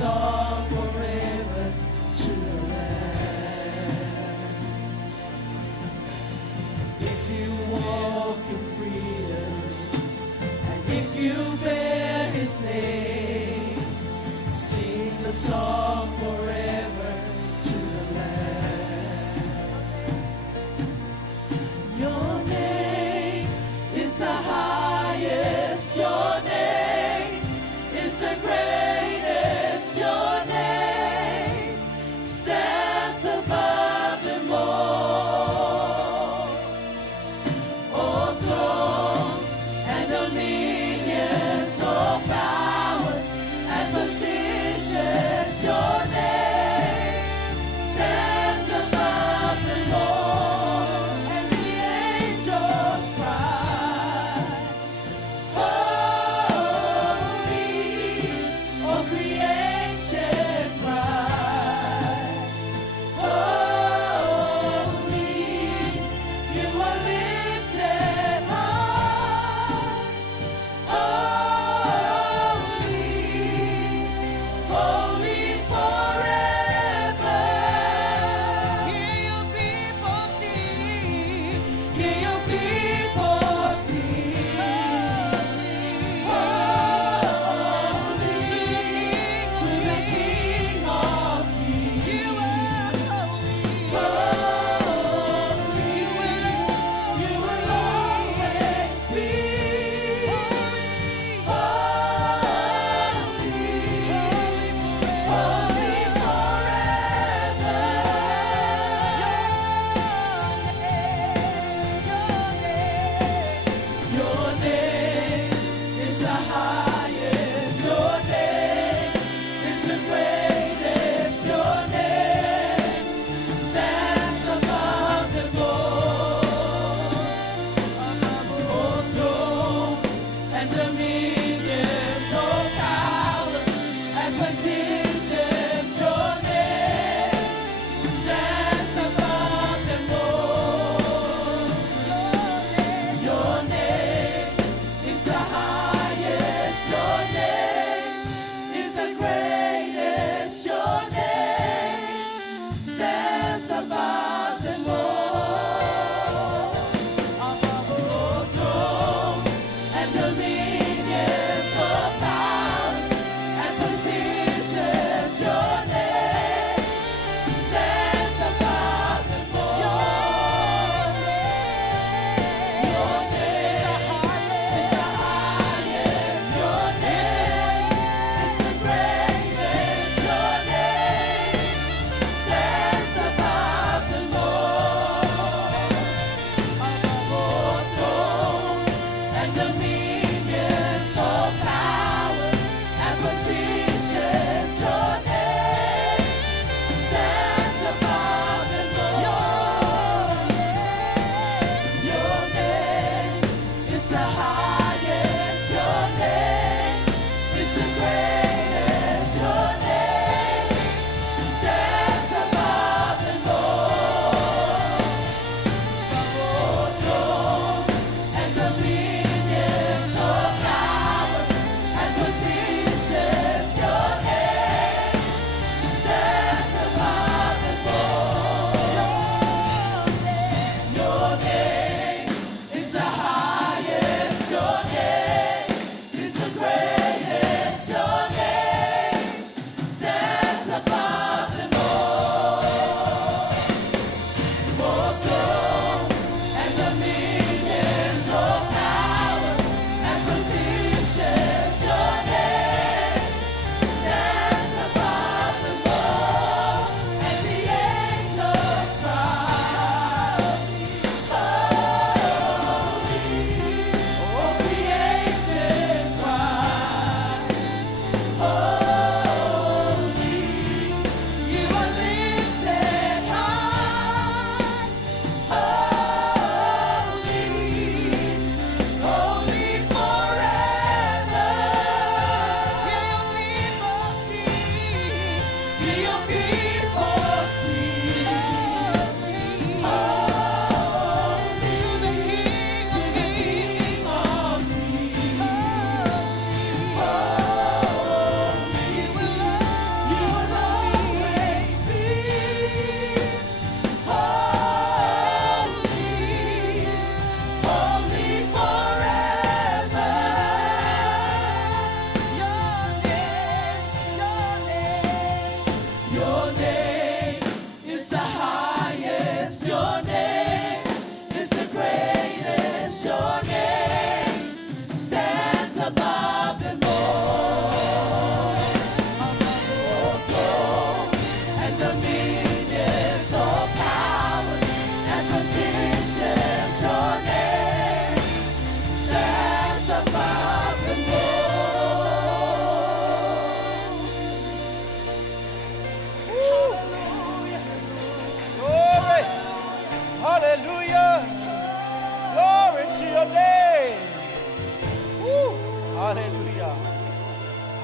song forever to the Lamb. If you walk in freedom, and if you bear His name, sing the song forever to the Lamb. Your name is the highest. Your name is the greatest. Your name stands above them all. All thrones and dominions, all powers and positions. Your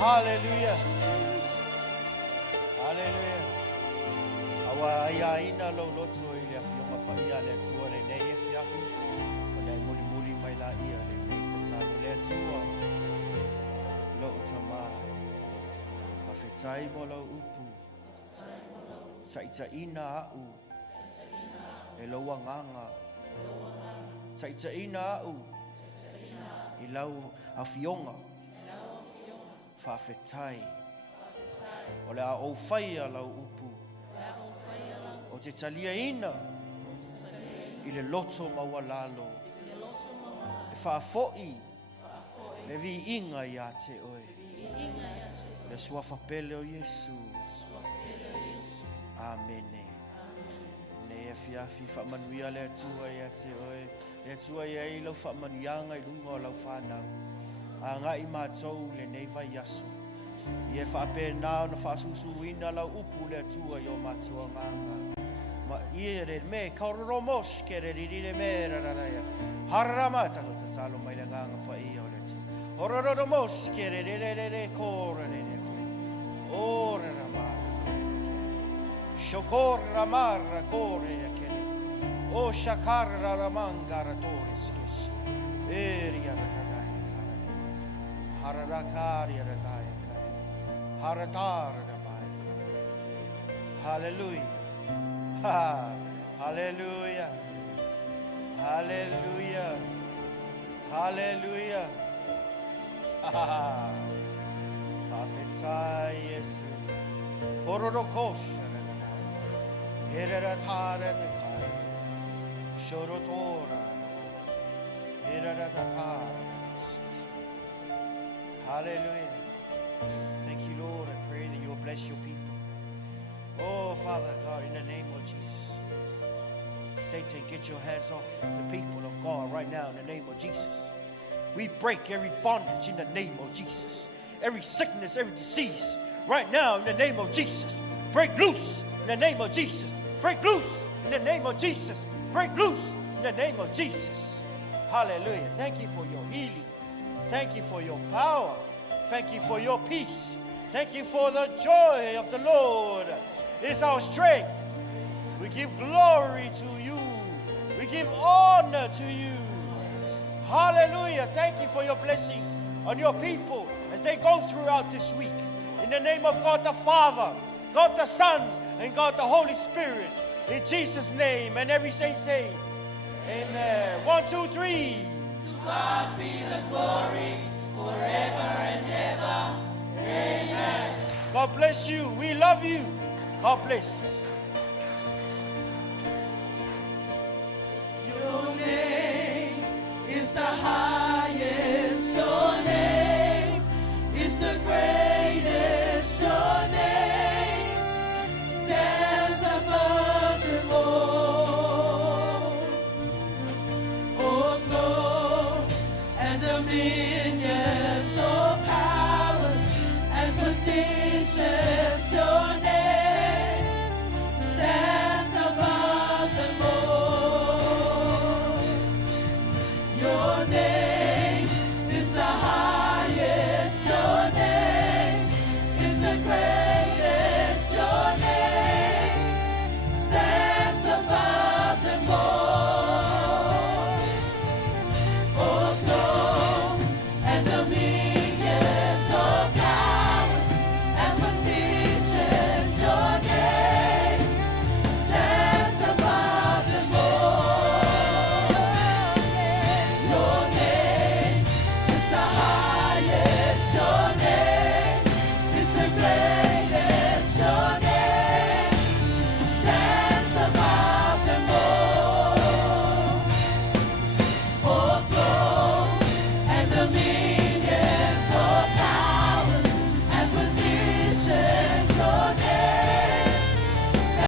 Hallelujah. Hallelujah. Awa ia ina lo lotu i le afionga pa ia le tua le nei e fiafi. O nei muli muli mai la ia le nei te talo le tua. Lo utamai. Mawhetai mo lo upu. Taita ina au. E lo wanganga. Taita ina au. I lau afionga. Whawhetai. O le a o whaia lau upu. O te talia ina. I le loto maua lalo. E whaafoi. Le vi inga i a te oe. Le suafapele o Yesu. Amene. Ne Afiafi whamanuia le atua i a te oe. Le atua i a ilau whamanuianga i lunga o lau whanau. A ngai mātou le neiva i aso. I e whape nao na whaasusu ina lau upu le atua i o mātua nganga. Ma i e re me kauroro mos ke re riri me raraya. Harama tato tatalo mai le nganga pa i o le atua. Hororo mos ke re re kore re re. Ore ramara. Shokor ramara kore re kere. O shakar ramanga ratores kes. Eria ratadaya karane. Haradakari rataya kaya. Haratar ramaya kaya. Hallelujah. Ha. Hallelujah. Hallelujah. Hallelujah. Ha. Fafetai Yesu. Hororokosha. Heraratara de kare. Shorotora. Heraratara. Hallelujah. Thank you, Lord. I pray that you will bless your people. Oh, Father God, in the name of Jesus. Satan, get your hands off the people of God right now in the name of Jesus. We break every bondage in the name of Jesus. Every sickness, every disease, right now in the name of Jesus. Break loose in the name of Jesus. Break loose in the name of Jesus. Break loose in the name of Jesus. Hallelujah. Thank you for your healing. Thank you for your power. Thank you for your peace. Thank you for the joy of the Lord is our strength. We give glory to you. We give honor to you. Hallelujah. Thank you for your blessing on your people as they go throughout this week. In the name of God the Father, God the Son, and God the Holy Spirit. In Jesus' name. And every saint say, amen. 1, 2, 3. To God be the glory forever and ever. Amen. God bless you. We love you. God bless. Your name is the highest. Your name is the greatest. Your name stands above them all. Oh, thrones and dominions, oh, powers and positions.